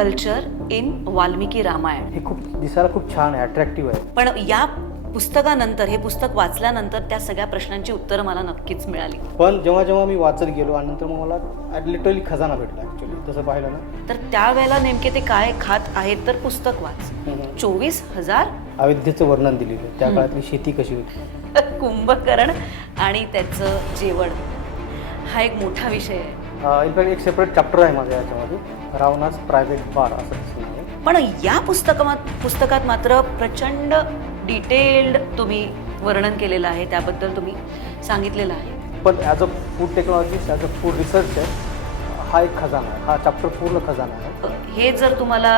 Culture in Valmiki Ramayana. हे खूप दिसायला खूप छान आहे, अट्रॅक्टिव्ह आहे. पण या पुस्तकानंतर, हे पुस्तक वाचल्यानंतर त्या सगळ्या प्रश्नांची उत्तरं मला नक्कीच मिळाली. पण जेव्हा जेव्हा मी वाचत गेलो आणि नंतर मग मला लिटरली खजाना भेटला ॲक्च्युली तसं पाहिलं ना. तर त्यावेळेला नेमके ते काय खात आहेत तर पुस्तक वाच. 24,000 अयोध्येचं वर्णन दिलेलं, त्या काळातली शेती कशी होती, कुंभकर्ण आणि त्याचं जेवण, हा एक मोठा विषय आहे. इनफॅक्ट एक सेपरेट चॅप्टर आहे माझ्या याच्यामध्ये, रावणास प्रायव्हेट बार असं दिसून आहे. पण या पुस्तकात मात्र प्रचंड डिटेल्ड तुम्ही वर्णन केलेलं आहे, त्याबद्दल तुम्ही सांगितलेलं आहे. पण as a food technologist, as a food researcher, हा एक खजाना आहे, हा चॅप्टर पूर्ण खजाना आहे. हे जर तुम्हाला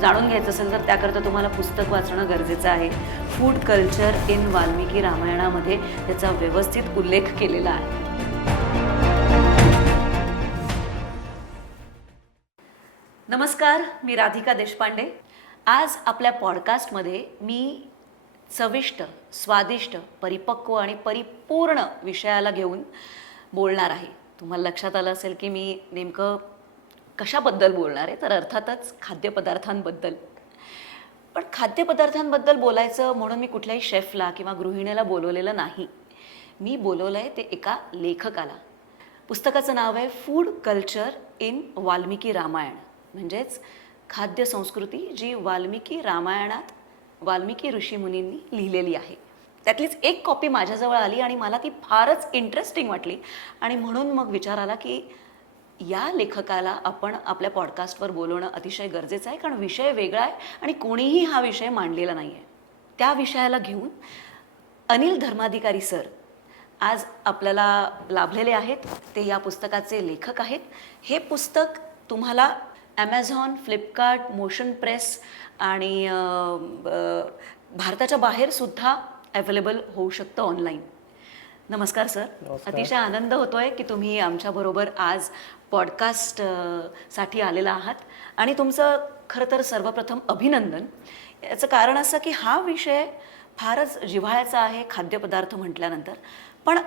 जाणून घ्यायचं असेल तर त्याकरता तुम्हाला पुस्तक वाचणं गरजेचं आहे. फूड कल्चर इन वाल्मिकी रामायणामध्ये त्याचा व्यवस्थित उल्लेख केलेला आहे. नमस्कार, मी राधिका देशपांडे. आज आपल्या पॉडकास्टमध्ये मी चविष्ट, स्वादिष्ट, परिपक्व आणि परिपूर्ण विषयाला घेऊन बोलणार आहे. तुम्हाला लक्षात आलं असेल की मी नेमकं कशाबद्दल बोलणार आहे, तर अर्थातच खाद्यपदार्थांबद्दल. पण खाद्यपदार्थांबद्दल बोलायचं म्हणून मी कुठल्याही शेफला किंवा गृहिणीला बोलवलेलं नाही. मी बोलवलं आहे ते एका लेखकाला. पुस्तकाचं नाव आहे food culture in Valmiki Ramayana, म्हणजेच खाद्य संस्कृती जी वाल्मिकी रामायणात वाल्मिकी ऋषीमुनींनी लिहिलेली आहे. त्यातलीच एक कॉपी माझ्याजवळ आली आणि मला ती फारच इंटरेस्टिंग वाटली आणि म्हणून मग विचार आला की या लेखकाला आपण आपल्या पॉडकास्टवर बोलवणं अतिशय गरजेचं आहे, कारण विषय वेगळा आहे आणि कोणीही हा विषय मांडलेला नाही आहे. त्या विषयाला घेऊन अनिल धर्माधिकारी सर आज आपल्याला लाभलेले आहेत. ते या पुस्तकाचे लेखक आहेत. हे पुस्तक तुम्हाला ॲमेझॉन, फ्लिपकार्ट, मोशन प्रेस आणि भारताच्या बाहेरसुद्धा अवेलेबल होऊ शकतं ऑनलाईन. नमस्कार सर. नमस्कार. अतिशय आनंद होतोय की तुम्ही आमच्याबरोबर आज पॉडकास्ट साठी आलेला आहात आणि तुमचं खरं तर सर्वप्रथम अभिनंदन. याचं कारण असं की हा विषय फारच जिव्हाळ्याचा आहे खाद्यपदार्थ म्हटल्यानंतर, पण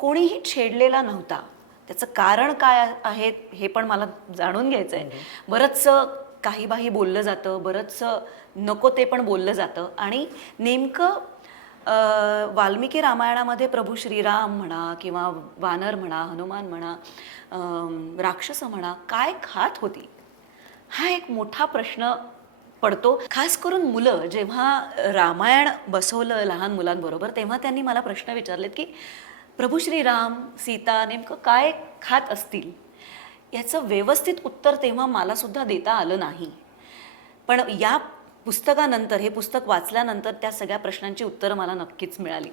कोणीही छेडलेला नव्हता. त्याचं कारण काय आहे हे पण मला जाणून घ्यायचं आहे. बरंचसं काहीबाही बोललं जातं, बरंचसं नको ते पण बोललं जातं आणि नेमकं वाल्मिकी रामायणामध्ये प्रभू श्रीराम म्हणा किंवा वानर म्हणा, हनुमान म्हणा, राक्षस म्हणा, काय खात होती, हा एक मोठा प्रश्न पडतो. खास करून मुलं जेव्हा रामायण बसवलं लहान मुलांबरोबर, तेव्हा त्यांनी मला प्रश्न विचारलेत की प्रभू श्रीराम, सीता नेमकं काय खात असतील. याचं व्यवस्थित उत्तर तेव्हा मला सुद्धा देता आलं नाही. पण या पुस्तकानंतर, हे पुस्तक वाचल्यानंतर त्या सगळ्या प्रश्नांची उत्तरं मला नक्कीच मिळाली.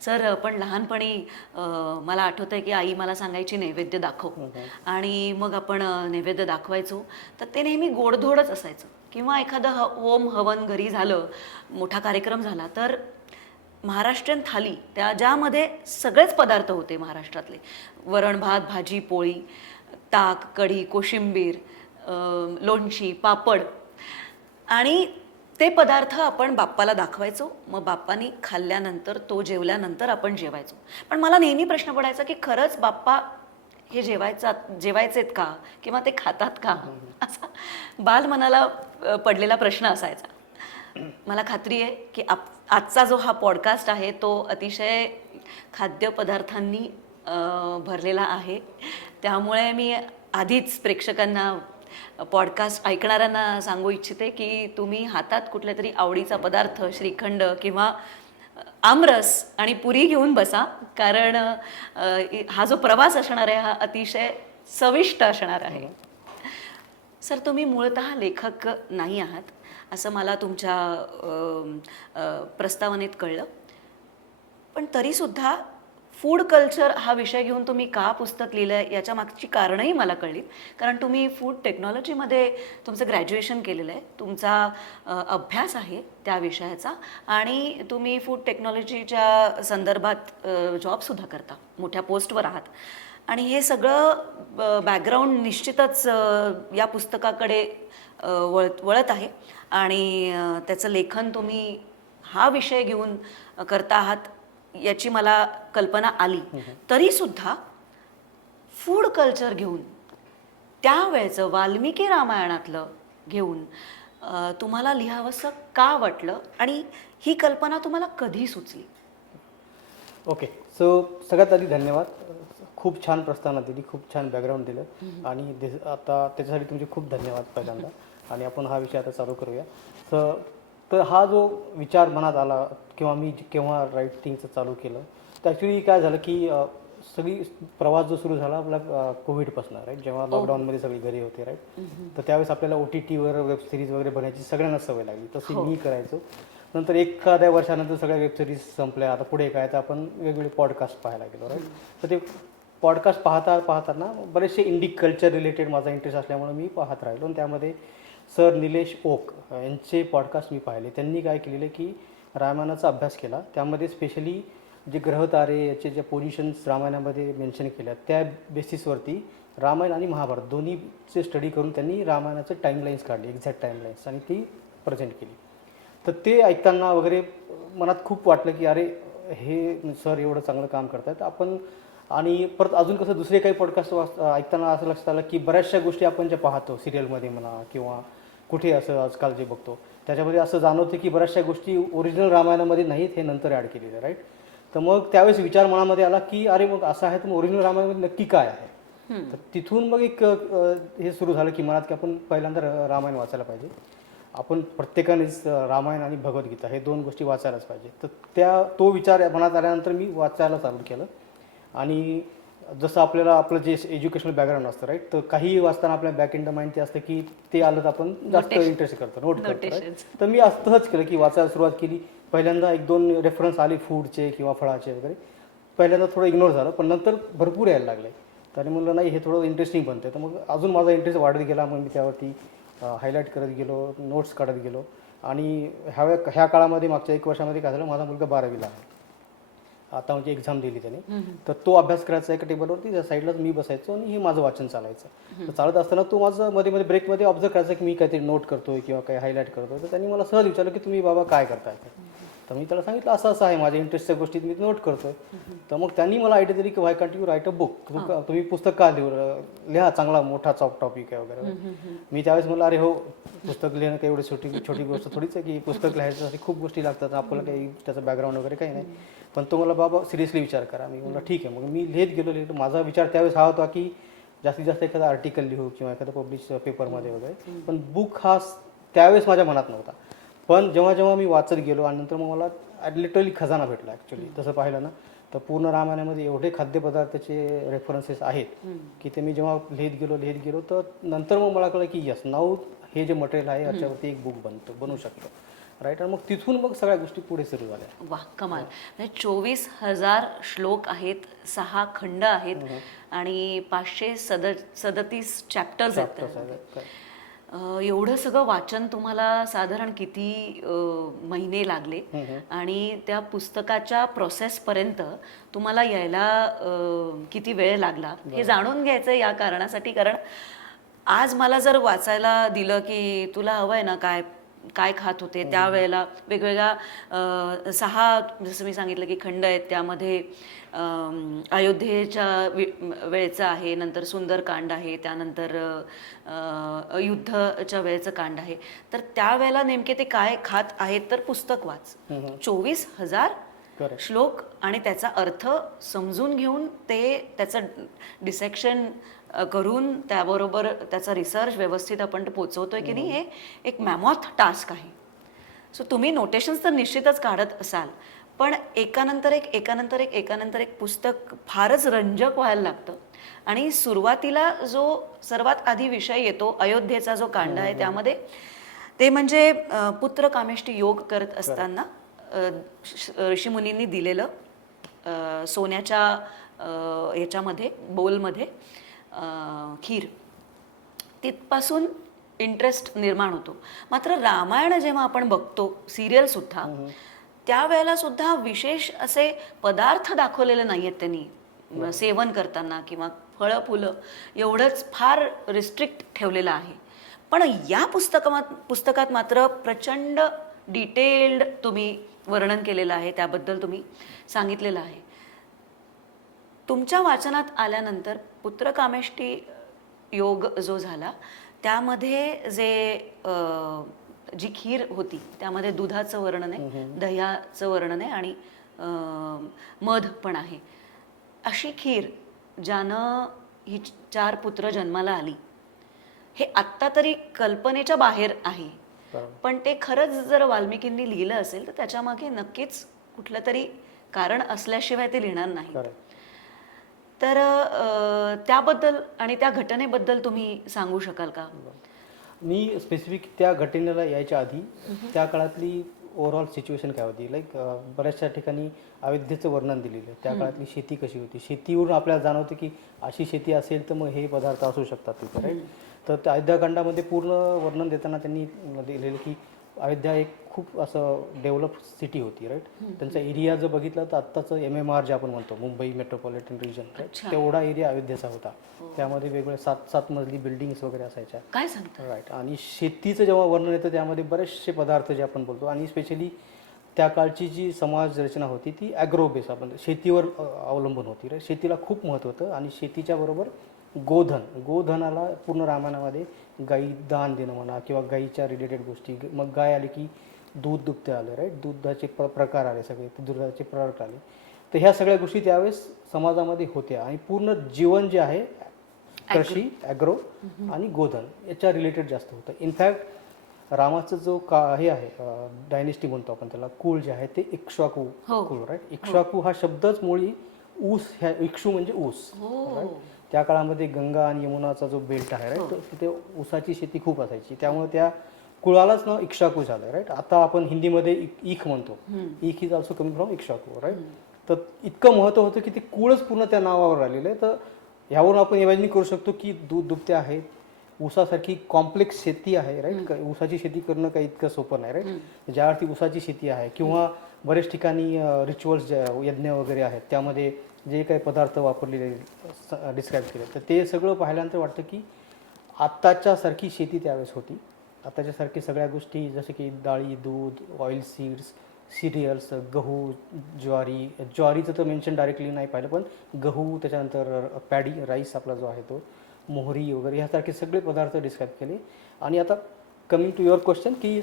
सर, पण लहानपणी मला आठवतं आहे की आई मला सांगायची नैवेद्य दाखव, आणि मग आपण नैवेद्य दाखवायचो. तर ते नेहमी गोडधोडच असायचं, किंवा एखादं होम हवन घरी झालं, मोठा कार्यक्रम झाला तर महाराष्ट्रीयन थाली, ज्यामध्ये सगळेच पदार्थ होते महाराष्ट्रातले, वरण भात, भाजी पोळी, ताक, कढी, कोशिंबीर, लोणची, पापड, आणि ते पदार्थ आपण बाप्पाला दाखवायचो. मग बाप्पानी खाल्ल्यानंतर, तो जेवल्यानंतर आपण जेवायचो. पण मला नेहमी प्रश्न पडायचा की खरंच बाप्पा हे जेवायचेत का, किंवा ते खातात का, असा बालमनाला पडलेला प्रश्न असायचा. मला खात्री आहे की आजचा जो हा पॉडकास्ट आहे तो अतिशय खाद्यपदार्थांनी भरलेला आहे. त्यामुळे मी आधीच प्रेक्षकांना, पॉडकास्ट ऐकणाऱ्यांना सांगू इच्छिते की तुम्ही हातात कुठल्या तरी आवडीचा पदार्थ, श्रीखंड किंवा आमरस आणि पुरी घेऊन बसा, कारण हा जो प्रवास असणार आहे हा अतिशय चविष्ट असणार आहे. सर, तुम्ही मूळतः लेखक नाही आहात असं मला तुमच्या प्रस्तावनेत कळलं, पण तरीसुद्धा फूड कल्चर हा विषय घेऊन तुम्ही का पुस्तक लिहिलं आहे याच्या मागची कारणंही मला कळली. कारण तुम्ही फूड टेक्नॉलॉजीमध्ये तुमचं ग्रॅज्युएशन केलेलं आहे, तुमचा अभ्यास आहे त्या विषयाचा, आणि तुम्ही फूड टेक्नॉलॉजीच्या संदर्भात जॉबसुद्धा करता, मोठ्या पोस्टवर आहात. आणि हे सगळं बॅकग्राऊंड निश्चितच या पुस्तकाकडे वळत आहे, आणि त्याचं लेखन तुम्ही हा विषय घेऊन करता आहात याची मला कल्पना आली. तरीसुद्धा फूड कल्चर घेऊन त्यावेळचं वाल्मिकी रामायणातलं घेऊन तुम्हाला लिहावंसं का वाटलं आणि ही कल्पना तुम्हाला कधी सुचली? ओके, सो सगळ्यात आधी धन्यवाद. खूप छान प्रस्तावना दिली, खूप छान बॅकग्राऊंड दिलं आणि आता त्याच्यासाठी तुमचे खूप धन्यवाद पहिल्यांदा. आणि आपण हा विषय आता चालू करूया. तर हा जो विचार मनात आला किंवा मी केव्हा रायटिंगचं चालू केलं, तर ॲक्च्युली काय झालं की सगळी प्रवास जो सुरू झाला आपला कोविडपासून, राईट, जेव्हा लॉकडाऊनमध्ये सगळी घरी होते, राईट. तर त्यावेळेस आपल्याला OTTवर वेब सिरीज वगैरे बनवायची सगळ्यांना सवय लागली, तशी मी करायचो. नंतर एखाद्या वर्षानंतर सगळ्या वेबसिरीज संपल्या. आता पुढे काय, तर आपण वेगवेगळे पॉडकास्ट पाहायला गेलो, राईट. तर ते पॉडकास्ट पाहताना बरेचसे इंडी कल्चर रिलेटेड माझा इंटरेस्ट असल्यामुळे मी पाहत राहिलो. आणि त्यामध्ये सर निलेश ओक यांचे पॉडकास्ट मी पाहिले. त्यांनी काय केलेलं की रामायणाचा अभ्यास केला. त्यामध्ये स्पेशली जे ग्रहतारे याचे जे पोझिशन्स रामायणामध्ये मेन्शन केल्या, त्या बेसिसवरती रामायण आणि महाभारत दोन्हीचे स्टडी करून त्यांनी रामायणाचे टाईमलाईन्स काढले, एक्झॅक्ट टाईमलाईन्स, आणि ती प्रेझेंट केली. तर ते ऐकताना वगैरे मनात खूप वाटलं की अरे, हे सर एवढं चांगलं काम करतात आपण. आणि परत अजून कसं दुसरे काही पॉडकास्ट ऐकताना असं लक्षात आलं की बऱ्याचशा गोष्टी आपण ज्या पाहतो सिरियलमध्ये म्हणा किंवा कुठे असं आजकाल जे बघतो, त्याच्यामध्ये असं जाणवतं की बऱ्याचशा गोष्टी ओरिजिनल रामायणामध्ये नाहीत, हे नंतर ॲड केलेलं, राईट. तर मग त्यावेळेस विचार मनामध्ये आला की अरे, मग असं आहे तर मग ओरिजिनल रामायणामध्ये नक्की काय आहे. तर तिथून मग एक हे सुरू झालं की मनात की आपण पहिल्यांदा रामायण वाचायला पाहिजे. आपण प्रत्येकानेच रामायण आणि भगवद्गीता हे 2 गोष्टी वाचायलाच पाहिजे. तर तो विचार मनात आल्यानंतर मी वाचायला चालू केलं. आणि जसं आपलं जे एज्युकेशनल बॅकग्राऊंड असतं, राईट, तर काहीही वाचताना आपल्या बॅक इन द माइंड ते असतं की ते आलं तर आपण जास्त इंटरेस्ट करतो, नोट करतो, right? तर मी असंच केलं की वाचायला सुरुवात केली. पहिल्यांदा 1-2 रेफरन्स आले फूडचे किंवा फळाचे वगैरे. पहिल्यांदा थोडं इग्नोर झालं, पण नंतर भरपूर यायला लागले. तर म्हणलं नाही, हे थोडं इंटरेस्टिंग बनतं. तर मग अजून माझा इंटरेस्ट वाढत गेला. मग मी त्यावरती हायलाईट करत गेलो, नोट्स काढत गेलो. आणि ह्या काळामध्ये मागच्या 1 वर्षामध्ये काय झालं, माझा मुलगा 12वीला आहे. आता म्हणजे एक्झाम दिली त्याने. तर तो अभ्यास करायचा एका टेबलवरती, त्या साईडलाच मी बसायचो आणि हे माझं वाचन चालायचं. तर चालत असताना तो माझं मध्ये ब्रेकमध्ये ऑब्झर्व करायचा की मी काहीतरी नोट करतोय किंवा काही हायलाईट करतोय. तर त्यांनी मला सहज विचारलं की तुम्ही बाबा काय करताय. तर मी त्याला सांगितलं असं असं आहे, माझ्या इंटरेस्टच्या गोष्टीत मी नोट करतोय. तर मग त्यांनी मला आयडिया दिली की Y can't you right a book, तुम्ही पुस्तक का लिहा, चांगला मोठा टॉपिक आहे वगैरे. मी त्यावेळेस म्हणलं अरे हो, पुस्तक लिहिणं काही एवढी छोटी गोष्ट थोडीच आहे की पुस्तक लिहायच्यासाठी खूप गोष्टी लागतात, आपल्याला काही त्याचं बॅकग्राऊंड वगैरे काही नाही. पण तो मला बाबा सिरियसली विचार करा. मी म्हणलं ठीक आहे. मग मी लिहित गेलो. माझा विचार त्यावेळेस हा होता की जास्तीत जास्त एखादा आर्टिकल लिहू किंवा एखादा पब्लिश पेपरमध्ये वगैरे. पण बुक हा त्यावेळेस माझ्या मनात नव्हता. पण जेव्हा मी वाचत गेलो आणि नंतर मग मला लिटरली खजाना भेटला. ॲक्च्युली तसं पाहिलं ना, तर पूर्ण रामायणामध्ये एवढे खाद्यपदार्थाचे रेफरन्सेस आहेत की ते मी जेव्हा लिहित गेलो तर नंतर मग मला कळलं की यस, नाऊ हे जे मटेरियल आहे याच्यावरती एक बुक बनू शकतं, राईट. आणि मग तिथून मग सगळ्या गोष्टी पुढे सुरू झाल्या. वा, कमाल. म्हणजे 24,000 श्लोक आहेत, 6 खंड आहेत आणि 537 चॅप्टर्स आहेत. एवढं सगळं वाचन तुम्हाला साधारण किती महिने लागले आणि त्या पुस्तकाच्या प्रोसेसपर्यंत तुम्हाला यायला किती वेळ लागला, हे जाणून घ्यायचं या कारणासाठी. कारण आज मला जर वाचायला दिलं की तुला हवं आहे ना, काय खात होते त्यावेळेला, वेगवेगळ्या 6 जसं मी सांगितलं की खंड आहेत, त्यामध्ये अयोध्येच्या वेळेचं आहे, नंतर सुंदरकांड आहे, त्यानंतर युद्धच्या वेळेचं कांड आहे. तर त्यावेळेला नेमके ते काय खात आहेत, तर पुस्तक वाच. 24,000 श्लोक आणि त्याचा अर्थ समजून घेऊन त्याचं डिसेक्शन करून त्याबरोबर त्याचा रिसर्च व्यवस्थित आपण पोचवतोय की नाही, हे एक मॅमॉथ टास्क आहे. सो तुम्ही नोटेशन्स तर निश्चितच काढत असाल, पण एकानंतर एक पुस्तक फारच रंजक व्हायला लागतं. आणि सुरुवातीला जो सर्वात आधी विषय येतो, अयोध्येचा जो कांड आहे, त्यामध्ये ते म्हणजे पुत्र कामेष्टी योग करत असताना ऋषीमुनींनी दिलेलं सोन्याच्या ह्याच्यामध्ये बोलमध्ये खीर, तिथपासून इंटरेस्ट निर्माण होतो. मात्र रामायण जेव्हा आपण बघतो सिरियलसुद्धा, त्यावेळेला सुद्धा विशेष असे पदार्थ दाखवलेले नाही आहेत त्यांनी सेवन करताना, किंवा फळं फुलं एवढंच फार रिस्ट्रिक्ट ठेवलेलं आहे. पण या पुस्तकात मात्र प्रचंड डिटेल्ड तुम्ही वर्णन केलेलं आहे, त्याबद्दल तुम्ही सांगितलेलं आहे. तुमच्या वाचनात आल्यानंतर पुत्रकामेष्टी योग जो झाला त्यामध्ये जे जी खीर होती त्यामध्ये दुधाचं वर्णन आहे, दह्याचं वर्णन आहे आणि मध पण आहे. अशी खीर ज्यानं ही 4 पुत्र जन्माला आली, हे आत्ता तरी कल्पनेच्या बाहेर आहे. बरोबर. पण ते खरंच जर वाल्मिकींनी लिहिलं असेल तर त्याच्यामागे नक्कीच कुठलं तरी कारण असल्याशिवाय ते लिहिणार नाही. Correct. तर त्याबद्दल आणि त्या घटनेबद्दल तुम्ही सांगू शकाल का? मी स्पेसिफिक त्या घटनेला यायच्या आधी त्या काळातली ओव्हरऑल सिच्युएशन काय होती, लाईक बऱ्याचशा ठिकाणी अयोध्येचं वर्णन दिलेलं आहे. त्या काळातली शेती कशी होती, शेतीवरून आपल्याला जाणवतं की अशी शेती असेल तर मग हे पदार्थ असू शकतात तिथे, राईट. तर त्या अयोध्याकांडामध्ये पूर्ण वर्णन देताना त्यांनी दिलेलं की अयोध्या एक खूप असं डेव्हलप सिटी होती, राईट. त्यांचा एरिया जर बघितला तर आत्ताचं MMR जे आपण म्हणतो, मुंबई मेट्रोपॉलिटन रिजन, राईट, तेवढा एरिया अयोध्येचा होता. त्यामध्ये वेगवेगळे 7 मजली बिल्डिंग्स वगैरे असायच्या, काय सांगता? राईट. आणि शेतीचं जेव्हा वर्णन येतं त्यामध्ये बरेचसे पदार्थ जे आपण बोलतो, आणि स्पेशली त्या काळची जी समाज रचना होती ती ॲग्रो बेस, आपण शेतीवर अवलंबून होती, राईट. शेतीला खूप महत्त्व होतं. आणि शेतीच्या बरोबर गोधनाला पूर्ण रामायणामध्ये गाई दान देणं म्हणा किंवा गाईच्या रिलेटेड गोष्टी, मग गाय आली की दूध दुभते आलं, राईट, दुधाचे प्रकार आले, सगळे दुधाचे प्रॉडक्ट आले. तर ह्या सगळ्या गोष्टी त्यावेळेस समाजामध्ये होत्या. आणि पूर्ण जीवन जे आहे कृषी, ॲग्रो आणि गोधन याच्या रिलेटेड जास्त होतं. इनफॅक्ट रामाचं जो हे आहे डायनेस्टी म्हणतो आपण त्याला, कुळ जे आहे ते इक्ष्वाकू कुळ, राईट. इक्ष्वाकू हा शब्दच मुळी ऊस, ह्या इक्ष्ू म्हणजे ऊस, राईट. त्या काळामध्ये गंगा आणि यमुनाचा जो बेल्ट आहे, राईट, तिथे ऊसाची शेती खूप असायची. त्यामुळे त्या कुळालाच नाव इक्ष्वाकू झालं, राईट. आता आपण हिंदीमध्ये ईख म्हणतो, eekh is also coming from Ikshvaku, right. तर इतकं महत्त्व होतं की ते कुळच पूर्ण त्या नावावर आलेलं आहे. तर ह्यावरून आपण इमॅजिन करू शकतो की दूध दुभते आहेत, ऊसासारखी कॉम्प्लेक्स शेती आहे, राईट. ऊसाची शेती करणं काही इतकं सोपं नाही, राईट. ज्या अर्थी ऊसाची शेती आहे किंवा बरेच ठिकाणी रिच्युअल्स जे यज्ञ वगैरे आहेत त्यामध्ये जे काही पदार्थ वापरलेले डिस्क्राईब केले, तर ते सगळं पाहिल्यानंतर वाटतं की आत्ताच्यासारखी शेती त्यावेळेस होती. आत्ताच्यासारखी सगळ्या गोष्टी जसं की डाळी, दूध, ऑइल सीड्स, सिरियल्स, गहू, ज्वारीचं तर मेन्शन डायरेक्टली नाही पाहिलं, पण गहू, त्याच्यानंतर पॅडी राईस आपला जो आहे तो, मोहरी वगैरे ह्यासारखे सगळे पदार्थ डिस्क्राईब केले. आणि आता कमिंग टू युअर क्वेश्चन की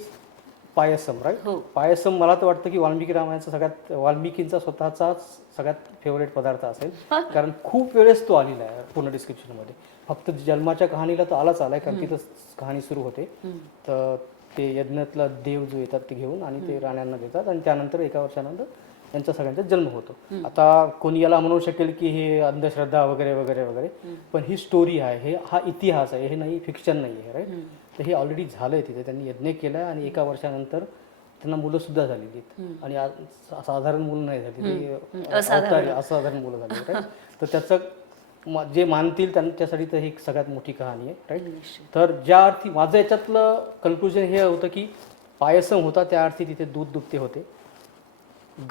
पायसम, राईट. पायसम मला तर वाटतं की वाल्मिकी रामायणाचा वाल्मिकींचा स्वतःचाच सगळ्यात फेवरेट पदार्थ असेल, कारण खूप वेळेस तो आलेला आहे पूर्ण डिस्क्रिप्शनमध्ये. फक्त जन्माच्या कहाणीला तर आलाय, कारण तिथं कहाणी सुरू होते. तर ते यज्ञातला देव जो येतात ते घेऊन आणि ते राण्यांना देतात आणि त्यानंतर एका वर्षानंतर त्यांचा सगळ्यांचा जन्म होतो. आता कोणी याला म्हणू शकेल की हे अंधश्रद्धा वगैरे वगैरे वगैरे, पण ही स्टोरी आहे, हा इतिहास आहे, हे नाही फिक्शन नाही आहे, राईट. तर हे ऑलरेडी झालंय तिथे, त्यांनी यज्ञ केलाय आणि एका वर्षानंतर त्यांना मुलं सुद्धा झालेली आहेत. आणि साधारण मुलं नाही झाली, असाधारण मुलं झाली, राईट. तर त्याचं जे मानतील त्यांच्यासाठी तर ही सगळ्यात मोठी कहाणी आहे, राईट. तर ज्या अर्थी माझं याच्यातलं कन्क्लुजन हे होतं की पायसम होता, त्या अर्थी तिथे दूध दुभते होते,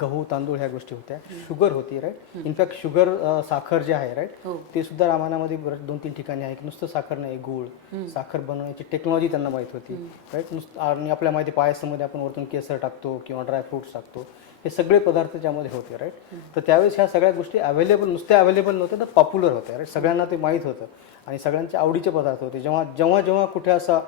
गहू तांदूळ ह्या गोष्टी होत्या, शुगर होती, राईट. इनफॅक्ट शुगर, साखर जे आहे, राईट, ते सुद्धा रामायणामध्ये 2-3 ठिकाणी आहे की नुसतं साखर नाही, गूळ, साखर बनवण्याची टेक्नॉलॉजी त्यांना माहीत होती, राईट. आणि आपल्या माहिती पायसमध्ये आपण वरतून केसर टाकतो किंवा ड्रायफ्रुट्स टाकतो, हे सगळे पदार्थ त्यामध्ये होते, राईट. तर त्यावेळेस ह्या सगळ्या गोष्टी नुसत्या अवेलेबल नव्हत्या, तर पॉप्युलर होत्या, राईट. सगळ्यांना ते माहीत होतं आणि सगळ्यांच्या आवडीचे पदार्थ होते. जेव्हा कुठे असा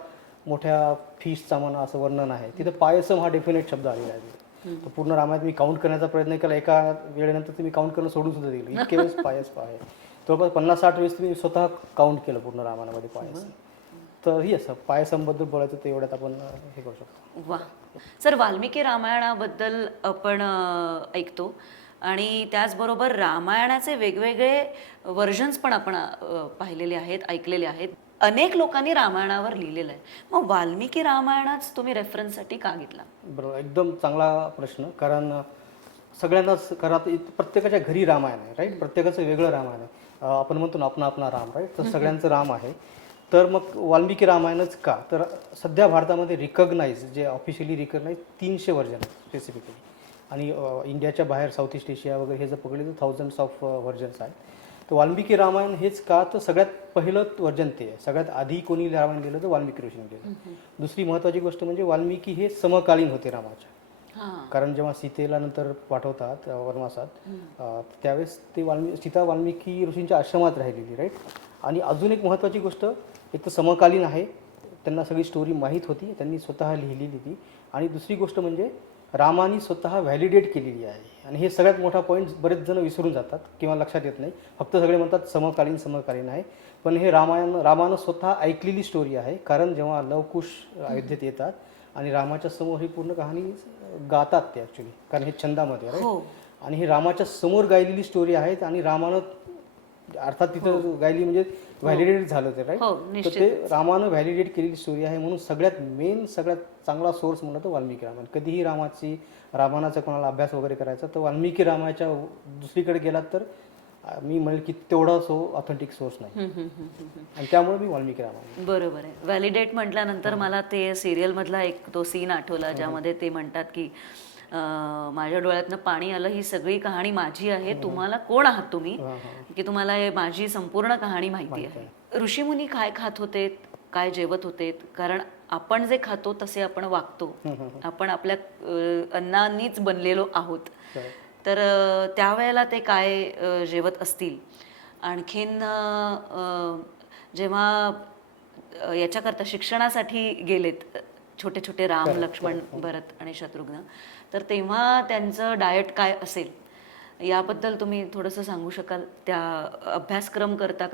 मोठ्या फीस्टचा म्हणा असं वर्णन आहे, तिथं पायसम हा डेफिनेट शब्द आलेला आहे. तर पूर्ण रामायणात मी काउंट करण्याचा प्रयत्न केला, एका वेळेनंतर तुम्ही काउंट करणं सोडून सुद्धा दिलं, इतके वेळेस पायस आहे. जवळपास 50-60 वेळेस तुम्ही स्वतः काउंट केलं पूर्ण रामायणामध्ये पायस. तर ही असं पायसमबद्दल बोलायचं तर एवढ्यात आपण हे करू शकतो. वा सर, वाल्मिकी रामायणाबद्दल आपण ऐकतो आणि त्याचबरोबर रामायणाचे वेगवेगळे व्हर्जन्स पण आपण पाहिलेले आहेत, ऐकलेले आहेत. अनेक लोकांनी रामायणावर लिहिलेलं आहे. मग वाल्मिकी रामायणाच तुम्ही रेफरन्ससाठी का घेतला? बरोबर, एकदम चांगला प्रश्न. कारण सगळ्यांनाच, कारण प्रत्येकाच्या घरी रामायण आहे, राईट. प्रत्येकाचं वेगळं रामायण आहे. आपण म्हणतो ना आपला राम, राईट. तर सगळ्यांचं राम आहे. तर मग वाल्मिकी रामायणच का? तर सध्या भारतामध्ये जे ऑफिशियली रिकग्नाइज 300 व्हर्जन आहेत स्पेसिफिकली. आणि इंडियाच्या बाहेर साऊथ ईस्ट एशिया वगैरे हे जर पकडले तर थाउजंड्स ऑफ व्हर्जन्स आहेत. तर वाल्मिकी रामायण हेच का? तर सगळ्यात पहिलं व्हर्जन ते आहे. सगळ्यात आधी कोणी रामायण लिहिलं तर वाल्मिकी ऋषींनी लिहिलं. दुसरी महत्त्वाची गोष्ट म्हणजे वाल्मिकी हे समकालीन होते रामाच्या. कारण जेव्हा सीतेला नंतर पाठवतात वनवासात, त्यावेळेस ते सीता वाल्मिकी ऋषींच्या आश्रमात राहिलेली, राईट. आणि अजून एक महत्त्वाची गोष्ट, एक तर समकालीन आहे, त्यांना सगळी स्टोरी माहीत होती, त्यांनी स्वतः लिहिलेली ती. आणि दुसरी गोष्ट म्हणजे रामाने स्वतः व्हॅलिडेट केलेली आहे. आणि हे सगळ्यात मोठा पॉईंट बरेच जण विसरून जातात किंवा लक्षात येत नाही. फक्त सगळे म्हणतात समकालीन आहे, पण हे रामानं स्वतः ऐकलेली स्टोरी आहे. कारण जेव्हा लवकुश अयोध्येत येतात आणि रामाच्या समोर ही पूर्ण कहाणी गातात ते ॲक्च्युली, कारण हे छंदामध्ये आहे, हो. आणि हे रामाच्या समोर गायलेली स्टोरी आहे. आणि रामानं अर्थात तिथं गायली म्हणजे व्हॅलिडेट झालं ते, राईट. हो, तर ते रामानं व्हॅलिडेट केलेली स्टोरी आहे. म्हणून सगळ्यात चांगला सोर्स म्हणलं तर वाल्मिकी रामायण. कधीही रामायणाचा कोणाला अभ्यास वगैरे करायचा तर वाल्मिकी रामायणाच्या दुसरीकडे गेलात तर मी म्हणेल की तेवढा ऑथेंटिक सोर्स नाही. आणि त्यामुळे मी वाल्मिकी रामायण. बरोबर आहे. व्हॅलिडेट म्हटल्यानंतर मला ते सिरियल मधला एक तो सीन आठवला, ज्यामध्ये ते म्हणतात की माझ्या डोळ्यातनं पाणी आलं, ही सगळी कहाणी माझी आहे, तुम्हाला कोण आहात तुम्ही की तुम्हाला हे माझी संपूर्ण कहाणी माहिती आहे. ऋषीमुनी काय खात होते, काय जेवत होते, कारण आपण जे खातो तसे आपण वागतो, आपण आपल्या अन्नानीच बनलेलो आहोत. तर त्यावेळेला ते काय जेवत असतील. आणखीन जेव्हा याच्याकरता शिक्षणासाठी गेलेत छोटे छोटे राम, लक्ष्मण, भरत आणि शत्रुघ्न, तर तेव्हा त्यांचं डाएट काय असेल याबद्दल तुम्ही थोडंसं सांगू शकाल? त्या अभ्यास करता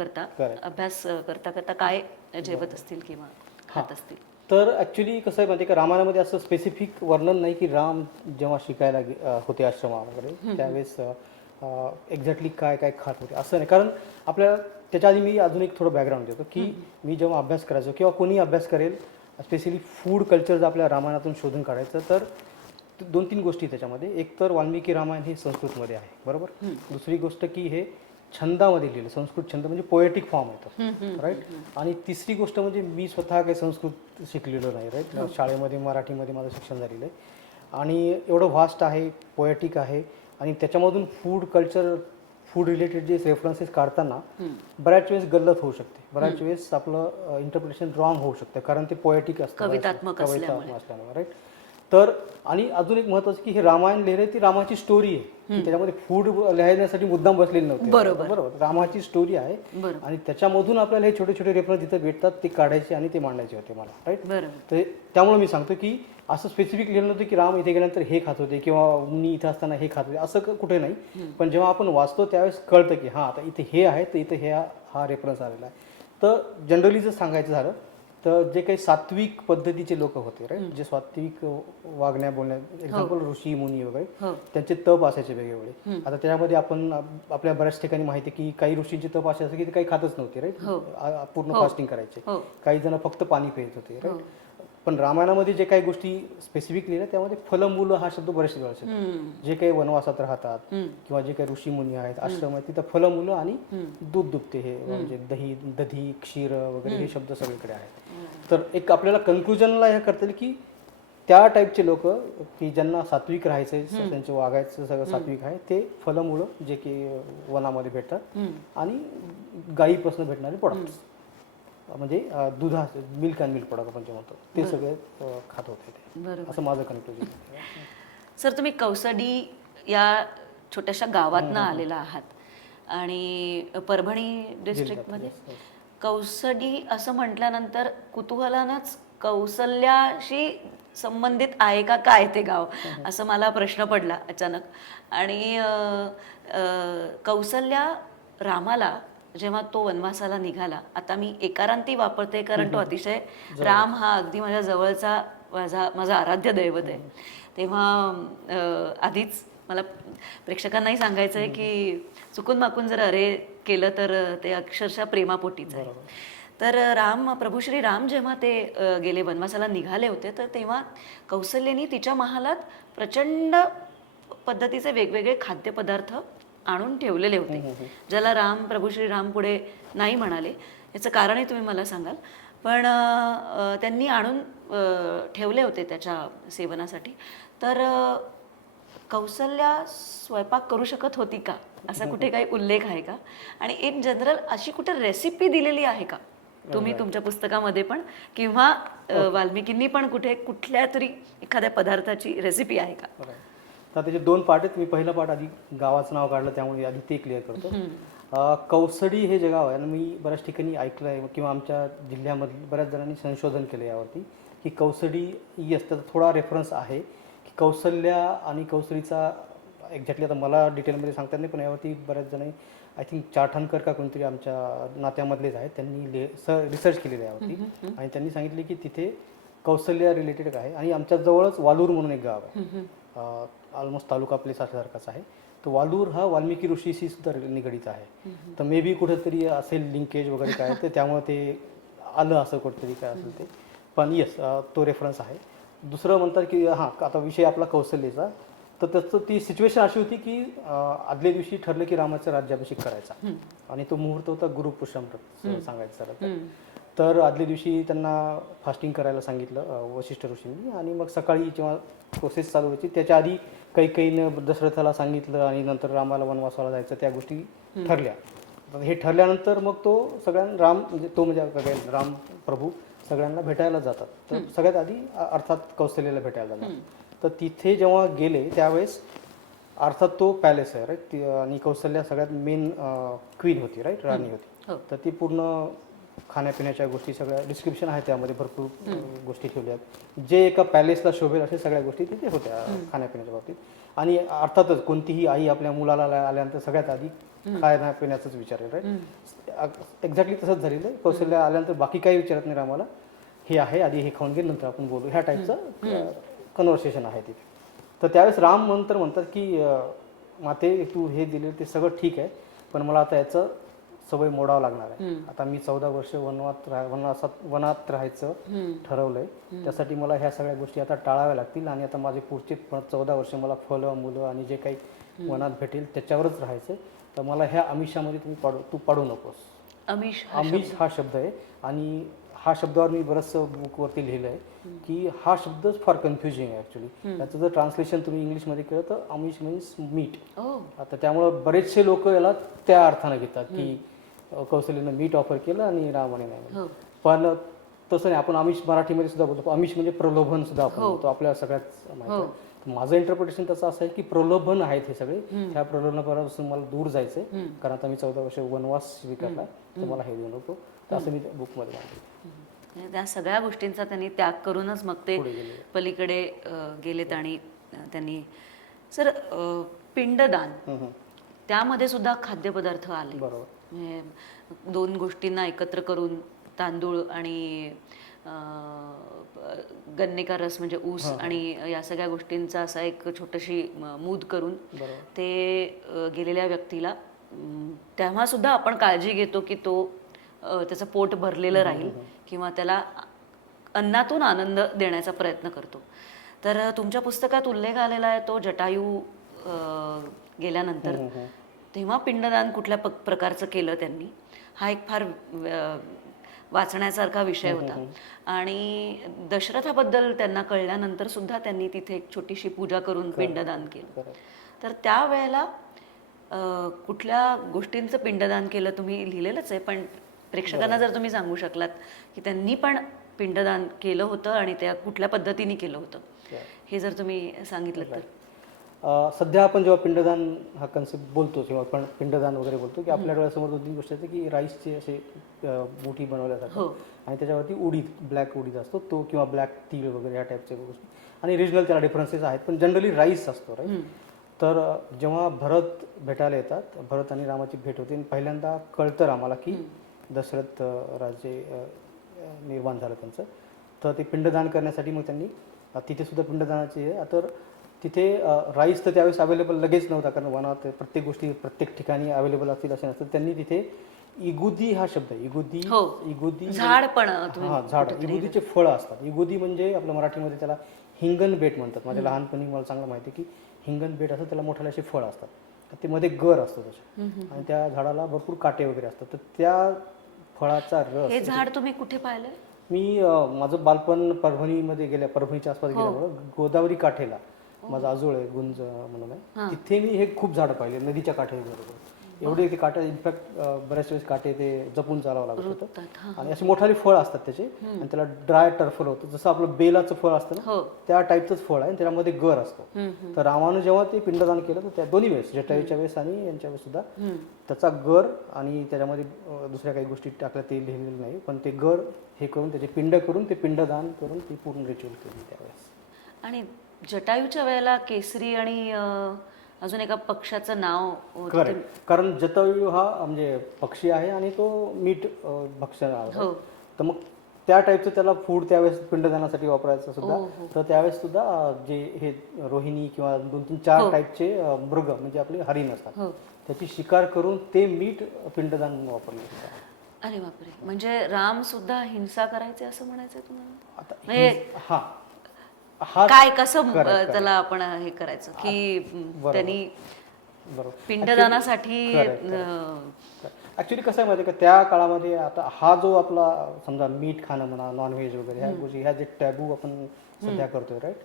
करता काय जेवत असतील किंवा खात असतील? तर ॲक्च्युली कसं आहे माहिती आहे का, रामायणामध्ये असं स्पेसिफिक वर्णन नाही की राम जेव्हा शिकायला होते आश्रमामध्ये त्यावेळेस एक्झॅक्टली काय काय खात होते असं नाही. कारण आपल्याला त्याच्या आधी मी अजून एक थोडं बॅकग्राऊंड देतो की मी जेव्हा अभ्यास करायचो किंवा कोणी अभ्यास करेल, स्पेशली फूड कल्चर जर आपल्या रामायणातून शोधून काढायचं तर 2-3 गोष्टी त्याच्यामध्ये. एक तर वाल्मिकी रामायण हे संस्कृतमध्ये आहे, बरोबर. दुसरी गोष्ट की हे छंदामध्ये लिहिलं, संस्कृत छंद म्हणजे पोएटिक फॉर्म येतं, राईट. आणि तिसरी गोष्ट म्हणजे मी स्वतः काही संस्कृत शिकलेलो नाही, राईट. शाळेमध्ये मराठीमध्ये माझं शिक्षण झालेलं आहे आणि एवढं व्हास्ट आहे, पोएटिक आहे. आणि त्याच्यामधून फूड रिलेटेड जे रेफरन्सेस काढताना बऱ्याच वेळेस गल्लत होऊ शकते, बऱ्याच वेळेस आपलं इंटरप्रिटेशन रॉंग होऊ शकतं, कारण ते पोएटिक असतं, कवितात्मक असल्यामुळे. राईट. तर आणि अजून एक महत्त्वाचं की हे रामायण लिहिलं ती रामाची स्टोरी आहे, की त्याच्यामध्ये फूड लिहायसाठी मुद्दाम बसलेले नव्हते, बरोबर. रामाची स्टोरी आहे आणि त्याच्यामधून आपल्याला हे छोटे छोटे रेफरन्स जिथे भेटतात ते काढायचे आणि ते मांडायचे होते मला, राईट. तर त्यामुळे मी सांगतो की असं स्पेसिफिक लिहिलं नव्हतं की राम इथे गेल्यानंतर हे खात होते किंवा मुनी इथं असताना हे खात होते, असं कुठे नाही. पण जेव्हा आपण वाचतो त्यावेळेस कळतं की हां आता इथे हे आहे, तर इथे हा रेफरन्स आलेला आहे. तर जनरली जर सांगायचं झालं तर जे काही सात्विक पद्धतीचे लोक होते, राईट, जे सात्विक वागण्या बोलण्या, एक्झाम्पल ऋषी मुनी वगैरे, त्यांचे तप असायचे वेगवेगळे. आता त्याच्यामध्ये आपण आपल्या बऱ्याच ठिकाणी माहिती आहे की काही ऋषींचे तप असे असते की ते काही खातच नव्हते, राईट, पूर्ण फास्टिंग करायचे. काही जण फक्त पाणी पित होते, राईट. पण रामायणामध्ये जे काही गोष्टी स्पेसिफिक लिहिल्या त्यामध्ये फलमूल हा शब्द बरेचसे वेळा असतो. जे काही वनवासात राहतात किंवा जे काही ऋषी मुनी आहेत, आश्रम आहेत, तिथं फलमूलं आणि दूध दुभते, हे म्हणजे दधी, क्षीर वगैरे हे शब्द सगळीकडे आहेत. तर एक आपल्याला कन्क्लुजनला हे करता येईल की त्या टाईपचे लोक की ज्यांना सात्विक राहायचं, त्यांचं वागायचं सगळं सात्विक आहे, ते फलमूलं जे की वनामध्ये भेटतात आणि गायीपासून भेटणारे प्रोडक्ट्स म्हणजे दुधा, मिल्क अँड मिल्क प्रोडक्ट आपण जे म्हणतो ते सगळे खात होते ते, असं माझं कन्क्लुजन. सर, तुम्ही कौसडी या छोट्याशा गावातनं आलेला आहात आणि परभणी डिस्ट्रिक्टमध्ये कौसडी असं म्हटल्यानंतर कुतूहलानंच कौसल्याशी संबंधित आहे का काय ते गाव, असं मला प्रश्न पडला अचानक. आणि कौसल्या रामाला जेव्हा तो वनवासाला निघाला, आता मी एकारांती वापरते कारण तो अतिशय राम हा अगदी माझ्या जवळचा माझा आराध्य दैवत आहे. तेव्हा आधीच मला प्रेक्षकांनाही सांगायचं आहे की चुकून माकून जर अरे केलं तर ते अक्षरशः प्रेमापोटीच आहे. तर प्रभू श्री राम जेव्हा ते गेले वनवासाला निघाले होते, तर तेव्हा कौसल्यानी तिच्या महालात प्रचंड पद्धतीचे वेगवेगळे खाद्यपदार्थ आणून ठेवलेले होते, ज्याला प्रभू श्री राम पुढे नाही म्हणाले. याचं कारणही तुम्ही मला सांगाल. पण त्यांनी आणून ठेवले होते त्याच्या सेवनासाठी. तर कौसल्या स्वयंपाक करू शकत होती का, असा कुठे काही उल्लेख आहे का? आणि इन जनरल अशी कुठे रेसिपी दिलेली आहे का तुम्ही तुमच्या पुस्तकामध्ये पण, किंवा वाल्मिकींनी पण कुठल्या तरी एखाद्या पदार्थाची रेसिपी आहे का? तर त्याचे 2 पार्ट आहेत. मी पहिला पार्ट आधी गावाचं नाव काढलं त्यामुळे आधी ते क्लिअर करतो. कौसडी हे जे गाव आहे ना, मी बऱ्याच ठिकाणी ऐकलं आहे किंवा आमच्या जिल्ह्यामधील बऱ्याच जणांनी संशोधन केलं यावरती की कौसडी येस त्याचा थोडा रेफरन्स आहे की कौसल्या आणि कौसडीचा एक्झॅक्टली आता मला डिटेलमध्ये सांगता येत नाही, पण यावरती बऱ्याच जणांनी आय थिंक चाठणकर का कोणतरी आमच्या नात्यामधलेच आहेत, त्यांनी रिसर्च केलेलं आहे यावरती आणि त्यांनी सांगितले की तिथे कौशल्य रिलेटेड आहे आणि आमच्या जवळच वालूर म्हणून एक गाव आहे, ऑलमोस्ट तालुका आपल्या सारखाच आहे. तर वालूर हा वाल्मिकी ऋषीशी सुद्धा निगडीत आहे. तर मे बी कुठेतरी असेल लिंकेज वगैरे काय, तर त्यामुळे ते आलं असं कुठेतरी काय असेल ते, पण येस तो रेफरन्स आहे. दुसरं म्हणतात की हां आता विषय आपला कौशल्याचा, तर त्याचं ती सिच्युएशन अशी होती की आदल्या दिवशी ठरलं की रामाचा राज्याभिषेक करायचा आणि तो मुहूर्त होता गुरुपुष्यमृत सांगायचं झालं तर आदल्या दिवशी त्यांना फास्टिंग करायला सांगितलं वशिष्ठ ऋषींनी आणि मग सकाळी जेव्हा प्रोसेस चालू व्हायची त्याच्या आधी कैकेयीनं दशरथाला सांगितलं आणि नंतर रामाला वनवासाला जायचं त्या गोष्टी ठरल्या. हे ठरल्यानंतर मग तो सगळ्यांना राम म्हणजे तो म्हणजे राम प्रभू सगळ्यांना भेटायला जातात. तर सगळ्यात आधी अर्थात कौशल्याला भेटायला जातात. तर तिथे जेव्हा गेले त्यावेळेस अर्थात तो पॅलेस आहे राईट, आणि कौशल्या सगळ्यात मेन क्वीन होती राईट, राणी होती. तर ती पूर्ण खाण्यापिण्याच्या गोष्टी सगळ्या डिस्क्रिप्शन आहे त्यामध्ये भरपूर गोष्टी ठेवल्या आहेत. जे एका पॅलेसला शोभेल अशा सगळ्या गोष्टी तिथे होत्या खाण्यापिण्याच्या बाबतीत. आणि अर्थातच कोणतीही आई आपल्या मुलाला आल्यानंतर सगळ्यात आधी खाण्यापिण्याचाच विचारेल राईट. एक्झॅक्टली तसंच झालेलं आहे. कौशल्या आल्यानंतर बाकी काही विचारत नाही रामाला, हे आहे आधी हे खाऊन घे नंतर आपण बोलू, ह्या टाईपचं कन्व्हर्सेशन आहे तिथे. तर त्यावेळेस राम म्हणतात की माते तू हे दिले ते सगळं ठीक आहे, पण मला आता याचं सवय मोडावं लागणार आहे. आता मी 14 वर्ष वनात राहायचं ठरवलंय, त्यासाठी मला ह्या सगळ्या गोष्टी आता टाळाव्या लागतील आणि आता माझे पुढचे 14 वर्ष मला फळं मुलं आणि जे काही वनात भेटेल त्याच्यावरच राहायचं. तर मला ह्या आमिषामध्ये तू पाडू नकोस. आमिष हा शब्द आहे आणि हा शब्दावर मी बरंचसं बुकवरती लिहिलं आहे की हा शब्दच फार कन्फ्युजिंग आहे ॲक्च्युली. त्याचं जर ट्रान्सलेशन तुम्ही इंग्लिशमध्ये केलं तर आमिष मीन्स मीट. आता त्यामुळं बरेचसे लोक याला त्या अर्थानं घेतात की कौशल्यानं मीट ऑफर केलं आणि रामाने नाही. पण तसं नाही, आपण आमिष मराठीमध्ये सुद्धा बोलतो. आमिष म्हणजे प्रलोभन सुद्धा आपण बोलतो, आपल्याला सगळ्याच माहिती आहे. माझं इंटरप्रिटेशन तसं असं आहे की प्रलोभन आहेत हे सगळे, ह्या प्रलोभनापासून मला दूर जायचंय कारण आता मी 14 वर्ष वनवास स्वीकारला, तर मला हे देऊ नको. तर असं मी बुकमध्ये मांडलं. त्या सगळ्या गोष्टींचा त्यांनी त्याग करूनच मग ते पलीकडे गेलेत. आणि त्यांनी सर पिंडदान त्यामध्ये सुद्धा खाद्यपदार्थ आले. बरोबर. म्हणजे 2 गोष्टींना एकत्र करून तांदूळ आणि गन्ने का रस म्हणजे ऊस आणि या सगळ्या गोष्टींचा असा एक छोटीशी मूद करून ते गेलेल्या व्यक्तीला तेव्हा सुद्धा आपण काळजी घेतो की तो त्याचं पोट भरलेलं राहील किंवा त्याला अन्नातून आनंद देण्याचा प्रयत्न करतो. तर तुमच्या पुस्तकात उल्लेख आलेला आहे तो जटायू गेल्यानंतर तेव्हा पिंडदान कुठल्या प्रकारचं केलं त्यांनी, हा एक फार वाचण्यासारखा विषय होता. आणि दशरथाबद्दल त्यांना कळल्यानंतर सुद्धा त्यांनी तिथे एक छोटीशी पूजा करून पिंडदान केलं. तर त्यावेळेला कुठल्या गोष्टींचं पिंडदान केलं तुम्ही लिहिलेलंच आहे, पण प्रेक्षकांना जर तुम्ही सांगू शकलात की त्यांनी पण पिंडदान केलं होतं आणि त्या कुठल्या पद्धतीने केलं होतं हे जर तुम्ही सांगितलं तर. सध्या आपण जेव्हा पिंडदान हा कन्सेप्ट बोलतो किंवा आपण पिंडदान वगैरे बोलतो की आपल्या डोळ्यासमोर 2-3 गोष्टी असते की राईसचे असे मोठी बनवल्या जातात आणि त्याच्यावरती उडीद, ब्लॅक उडीद असतो तो किंवा ब्लॅक तीळ वगैरे ह्या टाईपच्या गोष्टी आणि रिजनल त्याला डिफरन्सेस आहेत, पण जनरली राईस असतो राईट. तर जेव्हा भरत भेटायला येतात, भरत आणि रामाची भेट होते आणि पहिल्यांदा कळतं रामाला की दशरथ राजे निर्माण झालं त्यांचं. तर ते पिंडदान करण्यासाठी मग त्यांनी तिथे सुद्धा पिंडदानाची आहे. तर तिथे राईस तर त्यावेळेस अवेलेबल लगेच नव्हता कारण वनात प्रत्येक गोष्टी प्रत्येक ठिकाणी अवेलेबल असतील असे नसतं. त्यांनी तिथे इगुदी हा शब्द आहे, इगुदी झाड पण झाड, इगुदीचे फळं असतात. इगुदी म्हणजे आपल्या मराठीमध्ये त्याला हिंगण बेट म्हणतात. माझ्या लहानपणी मला चांगलं माहिती आहे की हिंगण बेट असतं, त्याला मोठाले असे फळं असतात, ते मध्ये गर असतो त्याच्या आणि त्या झाडाला भरपूर काटे वगैरे असतात. तर त्या फळाचा रस. हे झाड तुम्ही कुठे पाहिलं? मी माझं बालपण परभणीच्या आसपास गेल्यामुळं गोदावरी काठेला माझा आजोळ आहे गुंज म्हणून आहे, तिथे मी हे खूप झाडं पाहिले नदीच्या काठेबरोबर. एवढे ते काटे इनफॅक्ट बऱ्याच वेळेस काटे ते जपून चालावं लागत होतं. रुततात, हां. आणि असे मोठाले फळ असतात त्याचे आणि त्याला ड्राय टर्फल होतं, जसं आपलं बेलाचं फळ असतं ना हो. त्या टाईपचंच फळ आहे आणि त्याच्यामध्ये गर असतो. तर रामानं जेव्हा ते पिंडदान केलं तर त्या दोन्ही वेळेस जटायूच्या वेळेस आणि यांच्या वेळेस सुद्धा त्याचा गर आणि त्याच्यामध्ये दुसऱ्या काही गोष्टी टाकल्या ते लिहिलेलं नाही, पण ते गर हे करून त्याचे पिंड करून ते पिंडदान करून ती पूर्ण रिच्युअल केली त्यावेळेस. आणि जटायूच्या वेळेला केसरी आणि अजून एका पक्षाचं नाव होतं ते- करेक्ट, कारण जटायू हा म्हणजे पक्षी आहे आणि तो मीठ भक्षण आहे. हो. तर मग त्या टाईपचं त्याला फूड त्यावेळेस पिंडदानासाठी वापरायचं सुद्धा. हो. तर त्यावेळेस सुद्धा जे हे रोहिणी किंवा 2-3-4 टाईपचे मृग म्हणजे आपले हरिण असतात, हो. त्याची शिकार करून ते मीठ पिंडदान वापरलं जातं. अरे बापरे, म्हणजे राम सुद्धा हिंसा करायचे असं म्हणायचंय तुम्हाला? आता म्हणजे हा हा काय कसं correct. त्याला आपण हे करायचं की त्यांनी बरोबर पिंडदानासाठी ऍक्च्युली कसं आहे माहिती आहे का, त्या काळामध्ये आता हा जो आपला समजा मीठ खाणं म्हणा, नॉनव्हेज वगैरे ह्या गोष्टी, ह्या जे टॅबू आपण सध्या करतोय राईट,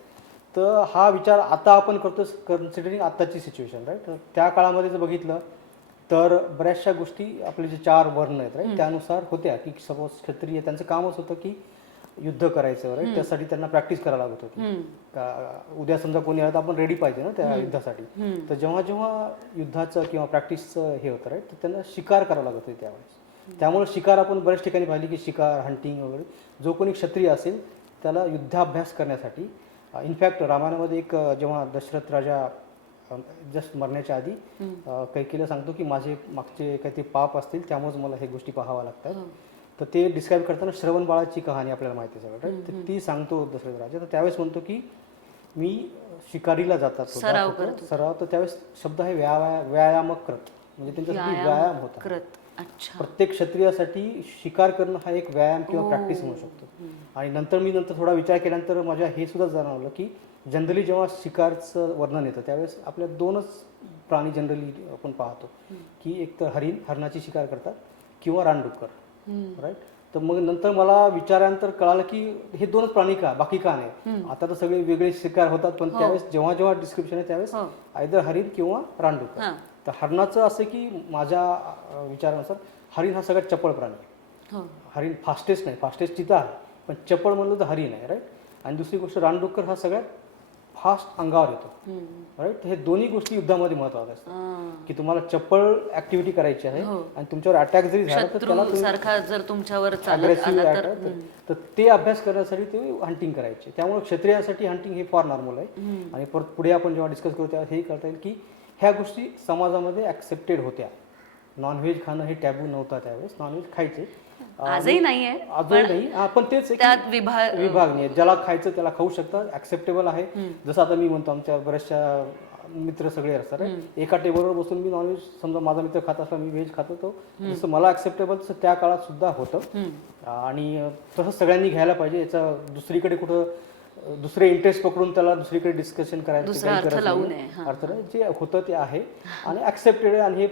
तर हा विचार आता आपण करतोय कन्सिडरिंग आत्ताची सिच्युएशन राईट. तर त्या काळामध्ये जर बघितलं तर बऱ्याचशा गोष्टी आपले जे 4 वर्ण आहेत राईट त्यानुसार होत्या, की सपोज क्षत्रिय त्यांचं कामच होतं की युद्ध करायचं राईट, त्यासाठी त्यांना प्रॅक्टिस करायला लागत होती. उद्या समजा कोणी आलं तर आपण रेडी पाहिजे ना त्या युद्धासाठी. तर जेव्हा जेव्हा युद्धाचं किंवा प्रॅक्टिसचं हे होतं राईट, तर त्यांना शिकार करावं लागत होती त्यावेळेस. त्यामुळे शिकार आपण बऱ्याच ठिकाणी पाहिली की शिकार, हंटिंग वगैरे, जो कोणी क्षत्रिय असेल त्याला युद्धाभ्यास करण्यासाठी इनफॅक्ट रामायणामध्ये एक जेव्हा दशरथ राजा जस्ट मरण्याच्या आधी कैकेयीला सांगतो की माझे मागचे काही ते पाप असतील त्यामुळेच मला हे गोष्टी पाहाव्या लागतात. तर ते डिस्क्राईब करताना श्रवण बाळाची कहाणी आपल्याला माहिती आहे सगळं राईट. तर ती सांगतो दशरथ राजा. तर त्यावेळेस म्हणतो की मी शिकारीला जातात सराव सराव, तर त्यावेळेस शब्द आहे व्यायामक करत, म्हणजे त्यांच्यासाठी व्यायाम होता. करत. अच्छा. प्रत्येक क्षत्रियासाठी शिकार करणं हा एक व्यायाम किंवा प्रॅक्टिस म्हणू शकतो. आणि नंतर थोडा विचार केल्यानंतर माझ्या हे सुद्धा जाणवलं की जनरली जेव्हा शिकारचं वर्णन येतं त्यावेळेस आपल्या 2च प्राणी जनरली आपण पाहतो, की एक तर हरणाची शिकार करतात किंवा रानडुक्कर राईट. तर मग नंतर मला विचारानंतर कळालं की हे 2च प्राणी का, बाकी का नाही. आता तर सगळे वेगळे शिकार होतात, पण त्यावेळेस जेव्हा जेव्हा डिस्क्रिप्शन आहे त्यावेळेस आयदर हरिण किंवा रानडुक्कर. तर हरणाचं असं की माझ्या विचारानुसार हरिण हा सगळ्यात चपळ प्राणी आहे. हरिण फास्टेस्ट नाही, फास्टेस्ट चिता आहे, पण चपळ म्हणलं तर हरिण आहे राईट. आणि दुसरी गोष्ट रानडुक्कर हा सगळ्यात फास्ट अंगावर येतो राईट. हे दोन्ही गोष्टी युद्धामध्ये महत्वाच्या असतात, की तुम्हाला चपळ ऍक्टिव्हिटी करायची आहे आणि तुमच्यावर अटॅक जरी झाला तर त्याला सारखा जर तुमच्यावर अग्रेसिव्ह तर ते अभ्यास करण्यासाठी ते हंटिंग करायचे. त्यामुळे क्षत्रियासाठी हंटिंग हे फार नॉर्मल आहे. आणि परत पुढे आपण जेव्हा डिस्कस करू तेव्हा हे कळता येईल की ह्या गोष्टी समाजामध्ये ऍक्सेप्टेड होत्या. नॉनव्हेज खाणं हे टॅबू नव्हता त्यावेळेस, नॉनव्हेज खायचे. आजही नाहीये, आजही नाही, पण तेच त्यात विभाग नाही. ज्याला खायचं त्याला खाऊ शकतात, ऍक्सेप्टेबल आहे. जसं आता मी म्हणतो आमच्या बऱ्याचशा मित्र सगळे असतात, एका टेबलवर बसून मी नॉनव्हेज समजा माझा मित्र खात असला मी व्हेज खातो, तो जसं मला ऍक्सेप्टेबल तसं त्या काळात सुद्धा होतं. आणि तसं सगळ्यांनी घ्यायला पाहिजे. याचा दुसरीकडे कुठं दुसरे इंटरेस्ट पकडून त्याला दुसरीकडे डिस्कशन करायचं अर्थ नाही. जे होतं ते आहे आणि ऍक्सेप्टेड आहे. आणि हे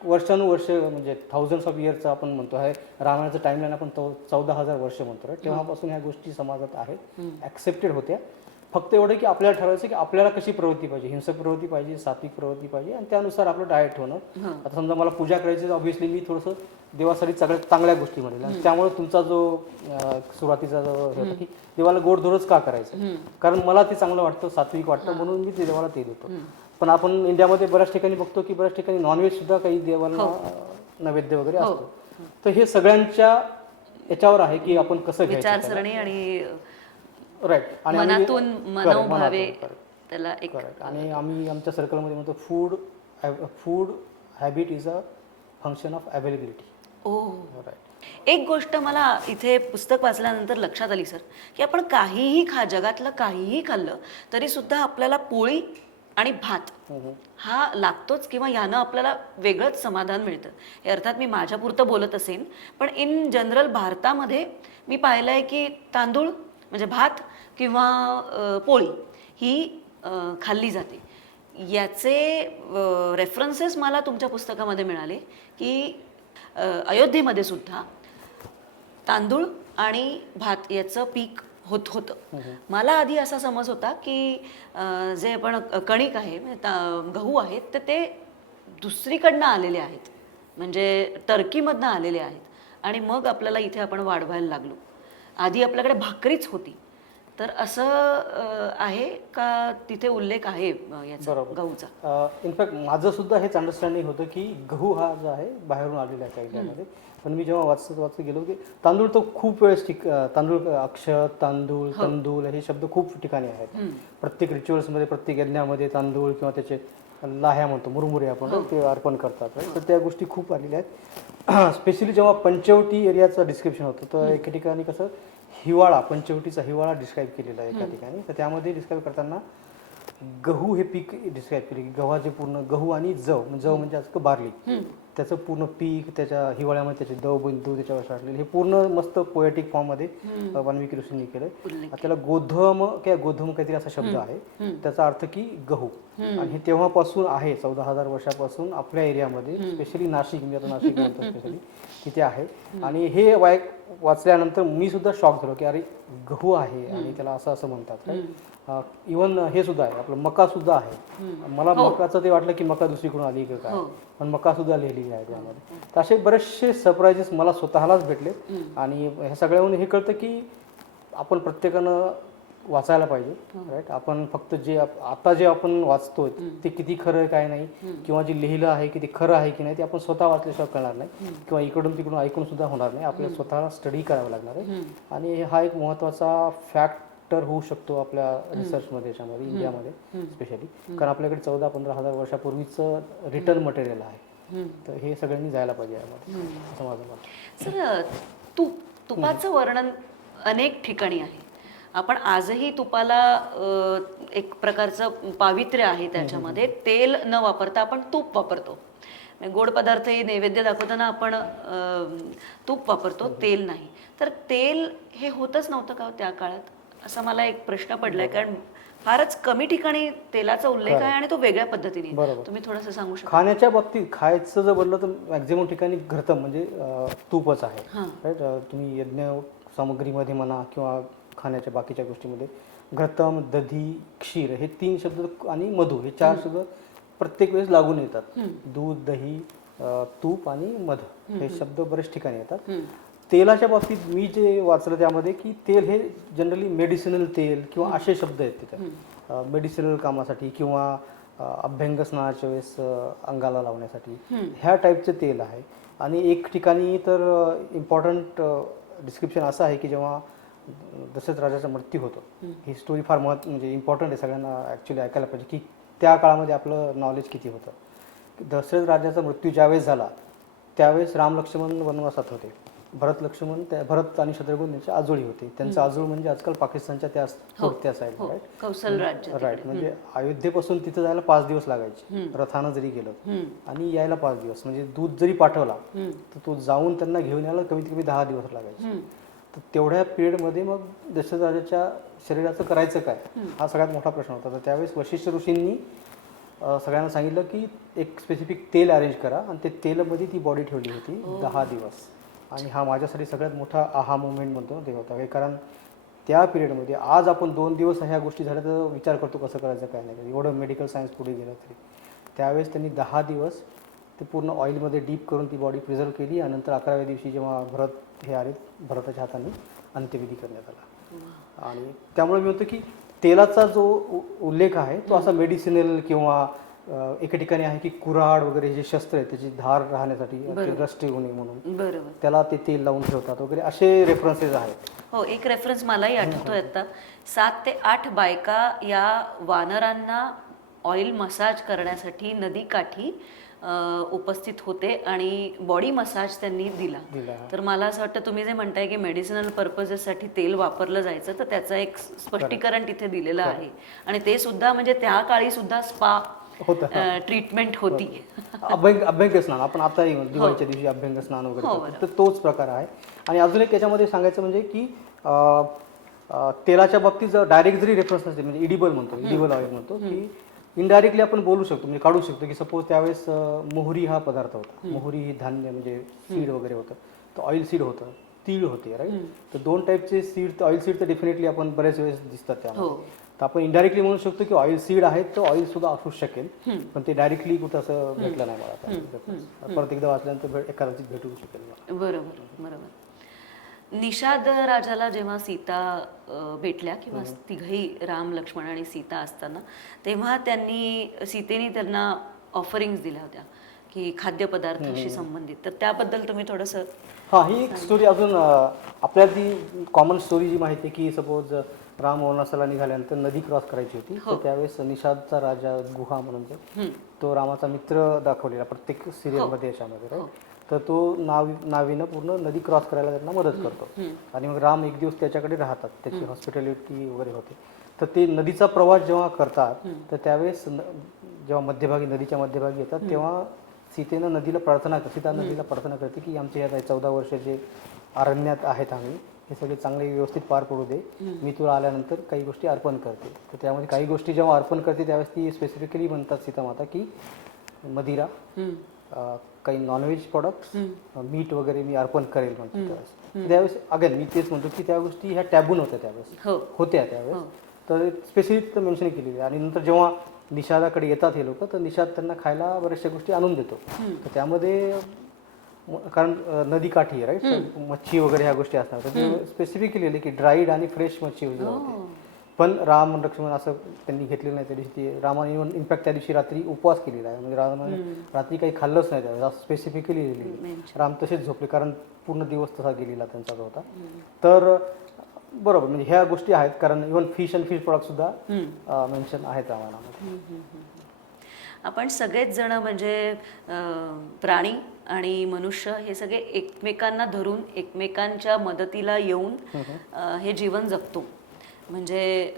वर्षानुवर्ष म्हणजे थाउजंड्स ऑफ इयरचं आपण म्हणतो आहे, रामायणाचं टाइमलाईन आपण 14,000 वर्ष म्हणतो. तेव्हापासून ह्या गोष्टी समाजात आहेत, ऍक्सेप्टेड होत्या. फक्त एवढं की आपल्याला ठरवायचं की आपल्याला कशी प्रवृत्ती पाहिजे, हिंसक प्रवृत्ती पाहिजे, सात्विक प्रवृत्ती पाहिजे, आणि त्यानुसार आपलं डाएट होणं. आता समजा मला पूजा करायची, ऑब्व्हियसली मी थोडंसं देवासाठी सगळ्यात चांगल्या गोष्टी म्हणेल. आणि त्यामुळे तुमचा जो सुरुवातीचा जो हे होता की देवाला गोडधोडच का करायचं, कारण मला ते चांगलं वाटतं, सात्विक वाटतं, म्हणून मी ते देवाला ते देतो. पण आपण इंडियामध्ये बऱ्याच ठिकाणी बघतो की बऱ्याच ठिकाणी नॉनव्हेज सुद्धा काही देवाला नैवेद्य वगैरे असतो. तर हे सगळ्यांच्या याच्यावर आहे की आपण कसं घ्यायचं विचारसरणी आणि राईट. आणि मनातून मनोभावे त्याला एक. आणि आम्ही आमच्या सर्कलमध्ये म्हणतो food habit is a function of availability. Right. एक गोष्ट मला इथे पुस्तक वाचल्यानंतर लक्षात आली सर, की आपण काहीही जगातलं काहीही खाल्लं तरी सुद्धा आपल्याला पोळी आणि भात हा लागतोच, किंवा ह्यानं आपल्याला वेगळंच समाधान मिळतं. हे अर्थात मी माझ्यापुरतं बोलत असेन, पण इन जनरल भारतामध्ये मी पाहिलं आहे की तांदूळ म्हणजे भात किंवा पोळी ही खाल्ली जाते. याचे रेफरन्सेस मला तुमच्या पुस्तकामध्ये मिळाले की अयोध्येमध्ये सुद्धा तांदूळ आणि भात याचं पीक होतं. मला आधी असा समज होता की जे आपण कणिक आहे, गहू आहेत, तर ते दुसरीकडनं आलेले आहेत, म्हणजे टर्कीमधनं आलेले आहेत, आणि मग आपल्याला इथे आपण वाढवायला लागलो. आधी आपल्याकडे भाकरीच होती. तर असं आहे का तिथे उल्लेख आहे याचा गहूचा? इनफॅक्ट माझं सुद्धा हेच अंडरस्टँडिंग होतं की गहू हा जो आहे बाहेरून आलेला आहे काही त्यामध्ये. पण मी जेव्हा वाचत गेलो की तांदूळ तर खूप वेळेस तांदूळ, अक्षत, तांदूळ, तंदूळ हे शब्द खूप ठिकाणी आहेत. प्रत्येक रिच्युअल्समध्ये, प्रत्येक यज्ञामध्ये तांदूळ किंवा त्याचे लाह्या म्हणतो, मुरमुरे आपण ते अर्पण करतात. तर त्या गोष्टी खूप आलेल्या आहेत. स्पेशली जेव्हा पंचवटी एरियाचं डिस्क्रिप्शन होतं तर एका ठिकाणी कसं हिवाळा, पंचवटीचा हिवाळा डिस्क्राईब केलेला आहे एका ठिकाणी. तर त्यामध्ये डिस्क्राईब करताना गहू हे पीक डिस्क्राईब केले की गव्हाचे पूर्ण गहू आणि जव म्हणजे आजकाल बार्ली, त्याचं पूर्ण पीक, त्याच्या हिवाळ्यामध्ये त्याचे दव बिंदू त्याच्यावर साठलेले, हे पूर्ण मस्त पोएटिक फॉर्ममध्ये वाल्मिकी ऋषींनी केलं. त्याला गोधम काहीतरी असा शब्द आहे, त्याचा अर्थ की गहू. आणि हे तेव्हापासून आहे, 14,000 वर्षापासून आपल्या एरियामध्ये, स्पेशली नाशिक, म्हणजे आता नाशिक म्हणतो स्पेशली, तिथे आहे. आणि हे वाचल्यानंतर मी सुद्धा शॉक झालो की अरे गहू आहे आणि त्याला असं असं म्हणतात. इवन हे सुद्धा आहे, आपलं मका सुद्धा आहे. मला मकाचं ते वाटलं की मका दुसरीकडून आली का काय, पण मका सुद्धा लिहिलेली आहे त्यामध्ये. तर असे बरेचसे सरप्राइजेस मला स्वतःलाच भेटले. आणि ह्या सगळ्याहून हे कळतं की आपण प्रत्येकानं वाचायला पाहिजे. राईट, आपण फक्त जे आता जे आपण वाचतोय ते किती खरं आहे काय नाही, किंवा जे लिहिलं आहे की ते खरं आहे की नाही, ते आपण स्वतः वाचल्याशिवाय कळणार नाही, किंवा इकडून तिकडून ऐकून सुद्धा होणार नाही. आपल्याला स्वतःला स्टडी करावं लागणार आहे. आणि हा एक महत्त्वाचा फॅक्टर होऊ शकतो आपल्या रिसर्चमध्ये, याच्यामध्ये इंडियामध्ये स्पेशली, कारण आपल्याकडे 14-15 हजार वर्षापूर्वीचं रिटर्न मटेरियल आहे. तर हे सगळ्यांनी जायला पाहिजे यामध्ये, असं माझं मत. सर, तुपाचं वर्णन अनेक ठिकाणी आहे. आपण आजही तुपाला एक प्रकारचं पावित्र्य आहे त्याच्यामध्ये. तेल न वापरता आपण तूप वापरतो. गोड पदार्थही नैवेद्य दाखवताना आपण तूप वापरतो, तेल नाही. तर तेल हे होतच नव्हतं का त्या काळात, असा मला एक प्रश्न पडलाय. कारण फारच कमी ठिकाणी तेलाचा उल्लेख आहे आणि तो वेगळ्या पद्धतीने. तुम्ही थोडंसं सांगू शकता? खाण्याच्या बाबतीत खायचं जर बोललं तर मॅक्झिमम ठिकाणी घरतं म्हणजे तूपच आहे. राईट, तुम्ही यज्ञ सामग्रीमध्ये म्हणा किंवा खाण्याच्या बाकीच्या गोष्टीमध्ये घृतम, दधी, क्षीर हे 3 शब्द आणि मधु हे 4 शब्द प्रत्येक वेळेस लागून येतात. दूध, दही, तूप आणि मध हे शब्द बरेच ठिकाणी येतात. तेलाच्या बाबतीत मी जे वाचलं त्यामध्ये की तेल हे जनरली मेडिसिनल तेल किंवा असे शब्द आहेत तिथे, मेडिसिनल कामासाठी किंवा अभ्यंग स्नानाच्या वेळेस अंगाला लावण्यासाठी ह्या टाईपचे तेल आहे. आणि एक ठिकाणी तर इम्पॉर्टंट डिस्क्रिप्शन असं आहे की जेव्हा दशरथ राजाचा मृत्यू होतो, ही स्टोरी फार म्हणजे इम्पॉर्टंट आहे, सगळ्यांना ॲक्च्युली ऐकायला पाहिजे की त्या काळामध्ये आपलं नॉलेज किती होतं. दशरथ राजाचा मृत्यू ज्यावेळेस झाला त्यावेळेस राम लक्ष्मण वनवासात होते. भरत आणि शत्रुघ्न त्यांचे आजोळी होते. त्यांचं आजोळ म्हणजे आजकाल पाकिस्तानच्या त्या साईड, राईट, कौशल राज्य, राईट. म्हणजे अयोध्येपासून तिथं जायला 5 दिवस लागायचे रथानं जरी गेलं, आणि यायला 5 दिवस. म्हणजे दूध जरी पाठवला तर तो जाऊन त्यांना घेऊन यायला कमीत कमी 10 दिवस लागायचे. तर तेवढ्या पिरियडमध्ये मग दशरथ राजाच्या शरीराचं करायचं काय, हा सगळ्यात मोठा प्रश्न होता. तर त्यावेळेस वशिष्ठ ऋषींनी सगळ्यांना सांगितलं की एक स्पेसिफिक तेल अरेंज करा, आणि ते तेलामध्ये ती बॉडी ठेवली होती 10 दिवस. आणि हा माझ्यासाठी सगळ्यात मोठा आहा मुवमेंट म्हणतो ते होता. कारण त्या पिरियडमध्ये आज आपण 2 दिवस ह्या गोष्टी झाल्या तर विचार करतो कसं करायचं काय नाही, एवढं मेडिकल सायन्स पुढे गेलं तरी. त्यावेळेस त्यांनी 10 दिवस ते पूर्ण ऑइलमध्ये डीप करून ती बॉडी प्रिझर्व केली. आणि नंतर 11व्या दिवशी जेव्हा भरत हे आले, भरताच्या हाताने अंत्यविधी करण्यात आला. आणि त्यामुळे मी होतं की तेलाचा जो उल्लेख आहे तो असा मेडिसिनल किंवा एका ठिकाणी आहे की कुऱ्हाड वगैरे जे शस्त्र आहे त्याची धार राहण्यासाठी, रस्ट येऊ नये म्हणून त्याला ते तेल लावून ठेवतात वगैरे, असे रेफरन्सेस आहेत. हो, एक रेफरन्स मलाही आठवतोय आता. 7 ते 8 बायका या वानरांना ऑइल मसाज करण्यासाठी नदीकाठी उपस्थित होते आणि बॉडी मसाज त्यांनी दिला. तर मला असं वाटतं तुम्ही जे म्हणताय की मेडिसिनल पर्पजेससाठी तेल वापरलं जायचं, तर त्याचं एक स्पष्टीकरण तिथे दिलेलं आहे. आणि ते सुद्धा म्हणजे त्या काळी सुद्धा स्पा ट्रीटमेंट होती. अभ्यंग स्नान आपण आता दिवाळीच्या दिवशी अभ्यंग स्नान वगैरे करतो, तर तोच प्रकार आहे. आणि अजून एक याच्यामध्ये सांगायचं म्हणजे की तेलाच्या बाबतीत जर डायरेक्ट जरी रेफरन्स नसते, म्हणजे इडिबल ऑइल म्हणतो की इनडायरेक्टली आपण बोलू शकतो, म्हणजे काढू शकतो की सपोज त्यावेळेस मोहरी हा पदार्थ होता. मोहरी ही धान्य म्हणजे सीड वगैरे होतं, तर ऑइल सीड होतं, तीळ होते, राईट. तर 2 टाईपचे सीड, ऑइल सीड तर डेफिनेटली आपण बऱ्याच वेळेस दिसतात त्यामध्ये. तर आपण इनडायरेक्टली म्हणू शकतो की ऑइल सीड आहेत तर ऑइल सुद्धा असू शकेल, पण ते डायरेक्टली कुठं असं भेटलं नाही मला आता. परत एकदा वाचल्यानंतर कदाचित भेटू शकेल मला. बरोबर बरोबर. निषाद राजाला जेव्हा सीता भेटल्या किंवा तिघही राम लक्ष्मण आणि सीता असताना, तेव्हा सीतेने त्यांना ऑफरिंग्स दिल्या होत्या की खाद्यपदार्थाशी संबंधित. तर त्याबद्दल तुम्ही थोडंसं. हां, ही एक स्टोरी अजून आपल्याला ती कॉमन स्टोरी जी माहिती आहे की सपोज राम वनवासाला निघाल्यानंतर नदी क्रॉस करायची होती, तर त्यावेळेस निषादचा राजा गुहा म्हणून तो रामाचा मित्र दाखवलेला प्रत्येक सिरियलमध्ये याच्यामध्ये, राईट. तर तो नावीनं पूर्ण नदी क्रॉस करायला त्यांना मदत करतो आणि मग राम एक दिवस त्याच्याकडे राहतात, त्याची हॉस्पिटॅलिटी वगैरे होते. तर ते नदीचा प्रवास जेव्हा करतात तर त्यावेळेस जेव्हा नदीच्या मध्यभागी येतात तेव्हा सीता नदीला प्रार्थना करते की आमचे ह्या 14 वर्ष जे अरण्यात आहेत आम्ही, हे सगळे चांगले व्यवस्थित पार पडू दे, मी तुला आल्यानंतर काही गोष्टी अर्पण करते. तर त्यामध्ये काही गोष्टी जेव्हा अर्पण करते त्यावेळेस ती स्पेसिफिकली म्हणतात सीतामाता की मदिरा, काही नॉनव्हेज प्रॉडक्ट्स, मीट वगैरे मी अर्पण करेल म्हणते त्यावेळेस. त्यावेळेस अगेन मी तेच म्हणतो की त्या गोष्टी ह्या टॅबून होत्या त्यावेळेस, होत्या त्यावेळेस, तर स्पेसिफिक मेन्शन केलेली. आणि नंतर जेव्हा निषादाकडे येतात हे लोक, तर निषाद त्यांना खायला बऱ्याचशा गोष्टी आणून देतो. तर त्यामध्ये कारण नदी काठी आहे, राईट, मच्छी वगैरे ह्या गोष्टी असतात, तर ते स्पेसिफिक लिहिले की ड्राईड आणि फ्रेश मच्छी वगैरे होते. पण राम लक्ष्मण असं त्यांनी घेतलेलं नाही त्या दिवशी. ते रामाने इनफॅक्ट त्या दिवशी रात्री उपवास केलेला आहे, म्हणजे रामाने रात्री काही खाल्लंच नाही त्यावेळेस, स्पेसिफिकली लिहिलेलं. राम तसेच झोपले कारण पूर्ण दिवस तसा गेलेला त्यांचा होता. तर बरोबर, म्हणजे ह्या गोष्टी आहेत, कारण even fish and fish product सुद्धा मेन्शन आहेत रामायणामध्ये. आपण सगळेच जण म्हणजे प्राणी आणि मनुष्य हे सगळे एकमेकांना धरून एकमेकांच्या मदतीला येऊन हे जीवन जगतो. म्हणजे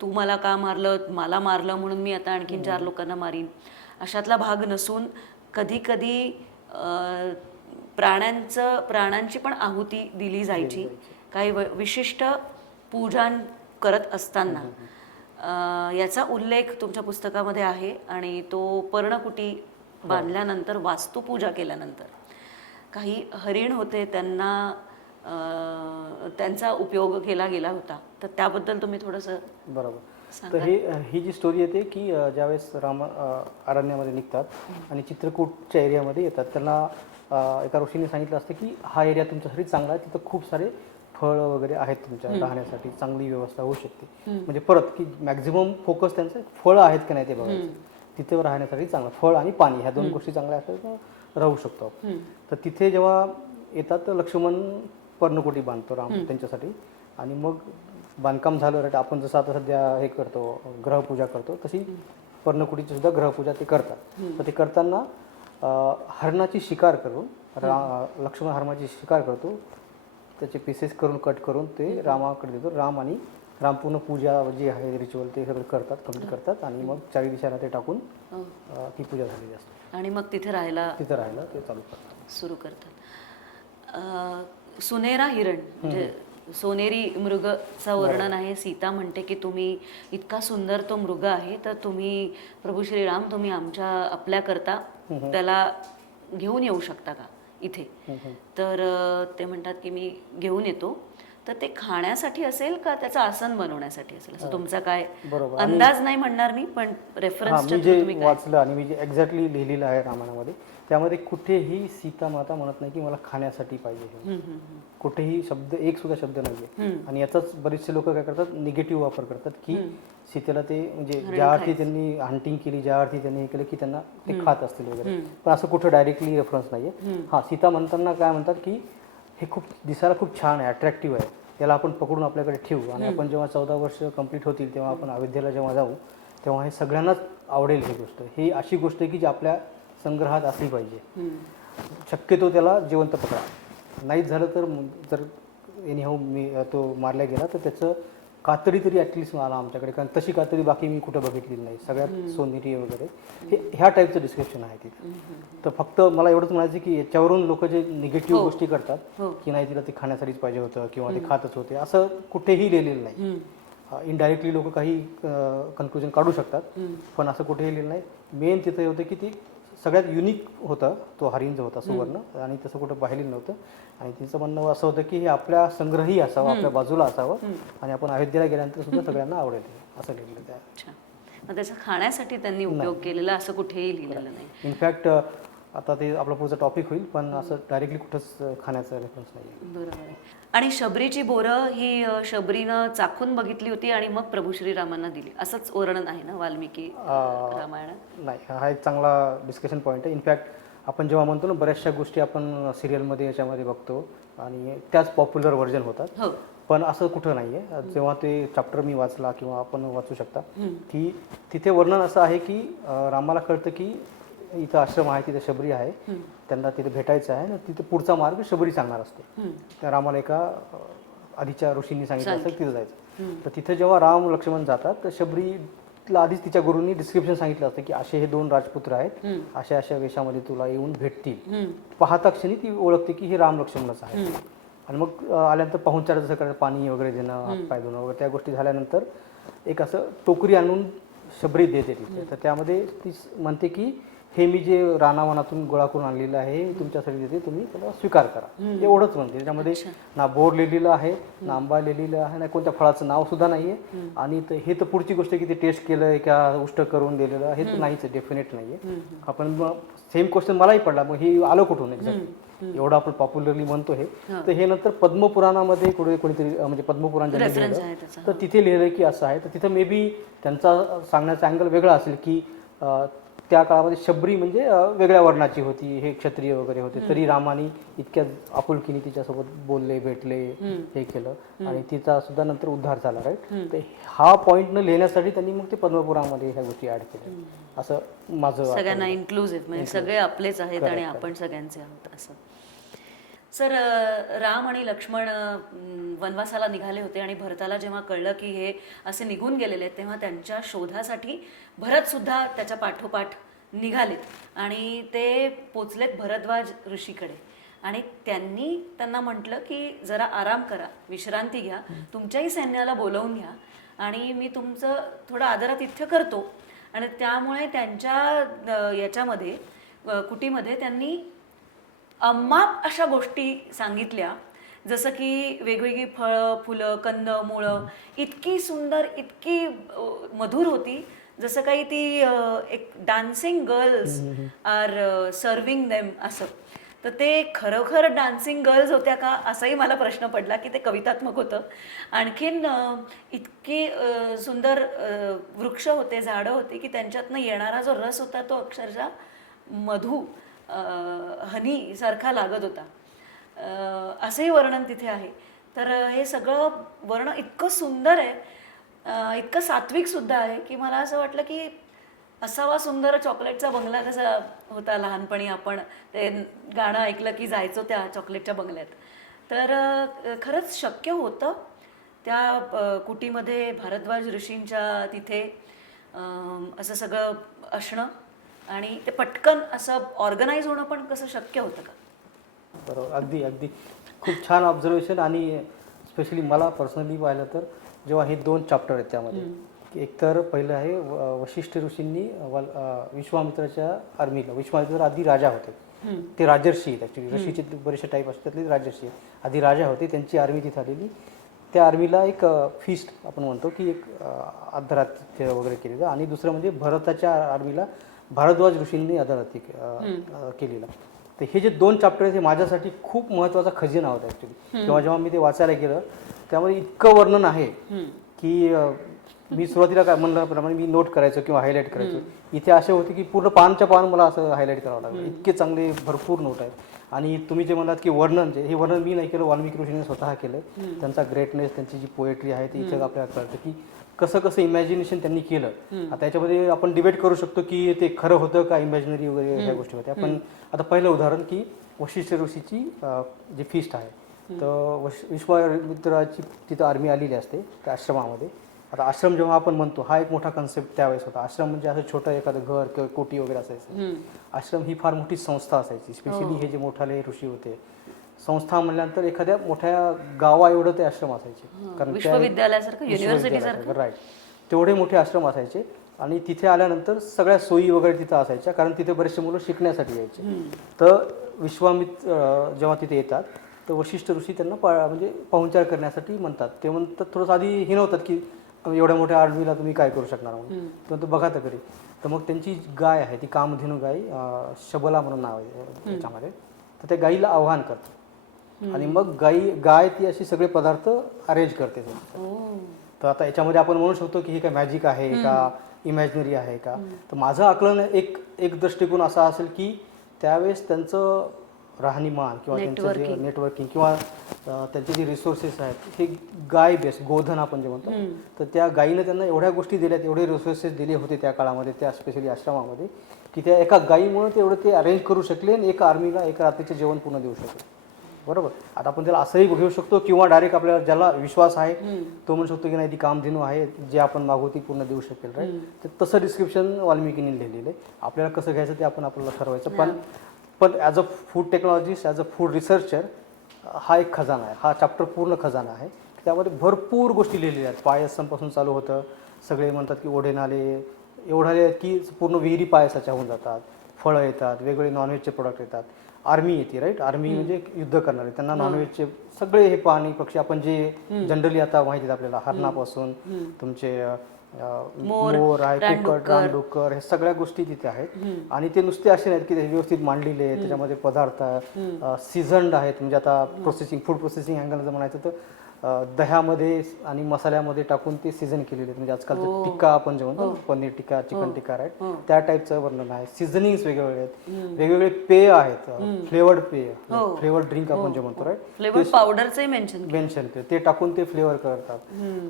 तू मला का मारलं, मला मारलं म्हणून मी आता आणखीन 4 लोकांना मारीन, अशातला भाग नसून कधी कधी प्राणांची पण आहुती दिली जायची काही विशिष्ट पूजन करत असताना. याचा उल्लेख तुमच्या पुस्तकामध्ये आहे आणि तो पर्णकुटी बांधल्यानंतर, वास्तुपूजा केल्यानंतर काही हरिण होते, त्यांचा उपयोग केला गेला होता. तर त्याबद्दल तुम्ही थोडंसं. बरोबर. तर ही जी स्टोरी येते की ज्यावेळेस राम अरण्यामध्ये निघतात आणि चित्रकूटच्या एरियामध्ये येतात, त्यांना एका ऋषीने सांगितलं असतं की हा एरिया तुमच्यासाठी चांगला आहे, तिथं खूप सारे फळं वगैरे आहेत, तुमच्या राहण्यासाठी चांगली व्यवस्था होऊ शकते. म्हणजे परत की मॅक्झिमम फोकस त्यांचं फळं आहेत की नाही ते बघायचं, तिथे राहण्यासाठी चांगलं फळ आणि पाणी ह्या 2 गोष्टी चांगल्या असतात तर राहू शकतो. तर तिथे जेव्हा येतात तर लक्ष्मण पर्णकुटी बांधतो राम त्यांच्यासाठी. आणि मग बांधकाम झालं, राईट, आपण जसं आता सध्या हे करतो ग्रहपूजा करतो तशी पर्णकुटीची सुद्धा ग्रहपूजा ते करतात. तर ते करताना हरणाची शिकार करून लक्ष्मण हरणाची शिकार करतो, त्याचे पीसेस करून कट करून ते रामाकडे देतो. राम पूर्ण पूजा जी आहे रिच्युअल ते सगळं करतात, कम्प्लीट करतात आणि मग 4 दिशांना ते टाकून ती पूजा झालेली असते आणि मग तिथे राहायला ते चालू करतात, सुरू करतात. सुनेरा हिरण म्हणजे सोनेरी मृगचं वर्णन आहे. सीता म्हणते की तुम्ही इतका सुंदर तो मृग आहे, तर तुम्ही प्रभू श्रीराम तुम्ही आपल्याकरता त्याला घेऊन येऊ शकता का इथे. तर ते म्हणतात की मी घेऊन येतो. तर ते खाण्यासाठी असेल का त्याचं आसन बनवण्यासाठी असेल, असं तुमचा काय अंदाज नाही म्हणणार मी, पण रेफरन्स मी वाचलं आणि मी जे एक्झॅक्टली लिहिलेलं आहे रामायणामध्ये त्यामध्ये कुठेही सीता माता म्हणत नाही की मला खाण्यासाठी पाहिजे, कुठेही एक सुद्धा शब्द नाहीये. आणि याचाच बरेचसे लोक काय करतात, निगेटिव्ह वापर करतात की सीतेला ते म्हणजे ज्या अर्थी त्यांनी हंटिंग केली, ज्या अर्थी त्यांनी हे केलं की त्यांना ते खात असतील वगैरे, पण असं कुठं डायरेक्टली रेफरन्स नाहीये. हा, सीता म्हणताना काय म्हणतात की हे खूप दिसायला खूप छान आहे, अट्रॅक्टिव्ह आहे, याला आपण पकडून आपल्याकडे ठेवू आणि आपण जेव्हा 14 वर्ष कंप्लीट होतील तेव्हा आपण अयोध्येला जेव्हा जाऊ तेव्हा हे सगळ्यांनाच आवडेल. ही गोष्ट ही अशी गोष्ट आहे की जी आपल्या संग्रहात असली पाहिजे. शक्यतो त्याला जिवंत पकडा, नाहीच झालं तर जर एनीहाऊ तो मारला गेला तर त्याचं कातडी तरी ॲटलिस्ट आला आमच्याकडे, कारण तशी कातडी बाकी मी कुठं बघितलेली नाही. सगळ्यात सोनेरी वगैरे ह्या टाईपचं डिस्क्रिप्शन आहे तिथे. तर फक्त मला एवढंच म्हणायचं की याच्यावरून लोक जे निगेटिव्ह गोष्टी करतात की नाही तिला ते खाण्यासाठीच पाहिजे होतं किंवा ते खातच होते, असं कुठेही लिहिलेलं नाही. इनडायरेक्टली लोक काही कन्क्लुजन काढू शकतात, पण असं कुठेही लिहिलं नाही. मेन तिथं होतं की ती सगळ्यात युनिक होता तो हरिण जो होता सुवर्ण, आणि तसं कुठं पाहिलेलं नव्हतं. आणि तिचं म्हणणं असं होतं की हे आपल्या संग्रही असावं, आपल्या बाजूला असावं, आणि आपण अयोध्येला गेल्यानंतर सुद्धा सगळ्यांना आवडेल असं लिहिलं त्या. अच्छा, मग त्याचा खाण्यासाठी त्यांनी उपयोग केलेला असं कुठेही लिहिलेलं नाही. इनफॅक्ट आता ते आपला पुढचा टॉपिक होईल, पण असं डायरेक्टली कुठंच खाण्याचा रेफरन्स नाही. बरोबर आहे. आणि शबरीची बोरं ही शबरीनं चाखून बघितली होती आणि मग प्रभू श्रीरामांना दिली, असंच वर्णन आहे ना वाल्मिकी रामायणात? नाही, हा एक चांगला डिस्कशन पॉईंट आहे. इनफॅक्ट आपण जेव्हा म्हणतो ना, बऱ्याचशा गोष्टी आपण सिरियलमध्ये याच्यामध्ये बघतो आणि त्याच पॉप्युलर व्हर्जन होतात, हो. पण असं कुठं नाही आहे. जेव्हा ते चॅप्टर मी वाचला किंवा आपण वाचू शकता की तिथे वर्णन असं आहे की रामाला कळतं की इथं आश्रम आहे, तिथे शबरी आहे, त्यांना तिथे भेटायचं आहे ना, तिथे पुढचा मार्ग शबरी सांगणार असतो. त्या रामाला एका आधीच्या ऋषींनी सांगितलं असतं तिथं जायचं. तर तिथे जेव्हा राम लक्ष्मण जातात तर शबरीला आधीच तिच्या गुरूंनी डिस्क्रिप्शन सांगितलं असतं की असे हे 2 राजपुत्र आहेत, अशा अशा वेशामध्ये तुला येऊन भेटतील. पाहता क्षणी ती ओळखते की हे राम लक्ष्मणच आहे. आणि मग आल्यानंतर पाहुणचार जसं करायचं, पाणी वगैरे देणं, हातपाय धुणं वगैरे, त्या गोष्टी झाल्यानंतर एक असं टोकरी आणून शबरी देते तिथे. तर त्यामध्ये ती म्हणते की हे मी जे रानावनातून गोळा करून आणलेलं आहे हे तुमच्यासाठी देते, तुम्ही त्याला स्वीकार करा. एवढंच म्हणते. त्याच्यामध्ये ना बोर लिहिलेलं आहे, ना आंबा लिहिलेलं आहे, ना कोणत्या फळाचं नाव सुद्धा नाहीये. आणि हे तर पुढची गोष्ट की ते टेस्ट केलंय का उष्ट करून दिलेलं हे तर नाहीच, डेफिनेट नाहीये. आपण सेम क्वेश्चन मलाही पडला, मग हे आलं कुठून एक्झॅक्टली, एवढं आपण पॉप्युलरली म्हणतो हे. तर हे नंतर पद्मपुराणामध्ये कोणीतरी म्हणजे पद्मपुराण ज्यांनी लिहिलं तर तिथे लिहिलं की असं आहे. तर तिथं मे बी त्यांचा सांगण्याचा अँगल वेगळा असेल की त्या काळामध्ये शबरी म्हणजे वेगळ्या वर्णाची होती, हे क्षत्रिय वगैरे होते, तरी रामाने इतक्या आपुलकीने तिच्यासोबत बोलले, भेटले, हे केलं, आणि तिचा सुद्धा नंतर उद्धार झाला. राईट. तर हा पॉईंट न लिहिण्यासाठी त्यांनी मग ते पद्मपुराणामध्ये ह्या गोष्टी ऍड केल्या, असं माझं. सगळ्यांना इन्क्लुझिव्ह, म्हणजे सगळे आपलेच आहेत आणि आपण सगळ्यांचे आहोत असं. सर, राम आणि लक्ष्मण वनवासाला निघाले होते आणि भरताला जेव्हा कळलं की हे असे निघून गेलेले आहेत, तेव्हा त्यांच्या शोधासाठी भरतसुद्धा त्याच्या पाठोपाठ निघालेत आणि ते पोचलेत भरद्वाज ऋषीकडे. आणि त्यांनी त्यांना म्हटलं की जरा आराम करा, विश्रांती घ्या, तुमच्याही सैन्याला बोलवून घ्या आणि मी तुमचं थोडं आदरातिथ्य करतो. आणि त्यामुळे त्यांच्या याच्यामध्ये कुटीमध्ये त्यांनी अमाप अशा गोष्टी सांगितल्या, जसं की वेगवेगळी फळं, फुलं, कंद, मुळं इतकी सुंदर, इतकी मधुर होती, जसं काही ती एक dancing girls are serving them असं. तर ते खरोखर डान्सिंग गर्ल्स होत्या का असाही मला प्रश्न पडला की ते कवितात्मक होतं. आणखीन इतकी सुंदर वृक्ष होते, झाडं होती की त्यांच्यातनं येणारा जो रस होता तो अक्षरशः मधू हनी सारखा लागत होता, असंही वर्णन तिथे आहे. तर हे सगळं वर्णन इतकं सुंदर आहे, इतकं सात्विक सुद्धा आहे की मला असं वाटलं की असावा सुंदर चॉकलेटचा बंगला कसा होता लहानपणी, आपण ते गाणं ऐकलं की जायचो त्या चॉकलेटच्या बंगल्यात. तर खरंच शक्य होतं त्या कुटीमध्ये भारद्वाज ऋषींच्या तिथे असं सगळं असणं, आणि ते पटकन असं ऑर्गनाईज होणं पण कसं शक्य होतं का? बरोबर, अगदी अगदी खूप छान ऑब्झर्वेशन. आणि स्पेशली मला पर्सनली पाहिलं तर जेव्हा हे 2 चॅप्टर आहेत त्यामध्ये, एक तर पहिलं आहे वशिष्ठ ऋषींनी विश्वामित्राच्या आर्मीला, विश्वामित्र आधी राजा होते, ते राजर्षी आहेत ॲक्च्युली, ऋषीचे बरेचसे टाईप असतात, त्यातले राजर्षी आहेत. आधी राजा होते, त्यांची आर्मी तिथे आलेली, त्या आर्मीला एक फीस्ट आपण म्हणतो की एक आदरातिथ्य वगैरे केलेलं. आणि दुसरं म्हणजे भरताच्या आर्मीला भारद्वाज ऋषींनी आदरातिथ्य केलेलं. तर हे जे 2 चॅप्टर आहेत हे माझ्यासाठी खूप महत्त्वाचा खजिना होता ॲक्च्युली. जेव्हा मी ते वाचायला गेलं त्यामध्ये इतकं वर्णन आहे की मी सुरुवातीला काय म्हणल्याप्रमाणे मी नोट करायचो किंवा हायलाईट करायचो. इथे असे होते की पूर्ण पानच्या पान मला असं हायलाईट करावं लागलं, इतके चांगले भरपूर नोट आहेत. आणि तुम्ही जे म्हणलात की वर्णन, जे हे वर्णन मी नाही केलं, वाल्मिकी ऋषींनी स्वतः केलं. त्यांचा ग्रेटनेस, त्यांची जी पोएट्री आहे ती इथे आपल्याला कळतं की कसं कसं इमॅजिनेशन त्यांनी केलं. आता याच्यामध्ये आपण डिबेट करू शकतो की ते खरं होतं का इमॅजिनरी वगैरे ह्या गोष्टी होत्या. पण आता पहिलं उदाहरण की वशिष्ठ ऋषीची जी फीस्ट आहे, तर विश्वामित्राची तिथं आर्मी आलेली असते त्या आश्रमामध्ये. आता आश्रम जेव्हा आपण म्हणतो हा एक मोठा कन्सेप्ट त्यावेळेस होता. आश्रम म्हणजे असं छोटं एखादं घर किंवा कोटी वगैरे असायचं. आश्रम ही फार मोठी संस्था असायची. स्पेशली हे जे मोठाले ऋषी होते, संस्था म्हणल्यानंतर एखाद्या मोठ्या गावा एवढं ते आश्रम असायचे, कारण विश्वविद्यालयासारखं, युनिव्हर्सिटीसारखं, राईट, तेवढे मोठे आश्रम असायचे. आणि तिथे आल्यानंतर सगळ्या सोयी वगैरे तिथं असायच्या, कारण तिथे बरेचसे मुलं शिकण्यासाठी यायचे. तर विश्वामित्र जेव्हा तिथे येतात तर वशिष्ठ ऋषी त्यांना म्हणजे पाहुणचार करण्यासाठी म्हणतात. ते म्हणतात थोडंसं आधी हे नव्हतात की एवढ्या मोठ्या आर्मीला तुम्ही काय करू शकणार म्हणून, तर बघा तर कधी. तर मग त्यांची गाय आहे ती कामधेनू गाय, शबला म्हणून नाव आहे त्याच्यामध्ये, तर त्या गाईला आव्हान करतात आणि मग गाय ती अशी सगळे पदार्थ अरेंज करते. तर आता याच्यामध्ये आपण म्हणू शकतो की हे काय मॅजिक आहे का, इमॅजिनरी आहे का. तर माझं आकलन एक दृष्टिकोन असा असेल की त्यावेळेस त्यांचं राहणीमान किंवा त्यांचं जे नेटवर्किंग किंवा त्यांचे जे रिसोर्सेस आहेत हे गाय बेस, गोधन आपण जे म्हणतो, तर त्या गायीनं त्यांना एवढ्या गोष्टी दिल्यात, एवढे रिसोर्सेस दिले होते त्या काळामध्ये, त्या स्पेशली आश्रमामध्ये, की त्या एका गायीमुळे तेवढं ते अरेंज करू शकले आणि एका आर्मीला एका रात्रीचे जेवण पूर्ण देऊ शकले. बरोबर. आता आपण त्याला असंही घेऊ शकतो किंवा डायरेक्ट आपल्याला ज्याला विश्वास आहे तो म्हणू शकतो की नाही ती कामधेनू आहे, जे आपण मागू ती पूर्ण देऊ शकेल. राईट. तर तसं डिस्क्रिप्शन वाल्मिकीने लिहिलेलं आहे. आपल्याला कसं घ्यायचं ते आपल्याला ठरवायचं. पण as a food technologist, as a food researcher, हा एक खजाना आहे, हा चॅप्टर पूर्ण खजाना आहे. त्यामध्ये भरपूर गोष्टी लिहिलेल्या आहेत. पायसांपासून चालू होतं, सगळे म्हणतात की ओढे नाले एवढाले की पूर्ण विहिरी पायसाच्या होऊन जातात, फळं येतात, वेगवेगळे नॉनव्हेजचे प्रोडक्ट येतात, आर्मी येते. राईट. आर्मी म्हणजे युद्ध करणारे, त्यांना नॉनव्हेजचे सगळे हे प्राणी पक्षी आपण जे जनरली आता माहिती आहेत आपल्याला, हरणापासून तुमचे मोर आहे, कुकट, रानडुक्कर, हे सगळ्या गोष्टी तिथे आहेत. आणि ते नुसते असे नाहीत की ते व्यवस्थित मांडलेले आहेत, त्याच्यामध्ये पदार्थ सीझन्ड आहेत. म्हणजे आता फूड प्रोसेसिंग अँगल जर म्हणायचं तर दह्यामध्ये आणि मसाल्यामध्ये टाकून ते सीझन केलेले आहेत. म्हणजे आजकाल टिक्का आपण जे म्हणतो, पनीर टिक्का, चिकन टिक्का, राईट, त्या टाईपचं वर्णन आहे. सिझनिंग्स वेगवेगळे आहेत, वेगवेगळे पेय आहेत, फ्लेवर्ड पेय, फ्लेवर्ड ड्रिंक आपण जे म्हणतो, राईट, फ्लेवर्ड पावडरचे मेन्शन ते टाकून ते फ्लेवर करतात.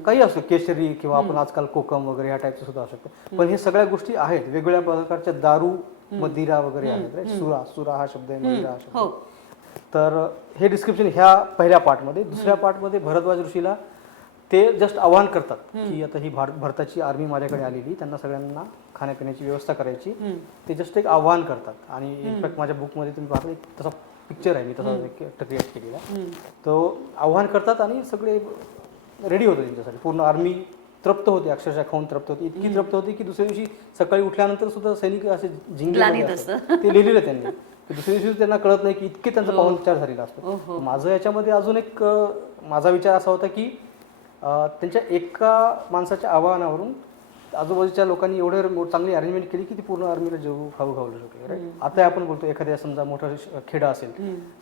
काही असो, केशरी किंवा आपण आजकाल कोकम वगैरे ह्या टाईपचं सुद्धा असू शकतं. पण हे सगळ्या गोष्टी आहेत. वेगवेगळ्या प्रकारच्या दारू, मदिरा वगैरे आहेत. राईट. सुरा हा शब्द आहे, मदिरा हा शब्द. तर हे डिस्क्रिप्शन ह्या पहिल्या पार्टमध्ये. दुसऱ्या पार्टमध्ये भरद्वाज ऋषीला ते जस्ट आवाहन करतात की आता ही भारताची आर्मी माझ्याकडे आलेली, त्यांना सगळ्यांना खाण्यापिण्याची व्यवस्था करायची. ते जस्ट एक आव्हान करतात. आणि इनफॅक्ट माझ्या बुकमध्ये तुम्ही पाहता एक तसा पिक्चर आहे, मी तसा क्रिएट केलेला. तो आव्हान करतात आणि सगळे रेडी होते त्यांच्यासाठी. पूर्ण आर्मी तृप्त होते, अक्षरशः खाऊन तृप्त होती. इतकी तृप्त होती की दुसऱ्या दिवशी सकाळी उठल्यानंतर सुद्धा सैनिक असे जिंकले ते लिहिलेलं त्यांनी. दुसऱ्या दिवशी त्यांना कळत नाही की इतके त्यांचा पाहुणचार झालेला असतो. माझं याच्यामध्ये अजून एक माझा विचार असा होता की त्यांच्या एका माणसाच्या आवाहनावरून आजूबाजूच्या लोकांनी एवढे चांगली अरेंजमेंट केली की ती पूर्ण आर्मीला जेवू खाऊ शकले. राईट. आता आपण बोलतो एखाद्या समजा मोठा खेडा असेल,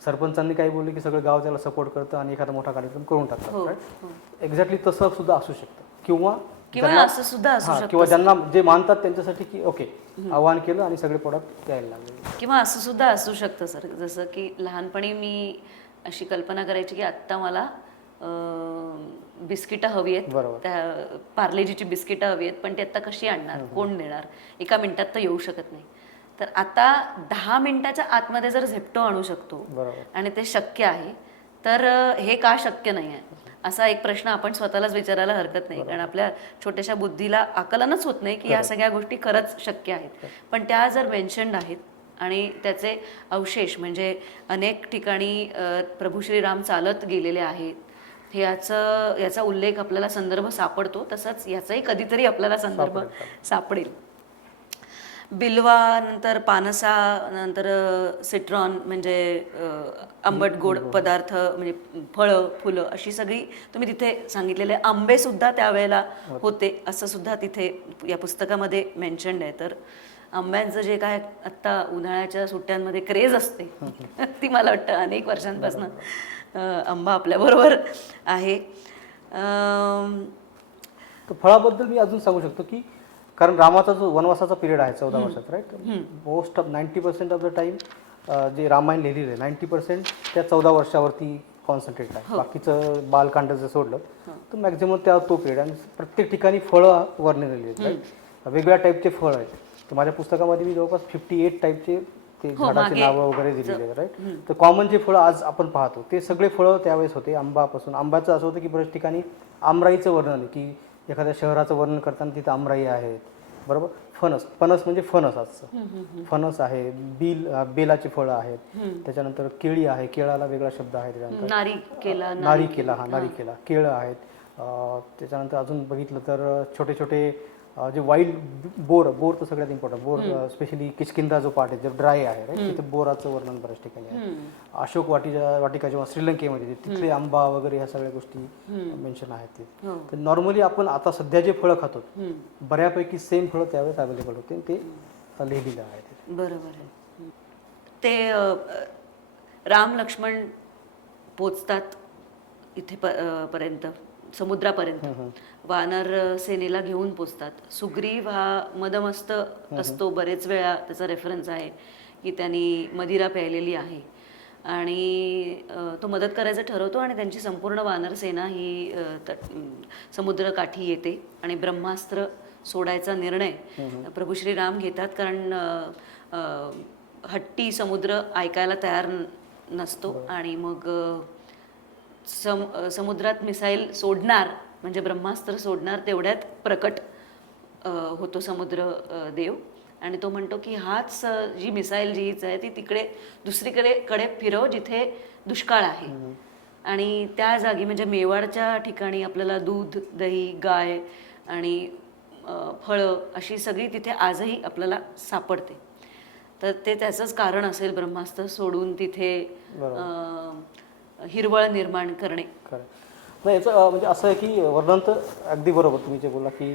सरपंचांनी काही बोलले की सगळं गाव त्याला सपोर्ट करतं आणि एखादा मोठा कार्यक्रम करून टाकतात. राईट. एक्झॅक्टली तसं सुद्धा असू शकतं. किंवा असं सुद्धा असू शकतं, किंवा ज्यांना जे मानतात त्यांच्यासाठी की ओके आव्हान केलं आणि सगळे प्रोडक्ट द्यायला लागले. किंवा असं सुद्धा असू शकतं सर, जसं की लहानपणी मी अशी कल्पना करायची की आत्ता मला बिस्किटं हवी आहेत, त्या पार्लेजीची बिस्किटं हवी आहेत, पण ती आत्ता कशी आणणार, कोण देणार, एका मिनिटात तर येऊ शकत नाही. तर आता 10 मिनिटाच्या आतमध्ये जर झेप्टो आणू शकतो आणि ते शक्य आहे, तर हे का शक्य नाही आहे असा एक प्रश्न आपण स्वतःलाच विचारायला हरकत नाही. कारण आपल्या छोट्याशा बुद्धीला आकलनच होत नाही की या सगळ्या गोष्टी खरंच शक्य आहेत. पण त्या जर मेन्शन्ड आहेत आणि त्याचे अवशेष म्हणजे अनेक ठिकाणी प्रभू श्रीराम चालत गेलेले आहेत, याचा उल्लेख आपल्याला संदर्भ सापडतो. तसंच याचाही कधीतरी आपल्याला संदर्भ सापडेल. बिल्वा, नंतर पानसा, नंतर सिट्रॉन म्हणजे आंबट गोड पदार्थ म्हणजे फळं फुलं अशी सगळी तुम्ही तिथे सांगितलेले. आंबे सुद्धा त्यावेळेला होते असं सुद्धा तिथे या पुस्तकामध्ये मेन्शन्ड आहे. तर आंब्यांचं जे काय आत्ता उन्हाळ्याच्या सुट्ट्यांमध्ये क्रेज असते ती मला वाटतं अनेक वर्षांपासून आंबा आपल्याबरोबर आहे. फळाबद्दल मी अजून सांगू शकतो की कारण रामाचा जो वनवासाचा पिरियड आहे 14 वर्षाचा, right, most of 90% of the time जे रामायण लिहिलेलं आहे 90% त्या 14 वर्षावरती कॉन्सन्ट्रेट आहे. बाकीचं बालकांड जर सोडलं तर मॅक्झिमम तो पिरियड. आणि प्रत्येक ठिकाणी फळं वर्णलेली आहेत, राईट, वेगवेगळ्या टाईपचे फळं आहेत. तर माझ्या पुस्तकामध्ये मी जवळपास 58 टाईपचे ते झाडाची नावं वगैरे दिलेली आहेत. राईट. तर कॉमन जे फळं आज आपण पाहतो ते सगळे फळं त्यावेळेस होते. आंब्याचं असं होतं की बऱ्याच ठिकाणी आमराईचं वर्णन आहे की एखाद्या शहराचं वर्णन करताना तिथं आमराई आहेत. बरोबर. फणस म्हणजे फणस आजचं फणस आहे. बेलाची फळं आहेत. त्याच्यानंतर केळी आहे, केळाला वेगळा शब्द आहे. त्याच्यानंतर नारिकेला केळं आहेत. त्याच्यानंतर अजून बघितलं तर छोटे छोटे जे वाईल्ड बोर तर सगळ्यात इम्पॉर्टंट बोर, स्पेशली किष्किंधा जो पार्ट आहे जो ड्राय आहे राईट, तिथे बोराचं वर्णन बऱ्याच ठिकाणी आहे. अशोक वाटिका जेव्हा श्रीलंकेमध्ये तिथले आंबा वगैरे ह्या सगळ्या गोष्टी मेन्शन आहेत तिथे. तर नॉर्मली आपण आता सध्या जे फळं खातो बऱ्यापैकी सेम फळं त्यावेळेस अवेलेबल होते, ते लिहिलेलं आहे तिथे. बरोबर आहे. ते राम लक्ष्मण पोचतात इथे पर्यंत, समुद्रापर्यंत. वानर सेनेला घेऊन पोचतात. सुग्रीव हा मदमस्त असतो, बरेच वेळा त्याचा रेफरन्स आहे की त्यांनी मदिरा प्यायलेली आहे आणि तो मदत करायचं ठरवतो आणि त्यांची संपूर्ण वानर सेना ही समुद्रकाठी येते आणि ब्रह्मास्त्र सोडायचा निर्णय प्रभू श्रीराम घेतात, कारण हट्टी समुद्र ऐकायला तयार नसतो आणि मग समुद्रात मिसाईल सोडणार म्हणजे ब्रह्मास्त्र सोडणार तेवढ्यात प्रकट होतो समुद्र देव आणि तो म्हणतो की हाच जी मिसाईल जीच आहे ती तिकडे दुसरीकडे फिरव जिथे दुष्काळ आहे. आणि त्या जागी म्हणजे मेवाडच्या ठिकाणी आपल्याला दूध, दही, गाय आणि फळं अशी सगळी तिथे आजही आपल्याला सापडते. तर ते त्याचंच कारण असेल ब्रह्मास्त्र सोडून तिथे हिरवळ निर्माण करणे. नाही, याचं म्हणजे असं आहे की वर्णन तर अगदी बरोबर तुम्ही जे बोला की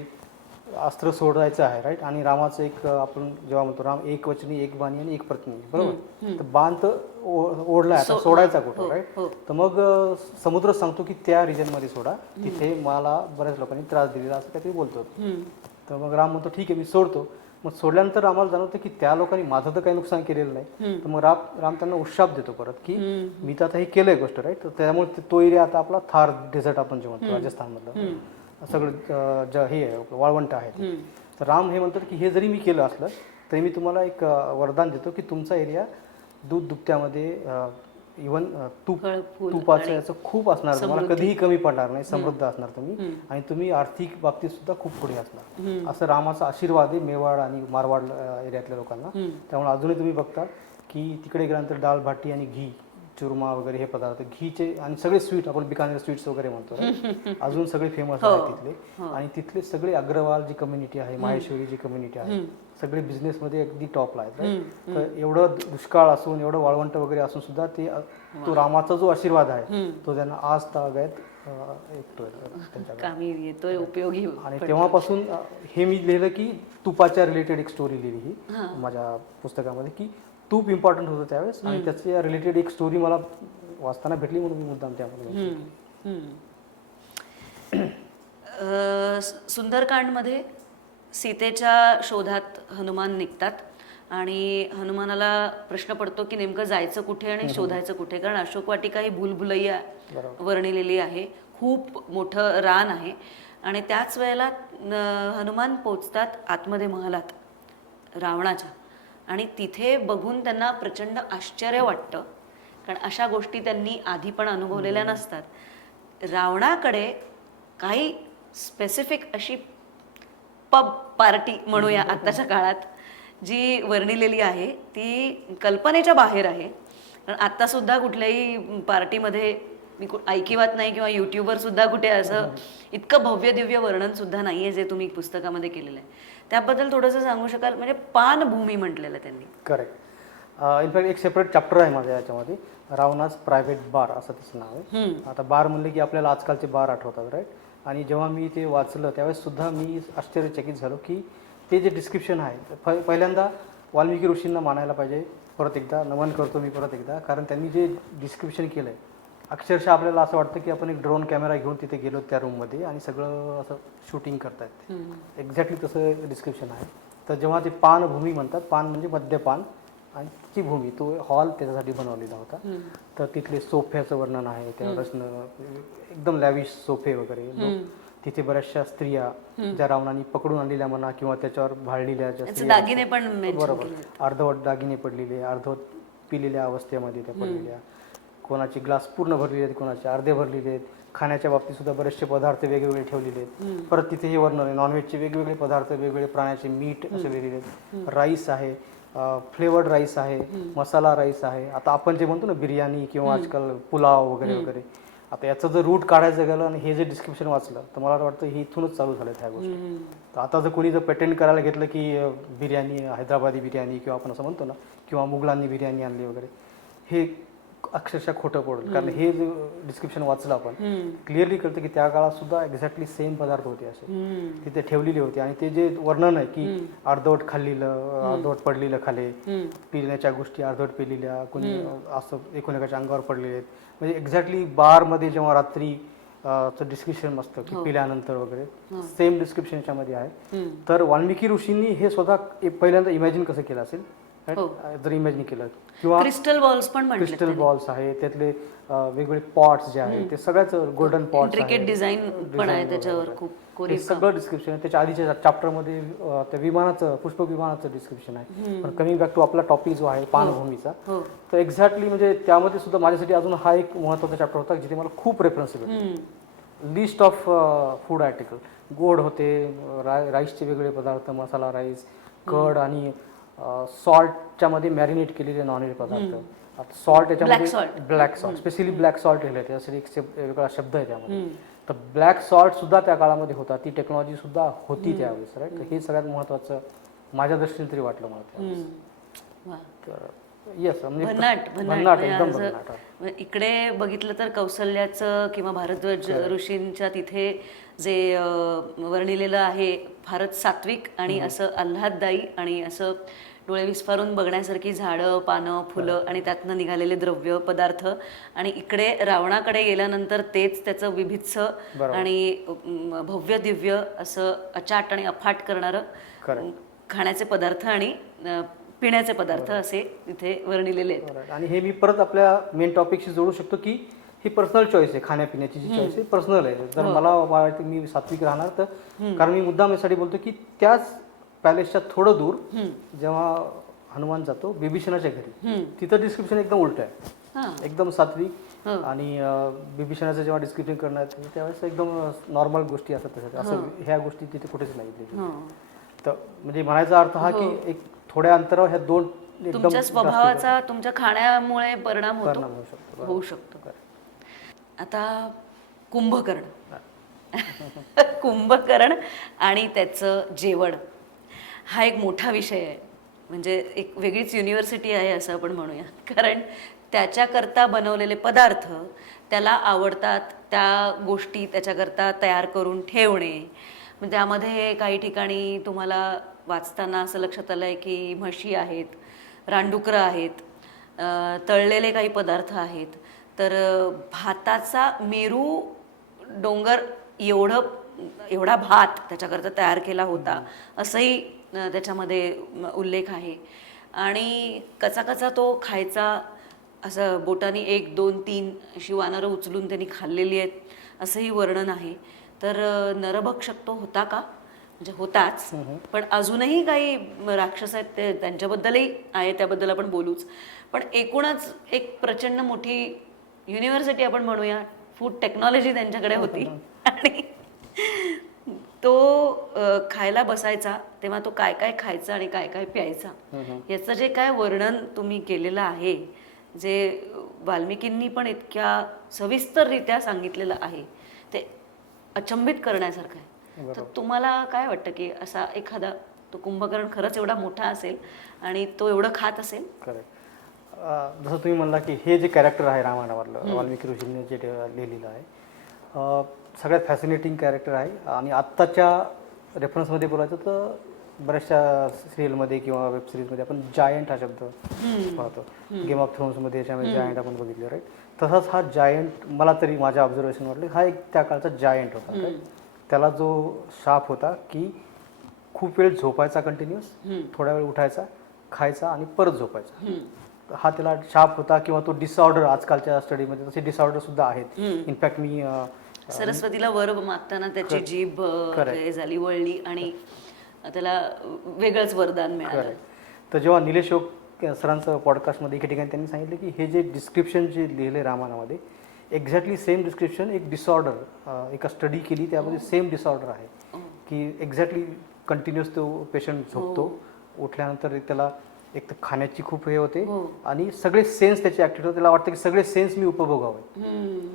अस्त्र सोडायचं आहे राईट. आणि रामाचं एक आपण जेव्हा म्हणतो राम एक वचनी, एक बाणी आणि एक पत्नी, बरोबर. तर बाण तर ओढला आहे, आता सोडायचा कुठं राईट. तर मग समुद्र सांगतो की त्या रिजनमध्ये सोडा, तिथे मला बऱ्याच लोकांनी त्रास दिलेला असं काहीतरी बोलतो. तर मग राम म्हणतो ठीक आहे मी सोडतो. मग सोडल्यानंतर आम्हाला जाणवतं की त्या लोकांनी माझं तर काही नुकसान केलेलं नाही. तर मग राम त्यांना उशाप देतो परत की मी तर आता हे केलंय गोष्ट राईट. तर त्यामुळे तो एरिया आता आपला थार डेझर्ट आपण जे म्हणतो राजस्थानमधलं सगळं हे आहे वाळवंट आहे. तर राम हे म्हणतात की हे जरी मी केलं असलं तरी मी तुम्हाला एक वरदान देतो की तुमचा एरिया दूध दुभत्यामध्ये इव्हन तुपाचं याचं खूप असणार, तुम्हाला कधीही कमी पडणार नाही, समृद्ध असणार तुम्ही आणि तुम्ही आर्थिक बाबतीत सुद्धा खूप पुढे असणार. असं रामाचा आशीर्वाद आहे मेवाड आणि मारवाड एरियातल्या लोकांना. त्यामुळे अजूनही तुम्ही बघता की तिकडे गेल्यानंतर डाळ भाटी आणि घी, चुरमा वगैरे हे पदार्थ घीचे आणि सगळे स्वीट, आपण बिकानेर स्वीट्स वगैरे म्हणतो अजून सगळे फेमस आहेत तिथले. आणि तिथले सगळे अग्रवाल जी कम्युनिटी आहे, माहेश्वरी जी कम्युनिटी आहे, सगळे बिझनेसमध्ये अगदी टॉपला आहेत. तर एवढं दुष्काळ असून एवढं वाळवंट वगैरे असून सुद्धा ते तो रामाचा जो आशीर्वाद आहे तो त्यांना आज तागायत कामी येतोय, उपयोगी. आणि तेव्हापासून हे मी लिहिलं की तुपाच्या रिलेटेड एक स्टोरी लिहिली ही माझ्या पुस्तकामध्ये की तूप इम्पॉर्टंट होतं त्यावेळेस आणि त्याच्या रिलेटेड एक स्टोरी मला वाचताना भेटली म्हणून मी मुद्दाम त्यामध्ये. सुंदरकांडमध्ये सीतेच्या शोधात हनुमान निघतात आणि हनुमानाला प्रश्न पडतो की नेमकं जायचं कुठे आणि शोधायचं कुठे, कारण अशोक वाटिका ही भूलभुलैया वर्णिलेली आहे, खूप मोठं रान आहे. आणि त्याच वेळेला हनुमान पोचतात आतमध्ये महलात रावणाच्या आणि तिथे बघून त्यांना प्रचंड आश्चर्य वाटतं, कारण अशा गोष्टी त्यांनी आधी पण अनुभवलेल्या नसतात. रावणाकडे काही स्पेसिफिक अशी पब पार्टी म्हणूया आत्ताच्या काळात जी वर्णिलेली आहे ती कल्पनेच्या बाहेर आहे. कारण आत्तासुद्धा कुठल्याही पार्टीमध्ये मी ऐकिवात नाही किंवा यूट्यूबवर सुद्धा कुठे असं इतकं भव्य दिव्य वर्णन सुद्धा नाही आहे जे तुम्ही पुस्तकामध्ये केलेलं आहे. त्याबद्दल थोडंसं सांगू शकाल? म्हणजे पानभूमी म्हटलेलं त्यांनी. करेक्ट. इनफॅक्ट एक सेपरेट चॅप्टर आहे माझ्या याच्यामध्ये, रावणाज प्रायव्हेट बार असं त्याचं नाव आहे. आता बार म्हणले की आपल्याला आजकालचे बार आठवतात राईट. आणि जेव्हा मी ते वाचलं त्यावेळेस सुद्धा मी आश्चर्यचकित झालो की ते जे डिस्क्रिप्शन आहे, पहिल्यांदा वाल्मिकी ऋषींना मानायला पाहिजे, परत एकदा नमन करतो मी परत एकदा, कारण त्यांनी जे डिस्क्रिप्शन केलं आहे अक्षरशः आपल्याला असं वाटतं की आपण एक ड्रोन कॅमेरा घेऊन तिथे गेलो त्या रूममध्ये आणि सगळं असं शूटिंग करतायत. एक्झॅक्टली तसं डिस्क्रिप्शन आहे. तर जेव्हा ते पानभूमी म्हणतात, पान म्हणजे मद्यपान आणि ती भूमी, तो हॉल त्याच्यासाठी बनवलेला होता. तर तिथले सोफ्याचं वर्णन आहे, त्या रचना एकदम लॅविश सोफे वगैरे. तिथे बऱ्याचशा स्त्रिया ज्या रावणाने पकडून आणलेल्या म्हणा किंवा त्याच्यावर भाळलेल्या दागिने पण बरोबर, अर्धवट दागिने पडलेले, अर्धवट पिलेल्या अवस्थेमध्ये त्या पडलेल्या, कोणाचे ग्लास पूर्ण भरलेले आहेत, कोणाचे अर्धे भरलेले आहेत. खाण्याच्या बाबतीत सुद्धा बरेचसे पदार्थ वेगवेगळे ठेवलेले आहेत. परत तिथे हे वर्णन आहे नॉनव्हेजचे वेगवेगळे पदार्थ, वेगवेगळे प्राण्याचे मीठ असे वेगवेगळे आहेत. राईस आहे, फ्लेवर्ड राईस आहे, मसाला राईस आहे. आता आपण जे म्हणतो ना बिर्याणी किंवा आजकाल पुलाव वगैरे वगैरे, आता याचं जर रूट काढायचं गेलं आणि हे जे डिस्क्रिप्शन वाचलं तर मला वाटतं हे इथूनच चालू झालं ह्या गोष्टी. तर आता जर कोणी जर पेटेंट करायला घेतलं की बिर्याणी हैदराबादी बिर्याणी किंवा आपण असं म्हणतो ना, किंवा मुघलांनी बिर्याणी आणली वगैरे, हे अक्षरशः खोटं पडलं. कारण हे जे डिस्क्रिप्शन वाचलं आपण, क्लिअरली कळतं की त्या काळात सुद्धा एक्झॅक्टली सेम पदार्थ होते असे तिथे ठेवलेले होते. आणि ते जे वर्णन आहे की अर्धवट खाल्लेलं, अर्धवट पडलेलं खाले, पिण्याच्या गोष्टी अर्धवट पिलेल्या, कोणी असं एकोणएकाच्या अंगावर पडलेले आहेत, म्हणजे एक्झॅक्टली बारमध्ये जेव्हा रात्री डिस्क्रिप्शन असतं की पिल्यानंतर वगैरे, सेम डिस्क्रिप्शन याच्यामध्ये आहे. तर वाल्मिकी ऋषींनी हे स्वतः पहिल्यांदा इमॅजिन कसं केलं असेल, जर इमॅजिन केलं, किंवा क्रिस्टल बॉल्स पण क्रिस्टल बॉल्स आहे, त्यातले वेगवेगळे पॉट्स जे आहेत ते सगळ्याच गोल्डन पॉट्स, इंट्रिकेट डिझाईन पण आहे त्याच्यावर, खूप कोरीव सगळं डिस्क्रिप्शन आहे. त्याच्या आधीच्या चॅप्टरमध्ये त्या विमानाचं, पुष्पक विमानाचं डिस्क्रिप्शन आहे. पण कमिंग बॅक टू आपला टॉपिक जो आहे पानभूमीचा, तर एक्झॅक्टली म्हणजे त्यामध्ये सुद्धा माझ्यासाठी अजून हा एक महत्त्वाचा चॅप्टर होता जिथे मला खूप रेफरन्स भेटले. लिस्ट ऑफ फूड आर्टिकल, गोड होते, राईसचे वेगळे पदार्थ, मसाला राईस, कर्ड आणि सॉल्टच्या मध्ये मॅरिनेट केलेले नॉनव्हेज पदार्थ. आता सॉल्ट याच्यामध्ये black salt, specially black salt लिहिलं आहे, त्यासाठी एक वेगळा शब्द आहे त्यामध्ये. तर ब्लॅक सॉल्ट सुद्धा त्या काळामध्ये होता, ती टेक्नॉलॉजी सुद्धा होती त्यावेळेस, राईट. तर हे सगळ्यात महत्त्वाचं माझ्या दृष्टीने तरी वाटलं मला त्यावेळेस. तर येस, म्हणजे भन्नाट, एकदम भन्नाट. इकडे बघितलं तर कौशल्याचं किंवा भारद्वाज ऋषींच्या तिथे जे वर्णिलेलं आहे फारच सात्विक आणि असं आल्हाददायी आणि असं डोळे विस्फारून बघण्यासारखी झाडं, पानं, फुलं आणि त्यातनं निघालेले द्रव्य पदार्थ. आणि इकडे रावणाकडे गेल्यानंतर तेच त्याचं विभित्स आणि भव्य दिव्य असं अचाट आणि अफाट करणारं खाण्याचे पदार्थ आणि पिण्याचे पदार्थ असे तिथे वर्णिलेले आहेत. आणि हे मी परत आपल्या मेन टॉपिकशी जोडू शकतो की ही पर्सनल चॉईस आहे, खाण्यापिण्याची जी चॉईस आहे पर्सनल आहे. जर मला मी सात्विक राहणार तर, कारण मी मुद्दाम यासाठी बोलतो की त्याच पॅलेसच्या थोडं दूर जेव्हा हनुमान जातो बिभीषणाच्या घरी, तिथं डिस्क्रिप्शन एकदम उलट आहे, एकदम सात्विक. आणि बिभीषणाचं जेव्हा डिस्क्रिप्शन करण्यात त्यावेळेस एकदम नॉर्मल गोष्टी असतात, असं ह्या गोष्टी तिथे कुठेच नाही. तर म्हणजे म्हणायचा अर्थ हा की एक थोड्या अंतरावर ह्या दोन तुमच्या स्वभावाचा तुमच्या खाण्यामुळे परिणाम होऊ शकतो. आता कुंभकर्ण कुंभकर्ण आणि त्याचं जेवण हा एक मोठा विषय आहे. म्हणजे एक वेगळीच युनिव्हर्सिटी आहे असं आपण म्हणूया. कारण त्याच्याकरता बनवलेले पदार्थ त्याला आवडतात, त्या गोष्टी त्याच्याकरता तयार करून ठेवणे. म्हणजे त्यामध्ये काही ठिकाणी तुम्हाला वाचताना असं लक्षात आलं आहे की म्हशी आहेत, रानडुकरं आहेत, तळलेले काही पदार्थ आहेत. तर भाताचा मेरू डोंगर एवढा भात त्याच्याकरता तयार केला होता असंही त्याच्यामध्ये उल्लेख आहे. आणि कचा कचा तो खायचा, असं बोटानी 1, 2, 3 अशी वानरं उचलून त्यांनी खाल्लेली आहेत असंही वर्णन आहे. तर नरभक्षक तो होता का? म्हणजे होताच, पण अजूनही काही राक्षस आहेत ते त्यांच्याबद्दलही आहे, त्याबद्दल आपण बोलूच. पण एकूणच एक प्रचंड मोठी युनिव्हर्सिटी आपण म्हणूया, फूड टेक्नॉलॉजी त्यांच्याकडे होती. आणि तो खायला बसायचा तेव्हा तो काय काय खायचा आणि काय काय प्यायचा याचं जे काय वर्णन तुम्ही केलेलं आहे, जे वाल्मिकींनी पण इतक्या सविस्तररित्या सांगितलेलं आहे, ते अचंबित करण्यासारखं आहे. तर तुम्हाला काय वाटतं की असा एखादा तो कुंभकर्ण खरंच एवढा मोठा असेल आणि तो एवढं खात असेल? जसं तुम्ही म्हणला की हे जे कॅरेक्टर आहे रामायणावरलं, वाल्मिकी ऋषींनी जे लिहिलेलं आहे, सगळ्यात फॅसिनेटिंग कॅरेक्टर आहे. आणि आत्ताच्या रेफरन्समध्ये बोलायचं तर बऱ्याचशा सिरियलमध्ये किंवा वेब सिरीजमध्ये आपण जायंट हा शब्द पाहतो. गेम ऑफ थ्रोन्समध्ये याच्यामध्ये जायंट आपण बघितलं, राईट. तसाच हा जायंट मला तरी माझ्या ऑब्झर्वेशन वाटलं, हा एक त्या काळचा जायंट होता. त्याला जो शाप होता की खूप वेळ झोपायचा कंटिन्युअस, थोडा वेळ उठायचा, खायचा आणि परत झोपायचा, हा त्याला शाप होता. किंवा तो डिसऑर्डर आजकालच्या स्टडीमध्ये तसे डिसऑर्डर सुद्धा आहेत. इनफॅक्ट मी सरस्वतीला वर मागताना त्याची जीभ झाली वळली आणि त्याला वेगळंच वरदान मिळालं. तर जेव्हा निलेश योग सरांचं पॉडकास्टमध्ये एके ठिकाणी त्यांनी सांगितलं की हे जे डिस्क्रिप्शन जे लिहिले रामायणामध्ये, एक्झॅक्टली सेम डिस्क्रिप्शन एक डिसऑर्डर एका स्टडी केली त्यामध्ये सेम डिसऑर्डर आहे की एक्झॅक्टली कंटिन्युअस तो पेशंट झोपतो, उठल्यानंतर त्याला एक तर खाण्याची खूप हे होते हो. आणि सगळे सेन्स त्याचे ॲक्टिव्ह होते. त्याला वाटतं की सगळे सेन्स मी उपभोगावे,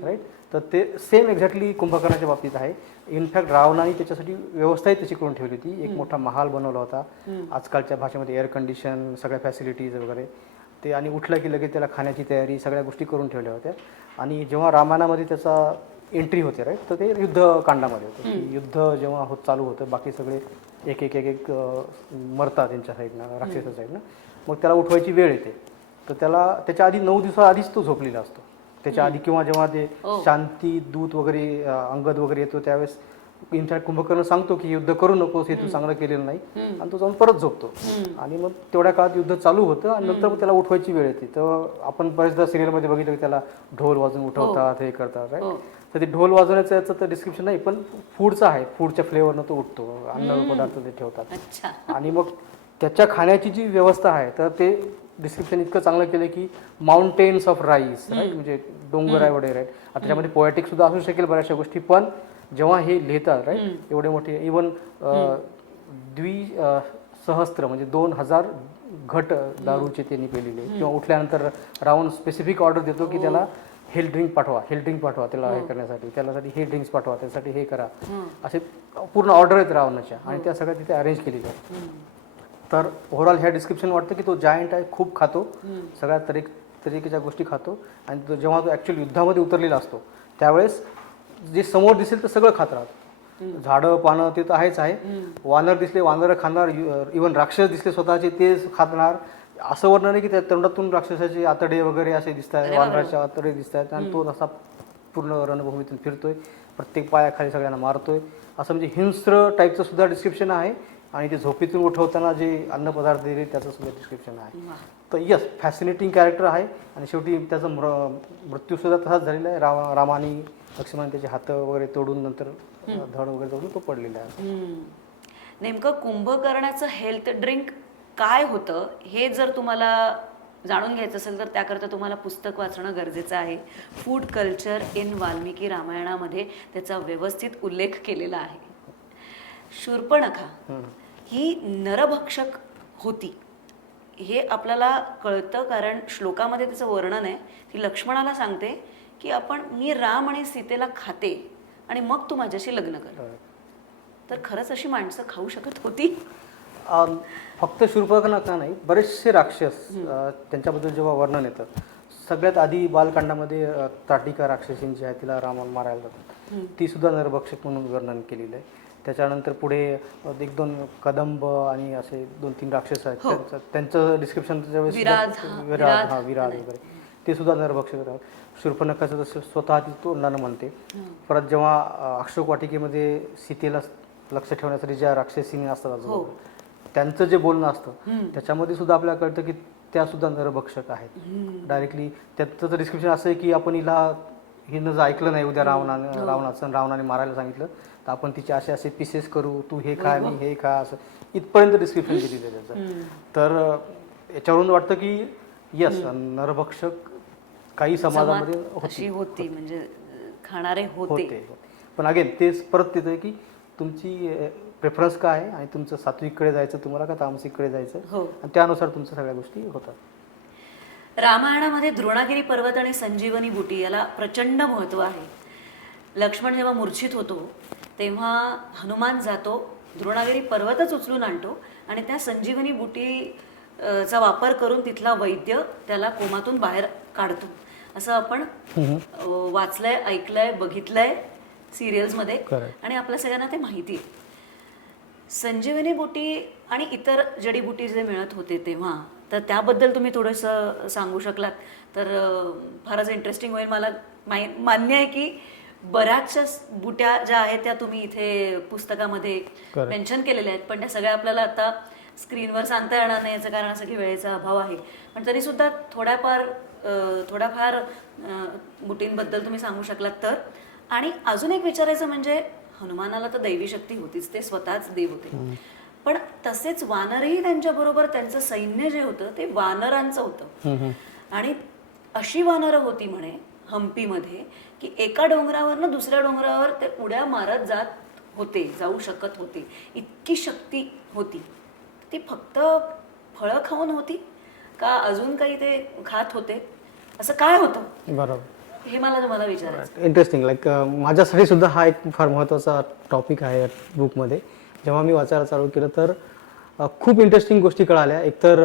राईट. तर ते सेम एक्झॅक्टली कुंभकर्णाच्या बाबतीत आहे. इनफॅक्ट रावणाने त्याच्यासाठी व्यवस्थाही तशी करून ठेवली होती. एक मोठा महाल बनवला होता, आजकालच्या भाषेमध्ये एअर कंडिशन, सगळ्या फॅसिलिटीज वगैरे ते, आणि उठलं की लगेच त्याला खाण्याची तयारी, सगळ्या गोष्टी करून ठेवल्या होत्या. आणि जेव्हा रामायणामध्ये त्याचा एंट्री होते, राईट, तर ते युद्धकांडामध्ये होतं की युद्ध जेव्हा चालू होतं, बाकी सगळे एक एक एक एक मरतात त्यांच्या साईडनं, राक्षसा साईडनं, मग त्याला उठवायची वेळ येते. तर त्याला त्याच्या आधी 9 दिवसाआधीच तो झोपलेला असतो. त्याच्या आधी किंवा जेव्हा ते शांती दूत वगैरे अंगद वगैरे येतो त्यावेळेस इनफॅक्ट कुंभकर्ण सांगतो की युद्ध करू नकोस, हे तू चांगलं केलेलं नाही, आणि तो जाऊन परत झोपतो. आणि मग तेवढ्या काळात युद्ध चालू होतं आणि नंतर मग त्याला उठवायची वेळ येते. तर आपण बरेचदा सिरियलमध्ये बघितलं की त्याला ढोल वाजून उठवतात, हे करतात, राईट. तर ते ढोल वाजवण्याचं याचं तर डिस्क्रिप्शन नाही, पण फूडचं आहे, फूडच्या फ्लेवरनं तो उठतो, अन्न पदार्थ ते ठेवतात. आणि मग त्याच्या खाण्याची जी व्यवस्था आहे, तर ते डिस्क्रिप्शन इतकं चांगलं केलं की माउंटेन्स ऑफ राईस, राईट, म्हणजे डोंगर आहे वगैरे, राईट. आता त्याच्यामध्ये पोएटिक सुद्धा असू शकेल बऱ्याचशा गोष्टी, पण जेव्हा हे लिहितात, राईट, एवढे मोठे इवन सहस्त्र म्हणजे 2000 घट दारूचे त्यांनी केलेले, किंवा उठल्यानंतर रावण स्पेसिफिक ऑर्डर देतो की त्याला हेल्थ ड्रिंक पाठवा त्याला हे करण्यासाठी, त्याच्यासाठी हे ड्रिंक्स पाठवा, त्यासाठी हे करा, असे पूर्ण ऑर्डर आहेत रावणाच्या, आणि त्या सगळ्या तिथे अरेंज केलेल्या आहेत. तर ओव्हरऑल ह्या डिस्क्रिप्शन वाटतं की तो जायंट आहे, खूप खातो, सगळ्या तरीकेच्या गोष्टी खातो, आणि तो जेव्हा तो ॲक्च्युअल युद्धामध्ये उतरलेला असतो त्यावेळेस जे समोर दिसेल तर सगळं खात राहतो. झाडं पानं ते तर आहेच आहे, वानर दिसले वानरं खाणार, इवन राक्षस दिसले स्वतःचे ते खाणार. असं वर्णन आहे की त्या तोंडातून राक्षसाचे आतडे वगैरे असे दिसत आहेत, वानराचे आतडे दिसत आहेत, आणि तो असा पूर्ण रणभूमीतून फिरतोय, प्रत्येक पायाखाली सगळ्यांना मारतोय, असं म्हणजे हिंस्र टाईपचं सुद्धा डिस्क्रिप्शन आहे. आणि ते झोपेतून उठवताना जे अन्नपदार्थ दिले त्याचं सुद्धा डिस्क्रिप्शन आहे. तर यस, फॅसिनेटिंग कॅरेक्टर आहे. आणि शेवटी त्याचा मृत्यूसुद्धा तसाच झालेला आहे. रामाने लक्ष्मण त्याचे हात वगैरे तोडून, नंतर धड वगैरे तोडून तो पडलेला आहे. नेमकं कुंभकर्णाचं हेल्थ ड्रिंक काय होतं हे जर तुम्हाला जाणून घ्यायचं असेल तर त्याकरता तुम्हाला पुस्तक वाचणं गरजेचं आहे. फूड कल्चर इन वाल्मिकी रामायणामध्ये त्याचा व्यवस्थित उल्लेख केलेला आहे. शूर्पणखा ही नरभक्षक होती हे आपल्याला कळतं, कारण श्लोकामध्ये त्याचं वर्णन आहे. ती लक्ष्मणाला सांगते की मी राम आणि सीतेला खाते आणि मग तू माझ्याशी लग्न कर. तर खरंच अशी माणसं खाऊ शकत होती? फक्त शूर्पणखा नाही, बरेचसे राक्षस त्यांच्याबद्दल जेव्हा वर्णन येतं, सगळ्यात आधी बालकांडामध्ये ताटिका राक्षसीन जी आहे तिला रावण मारायला जातात, ती सुद्धा नरभक्षक म्हणून वर्णन केलेलं आहे. त्याच्यानंतर पुढे 1-2 कदंब आणि असे 2-3 राक्षस आहेत, त्यांचं डिस्क्रिप्शन विराट वगैरे, ते सुद्धा नरभक्षक आहेत. शूर्पणखाचं जसं स्वतः ती तोंडानं म्हणते. परत जेव्हा अशोक वाटिकेमध्ये सीतेला लक्ष ठेवण्यासाठी ज्या राक्षसीने असतात, त्यांचं जे बोलणं असतं त्याच्यामध्ये सुद्धा आपल्याला कळतं की त्या सुद्धा नरभक्षक आहेत. डायरेक्टली त्याचं डिस्क्रिप्शन असं आहे की हिनं जर ऐकलं नाही उद्या रावणाने मारायला सांगितलं तर आपण तिचे असे पीसेस करू, तू हे खा मी हे खा, असं इथपर्यंत डिस्क्रिप्शन दिलेलं आहे त्याचं. तर याच्यावरून वाटतं की यस, नरभक्षक काही समाजामध्ये होती, म्हणजे खाणारे होते. पण अगेन तेच परत तिथं की तुमची प्रेफरन्स काय आहे आणि तुमचं सात्विककडे जायचं तुम्हाला का तामसिककडे जायचं, आणि त्यानुसार तुमच्या सगळ्या गोष्टी होतात. रामायणामध्ये द्रोणागिरी पर्वत आणि संजीवनी बुटी याला प्रचंड महत्त्व आहे. लक्ष्मण जेव्हा मूर्छित होतो तेव्हा हनुमान जातो, द्रोणागिरी पर्वतच उचलून आणतो आणि त्या संजीवनी बुटीचा वापर करून तिथला वैद्य त्याला कोमातून बाहेर काढतो. असं आपण वाचलंय, ऐकलंय, बघितलंय सिरियल्समध्ये, आणि आपल्या सगळ्यांना ते माहिती आहे. संजीवनी बुटी आणि इतर जडीबुटी जे मिळत होते तेव्हा, तर त्याबद्दल तुम्ही थोडंसं सांगू शकलात तर फारच इंटरेस्टिंग होईल. मला मान्य आहे की बऱ्याचशा बुट्या ज्या आहेत त्या तुम्ही इथे पुस्तकामध्ये मेन्शन केलेल्या आहेत, पण त्या सगळ्या आपल्याला आता स्क्रीनवर सांगता येणार नाही, याचं कारण असं की वेळेचा अभाव आहे. पण तरीसुद्धा थोड्याफार बुटींबद्दल तुम्ही सांगू शकलात तर. आणि अजून एक विचारायचं म्हणजे, हनुमानाला तर दैवी शक्ती होतीच, ते स्वतःच देव होते, पण तसेच वानरही त्यांच्याबरोबर, त्यांचं सैन्य जे होतं ते वानरांचं होतं. आणि अशी वानरं होती म्हणे हम्पीमध्ये की एका डोंगरावरनं दुसऱ्या डोंगरावर ते उड्या मारत जाऊ शकत होते, इतकी शक्ती होती. ती फक्त फळं खाऊन होती का अजून काही ते खात होते, असं काय होतं बरोबर. हे मला तुम्हाला विचारायचं. इंटरेस्टिंग. लाईक माझ्यासाठी सुद्धा हा एक फार महत्त्वाचा टॉपिक आहे या बुकमध्ये. जेव्हा मी वाचायला चालू केलं तर खूप इंटरेस्टिंग गोष्टी कळाल्या. एकतर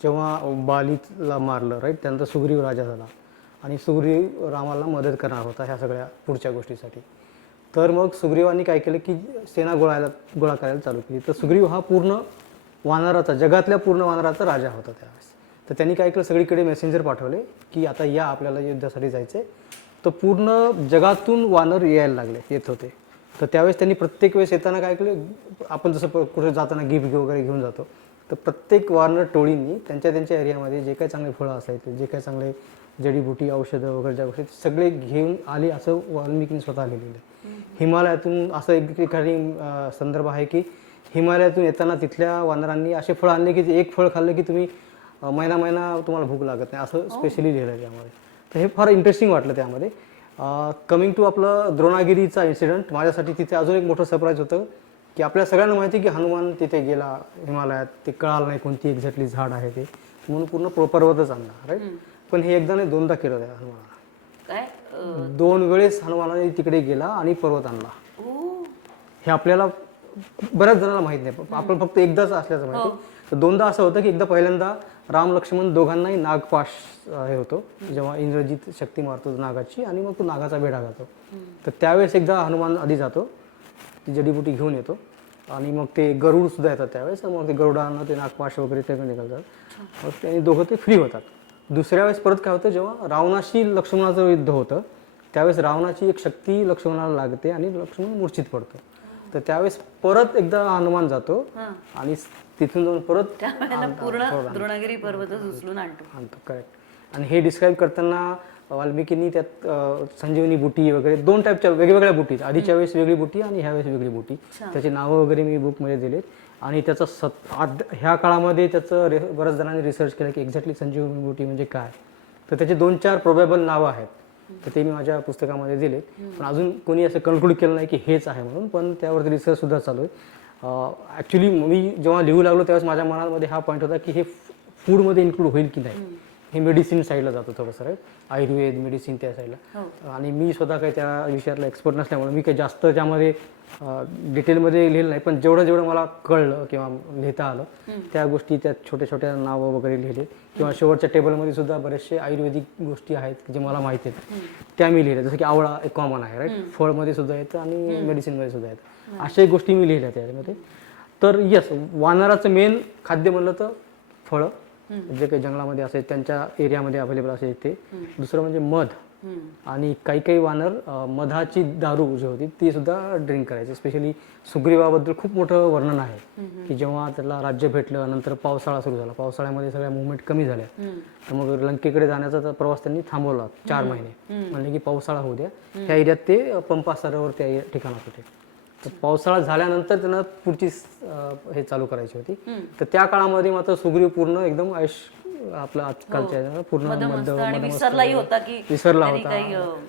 जेव्हा बालीला मारलं राईट, त्यानंतर सुग्रीव राजा झाला आणि सुग्रीव रामाला मदत करणार होता ह्या सगळ्या पुढच्या गोष्टीसाठी. तर मग सुग्रीवांनी काय केलं की सेना गोळा करायला चालू केली. तर सुग्रीव हा पूर्ण वानराचा, जगातल्या पूर्ण वानराचा राजा होता त्यावेळेस. तर त्यांनी काय केलं, सगळीकडे मेसेंजर पाठवले की आता या आपल्याला युद्धासाठी जायचं आहे. तर पूर्ण जगातून वानर यायला येत होते. तर त्यावेळेस त्यांनी प्रत्येक वेळेस येताना काय केलं, आपण जसं कुठे जाताना गिफ्ट वगैरे घेऊन जातो, तर प्रत्येक वानर टोळींनी त्यांच्या एरियामध्ये जे काही चांगले फळं असायचे, जे काही चांगले जडीबुटी औषधं वगैरे ज्या गोष्टी सगळे घेऊन आले असं वाल्मिकीने स्वतः लिहिलेलं आहे. हिमालयातून असं एक ठिकाणी संदर्भ आहे की हिमालयातून येताना तिथल्या वानरांनी असे फळं आणले की एक फळ खाल्लं की तुम्ही महिना तुम्हाला भूक लागत नाही, असं स्पेशली लिहिलं आहे त्यामध्ये. तर हे फार इंटरेस्टिंग वाटलं त्यामध्ये. कमिंग टू आपलं द्रोणागिरीचा इन्सिडेंट, माझ्यासाठी तिथे अजून एक मोठं सरप्राईज होतं की आपल्या सगळ्यांना माहिती की हनुमान तिथे गेला हिमालयात, ते कळालं नाही कोणती एक्झॅक्टली झाड आहे ते, म्हणून पूर्ण पर्वतच आणला राईट. पण हे एकदा नाही दोनदा केलं त्या हनुमानाला. काय 2 वेळेस हनुमानाने तिकडे गेला आणि पर्वत आणला. हे आपल्याला बऱ्याच जणांना माहित नाही, आपण फक्त एकदाच असल्याचं माहिती. तर दोनदा असं होतं की एकदा पहिल्यांदा राम लक्ष्मण दोघांनाही नागपाश हे होतो, जेव्हा इंद्रजित शक्ती मारतो नागाची आणि मग तो नागाचा वेढा घालतो. तर त्यावेळेस एकदा हनुमान आधी जातो, ती जडीबुटी घेऊन येतो आणि मग ते गरुड सुद्धा येतात त्यावेळेस. मग ते गरुडांना ते नागपाश वगैरे ते निघालतात. मग त्यांनी दोघं ते फ्री होतात. दुसऱ्या वेळेस परत काय होतं, जेव्हा रावणाशी लक्ष्मणाचं युद्ध होतं त्यावेळेस रावणाची एक शक्ती लक्ष्मणाला लागते आणि लक्ष्मण मूर्छित पडतो. तर त्यावेळेस परत एकदा हनुमान जातो आणि तिथून जाऊन परत त्यावेळेला पूर्ण द्रोणागिरी पर्वतच उचलून आणतो. करेक्ट. आणि हे डिस्क्राईब करताना वाल्मिकींनी त्यात संजीवनी बुटी वगैरे 2 टाईपच्या वेगवेगळ्या बुटी, आधीच्या वेळेस वेगळी बुटी आणि ह्या वेळेस वेगळी बुटी, त्याची नावं वगैरे मी बुकमध्ये दिलेत. आणि त्याचं ह्या काळामध्ये त्याचं बऱ्याच जणांनी रिसर्च केलं की एक्झॅक्टली संजीवनी बुटी म्हणजे काय. तर त्याचे 2-4 प्रोबेबल नावं आहेत, तर ते मी माझ्या पुस्तकामध्ये दिले. पण अजून कोणी असं कन्क्लूड केलं नाही की हेच आहे म्हणून, पण त्यावरती रिसर्चसुद्धा चालू आहे. ॲक्च्युली मी जेव्हा लिहू लागलो त्यावेळेस माझ्या मनामध्ये हा पॉईंट होता की हे फूडमध्ये इन्क्लूड होईल की नाही. हे मेडिसिन साईडला जातं थोडंसं राईट, आयुर्वेद मेडिसिन त्या साईडला. आणि मी स्वतः काही त्या विषयातला एक्सपर्ट नसल्यामुळे मी काही जास्त त्यामध्ये डिटेलमध्ये लिहिलं नाही. पण जेवढं मला कळलं किंवा लिहिता आलं त्या गोष्टी, त्या छोट्या छोट्या नावं वगैरे लिहिले, किंवा शेवटच्या टेबलमध्ये सुद्धा बरेचसे आयुर्वेदिक गोष्टी आहेत जे मला माहिती आहेत त्या मी लिहिल्या. जसं की आवळा एक कॉमन आहे राईट, फळमध्ये सुद्धा येतं आणि मेडिसिनमध्ये सुद्धा येतं, अशा गोष्टी मी लिहिल्या त्यामध्ये. तर येस, वानराचं मेन खाद्य म्हणलं तर फळं, जे काही जंगलामध्ये असेल त्यांच्या एरियामध्ये अवेलेबल असेल ते. दुसरं म्हणजे मध, आणि काही वानर मधाची दारू जी होती ती सुद्धा ड्रिंक करायची. स्पेशली सुग्रीवाबद्दल खूप मोठं वर्णन आहे की जेव्हा त्याला राज्य भेटलं, नंतर पावसाळा सुरू झाला, पावसाळ्यामध्ये सगळ्या मुवमेंट कमी झाल्या, तर मग लंकेकडे जाण्याचा प्रवास त्यांनी थांबवला 4 महिने. म्हणजे की पावसाळा होऊ द्या. ह्या एरियात ते पंपा सरोवर त्या ठिकाणात होते. तर पावसाळा झाल्यानंतर त्यांना पुढची हे चालू करायची होती. तर त्या काळामध्ये मात्र सुग्रीव पूर्ण एकदम आपला आजकालच्या पूर्ण विसरला होता.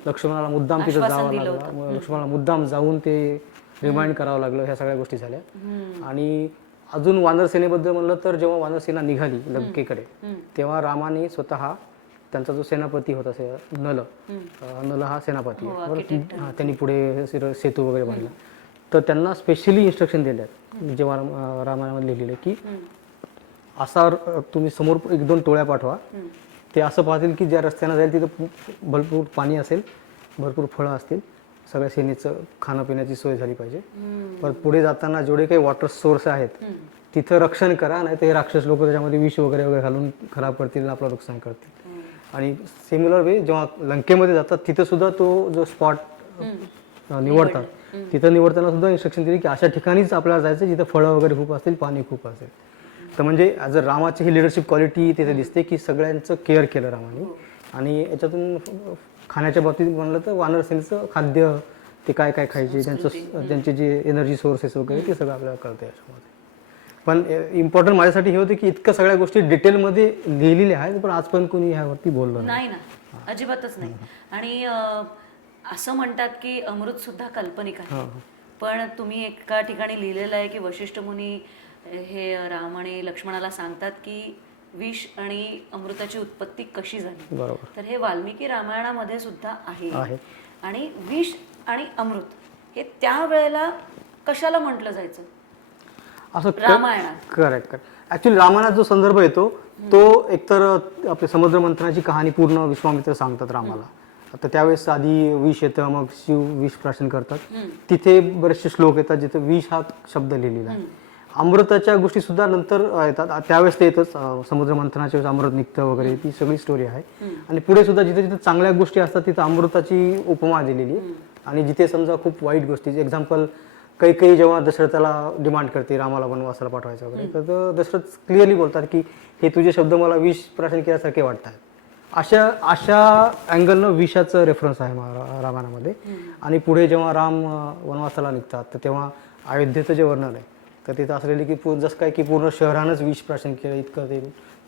लक्ष्मणाला मुद्दाम तिथं जावं लागलं, लक्ष्मणाला मुद्दाम जाऊन ते रिमाइंड करावं लागलं, ह्या सगळ्या गोष्टी झाल्या. आणि अजून वानरसेनेबद्दल म्हणलं तर जेव्हा वानरसेना निघाली लंकेकडे तेव्हा रामाने स्वतः त्यांचा जो सेनापती होता नल हा सेनापती आहे, त्यांनी पुढे सेतू वगैरे बांधला. तर त्यांना स्पेशली इन्स्ट्रक्शन दिल्यात जेव्हा रामायणामध्ये लिहिलेलं की असा तुम्ही समोर 1-2 टोळ्या पाठवा, ते असं पाहतील की ज्या रस्त्यानं जाईल तिथं भरपूर पाणी असेल, भरपूर फळं असतील, सगळ्या सेनेचं खाणंपिण्याची सोय झाली पाहिजे. परत पुढे जाताना जेवढे काही वॉटर सोर्स आहेत तिथं रक्षण करा, नाही तर हे राक्षस लोक त्याच्यामध्ये विष वगैरे घालून खराब करतील, आपलं नुकसान करतील. आणि सिमिलर वे जेव्हा लंकेमध्ये जातात तिथं सुद्धा तो जो स्पॉट निवडतात, तिथं निवडताना सुद्धा इन्स्ट्रक्शन दिली की अशा ठिकाणीच आपल्याला जायचं जिथं फळं वगैरे खूप असतील, पाणी खूप असेल. तर म्हणजे ॲज अ रामाची ही लिडरशिप क्वालिटी तिथे दिसते की सगळ्यांचं केअर केलं रामाने. आणि याच्यातून खाण्याच्या बाबतीत म्हणलं तर वानरसेनेचं खाद्य, ते काय खायचे, त्यांचे जे एनर्जी सोर्सेस वगैरे ते सगळं आपल्याला कळतं याच्यामध्ये. पण इम्पॉर्टंट माझ्यासाठी हे होतं की इतकं सगळ्या गोष्टी डिटेलमध्ये लिहिलेल्या आहेत, पण आज पण कोणी ह्यावरती बोललं नाही ना, अजिबातच नाही. आणि असं म्हणतात की अमृत सुद्धा काल्पनिक आहे, पण तुम्ही एका ठिकाणी लिहिलेलं आहे की वशिष्ठ मुनी हे राम आणि लक्ष्मणाला सांगतात की विष आणि अमृताची उत्पत्ती कशी झाली. बरोबर. तर हे वाल्मिकी रामायणामध्ये सुद्धा आहे. आहे. आणि विष आणि अमृत हे त्यावेळेला कशाला म्हटलं जायचं असं रामायणात? करेक्ट. ऍक्च्युली रामायणात जो संदर्भ येतो तो एकतर आपले समुद्र मंथनाची कहाणी पूर्ण विश्वामित्र सांगतात रामाला. आता त्यावेळेस आधी विष येतं, मग शिव विष प्राशन करतात. तिथे बरेचसे श्लोक येतात जिथे विष हा शब्द लिहिलेला आहे. अमृताच्या गोष्टी सुद्धा नंतर येतात. त्यावेळेस ते येतच, समुद्र मंथनाच्या वेळेस अमृत निघतं वगैरे, ती सगळी स्टोरी आहे. आणि पुढे सुद्धा जिथे जिथे चांगल्या गोष्टी असतात तिथे अमृताची उपमा दिलेली आहे. आणि जिथे समजा खूप वाईट गोष्टी, एक्झाम्पल काही जेव्हा दशरथाला डिमांड करते रामाला वनवासाला पाठवायचं वगैरे, तर दशरथ क्लिअरली बोलतात की हे तुझे शब्द मला विष प्राशन केल्यासारखे वाटतात. अशा अँगलनं विषाचं रेफरन्स आहे रामायणामध्ये. आणि पुढे जेव्हा राम वनवासाला निघतात तर तेव्हा अयोध्येचं जे वर्णन आहे तर तिथं असलेली की जसं काय की पूर्ण शहरानंच विष प्राशन केलं, इतकं ते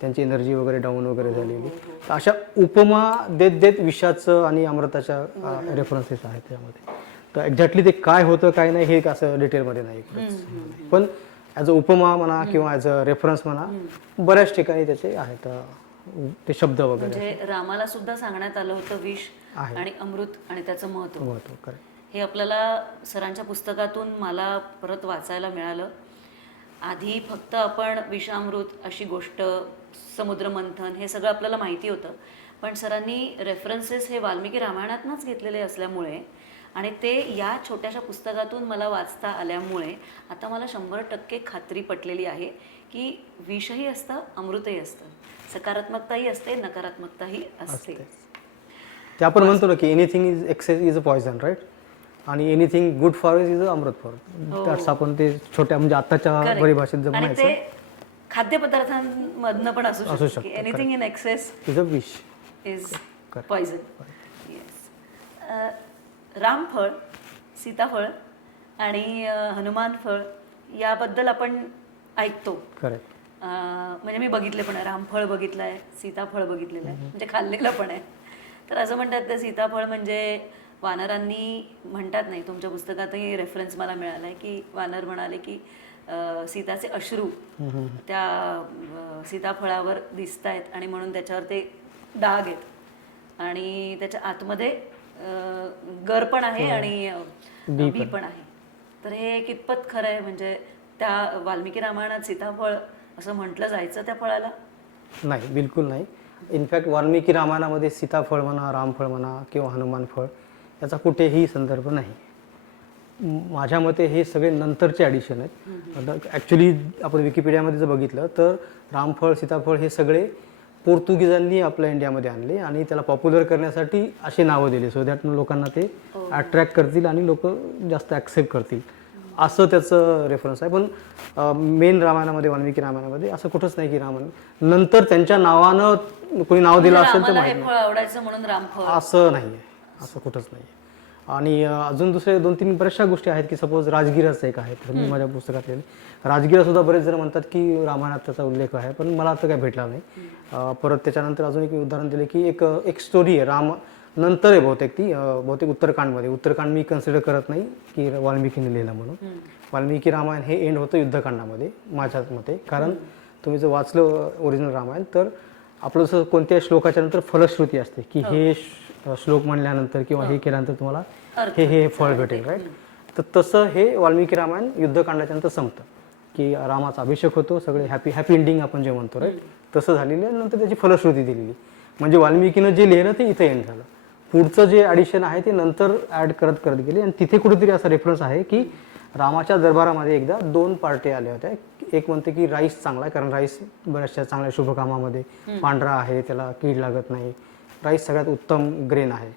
त्यांची एनर्जी वगैरे डाऊन वगैरे झालेली. तर अशा उपमा देत देत विषाचं आणि अमृताच्या रेफरन्सेस आहेत त्यामध्ये. तर एक्झॅक्टली ते काय होतं काय नाही हे असं डिटेलमध्ये नाही, पण ॲज अ उपमा म्हणा किंवा ॲज अ रेफरन्स म्हणा बऱ्याच ठिकाणी त्याचे आहेत ते शब्द वगैरे. म्हणजे रामाला सुद्धा सांगण्यात आलं होतं विष आणि अमृत आणि त्याचं महत्त्व. हे आपल्याला सरांच्या पुस्तकातून मला परत वाचायला मिळालं. आधी फक्त आपण विषामृत अशी गोष्ट, समुद्र मंथन हे सगळं आपल्याला माहिती होतं, पण सरांनी रेफरन्सेस हे वाल्मिकी रामायणातनंच घेतलेले असल्यामुळे आणि ते या छोट्याशा पुस्तकातून मला वाचता आल्यामुळे आता मला 100% खात्री पटलेली आहे की विषही असतं, अमृतही असतं, सकारात्मकताही असते, नकारात्मकताही असते. ते आपण म्हणतो ना की anything is excess is a poison, right? आणि anything good for is a amrit for. त्याच आपण ते छोट्या म्हणजे आताच्या परिभाषेत जर म्हणायचं, ते खाद्यपदार्थांमधनं पण असू शकतं. एनिथिंग इन एक्सेस इज अ विष इज पॉयझन. रामफळ, सीताफळ आणि हनुमान फळ याबद्दल आपण ऐकतो. करेक्ट. म्हणजे मी बघितले पण आहे, रामफळ बघितलं आहे, सीताफळ बघितलेलं आहे, म्हणजे खाल्लेलं पण आहे. तर असं म्हणतात ते सीताफळ म्हणजे वानरांनी, म्हणतात नाही तुमच्या पुस्तकातही रेफरन्स मला मिळाला आहे की वानर म्हणाले की सीताचे अश्रू त्या सीताफळावर दिसत आहेत आणि म्हणून त्याच्यावर ते डाग आहेत आणि त्याच्या आतमध्ये गर पण आहे आणि बी पण आहे. तर हे कितपत खरं आहे? म्हणजे त्या वाल्मिकी रामायणात सीताफळ असं म्हटलं जायचं त्या फळाला? नाही, बिलकुल नाही. इनफॅक्ट वाल्मिकी रामायणामध्ये सीताफळ म्हणा, रामफळ म्हणा किंवा हनुमान फळ याचा कुठेही संदर्भ नाही. माझ्या मते हे सगळे नंतरचे ॲडिशन आहेत. ॲक्च्युली आपण विकिपीडियामध्ये जर बघितलं तर रामफळ, सीताफळ हे सगळे पोर्तुगीजांनी आपल्या इंडियामध्ये आणले आणि त्याला पॉप्युलर करण्यासाठी असे नावं दिले, सो दॅट लोकांना ते अट्रॅक्ट करतील आणि लोक जास्त ॲक्सेप्ट करतील, असं त्याचं रेफरन्स आहे. पण मेन रामायणामध्ये, वाल्मिकी रामायणामध्ये असं कुठंच नाही की रामायण नंतर त्यांच्या नावानं कोणी नाव दिलं असेल तर माहिती फळ आवडायचं म्हणून रामफळ, असं नाही आहे, असं कुठंच नाही. आणि अजून दुसरे 2-3 बऱ्याचशा गोष्टी आहेत की सपोज राजगिराचं एक आहे, तर मी माझ्या पुस्तकात लिहिले. राजगिरा सुद्धा बरेच जण म्हणतात की रामायणात त्याचा उल्लेख आहे, पण मला आता काही भेटला नाही. परत त्याच्यानंतर अजून एक उदाहरण दिले की एक स्टोरी आहे राम नंतर आहे बहुतेक, ती बहुतेक उत्तरकांडमध्ये. उत्तरकांड मी कन्सिडर करत नाही की वाल्मिकीने लिहिलं म्हणून. वाल्मिकी रामायण हे एंड होतं युद्धकांडामध्ये माझ्या मते. कारण तुम्ही जर वाचलं ओरिजिनल रामायण तर आपलं जसं कोणत्या श्लोकाच्या नंतर फलश्रुती असते की हे श्लोक म्हणल्यानंतर किंवा हे केल्यानंतर तुम्हाला हे फळ भेटेल, राईट? तर तसं हे वाल्मिकी रामायण युद्धकांडाच्या नंतर संपतं की रामाचा अभिषेक होतो, सगळे हॅपी एंडिंग आपण जे म्हणतो, राईट? तसं झालेलं आहे. नंतर त्याची फलश्रुती दिलेली, म्हणजे वाल्मिकीनं जे लिहिलं ते इथं एंड झालं. पुढचं जे ॲडिशन आहे ते नंतर ॲड करत करत गेले. आणि तिथे कुठेतरी असा रेफरन्स आहे की रामाच्या दरबारामध्ये एकदा 2 पार्टी आल्या होत्या. एक म्हणते की राईस चांगला आहे, कारण राईस बऱ्याचशा चांगल्या शुभकामामध्ये पांढरा आहे, त्याला कीड लागत नाही, राईस सगळ्यात उत्तम ग्रेन आहे.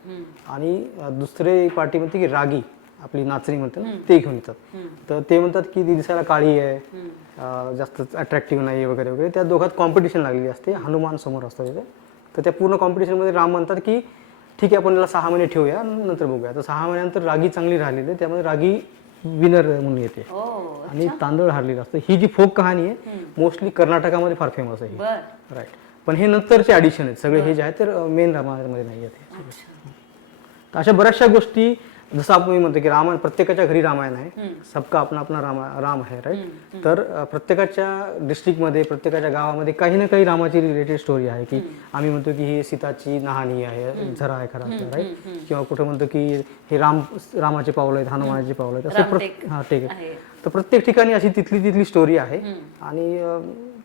आणि दुसरे पार्टी म्हणते की रागी, आपली नाचणी म्हणते ना, ते घेऊन येतात. तर ते म्हणतात की ती दिसायला काळी आहे, जास्त अट्रॅक्टिव्ह नाही वगैरे वगैरे. त्या दोघात कॉम्पिटिशन लागलेली असते, हनुमान समोर असतो तिथे. तर त्या पूर्ण कॉम्पिटिशनमध्ये राम म्हणतात की ठीक आहे आपण याला 6 महिने ठेवूया, नंतर बघूया. तर 6 महिन्यानंतर रागी चांगली राहिलेली आहे, त्यामुळे रागी विनर म्हणून येते आणि तांदूळ हारलेलं असतं. ही जी फोक कहाणी आहे मोस्टली कर्नाटकामध्ये फार फेमस आहे, राईट? पण हे नंतरचे ॲडिशन आहेत सगळे, हे जे आहेत तर मेन रामायणामध्ये नाही आहेत. तर अशा बऱ्याचशा गोष्टी जसं आपण मी म्हणतो की रामायण प्रत्येकाच्या घरी रामायण आहे, सबका अपना अपना राम आहे, राईट. तर प्रत्येकाच्या डिस्ट्रिक्टमध्ये प्रत्येकाच्या गावामध्ये काही ना काही रामाची रिलेटेड स्टोरी आहे, की आम्ही म्हणतो की ही सीताची नहाणी आहे, झरा आहे खरा, राईट. किंवा कुठं म्हणतो की हे रामाचे पावलं आहेत, हनुमानाचे पावलं आहेत, असं ठीक आहे. तर प्रत्येक ठिकाणी अशी तिथली स्टोरी आहे. आणि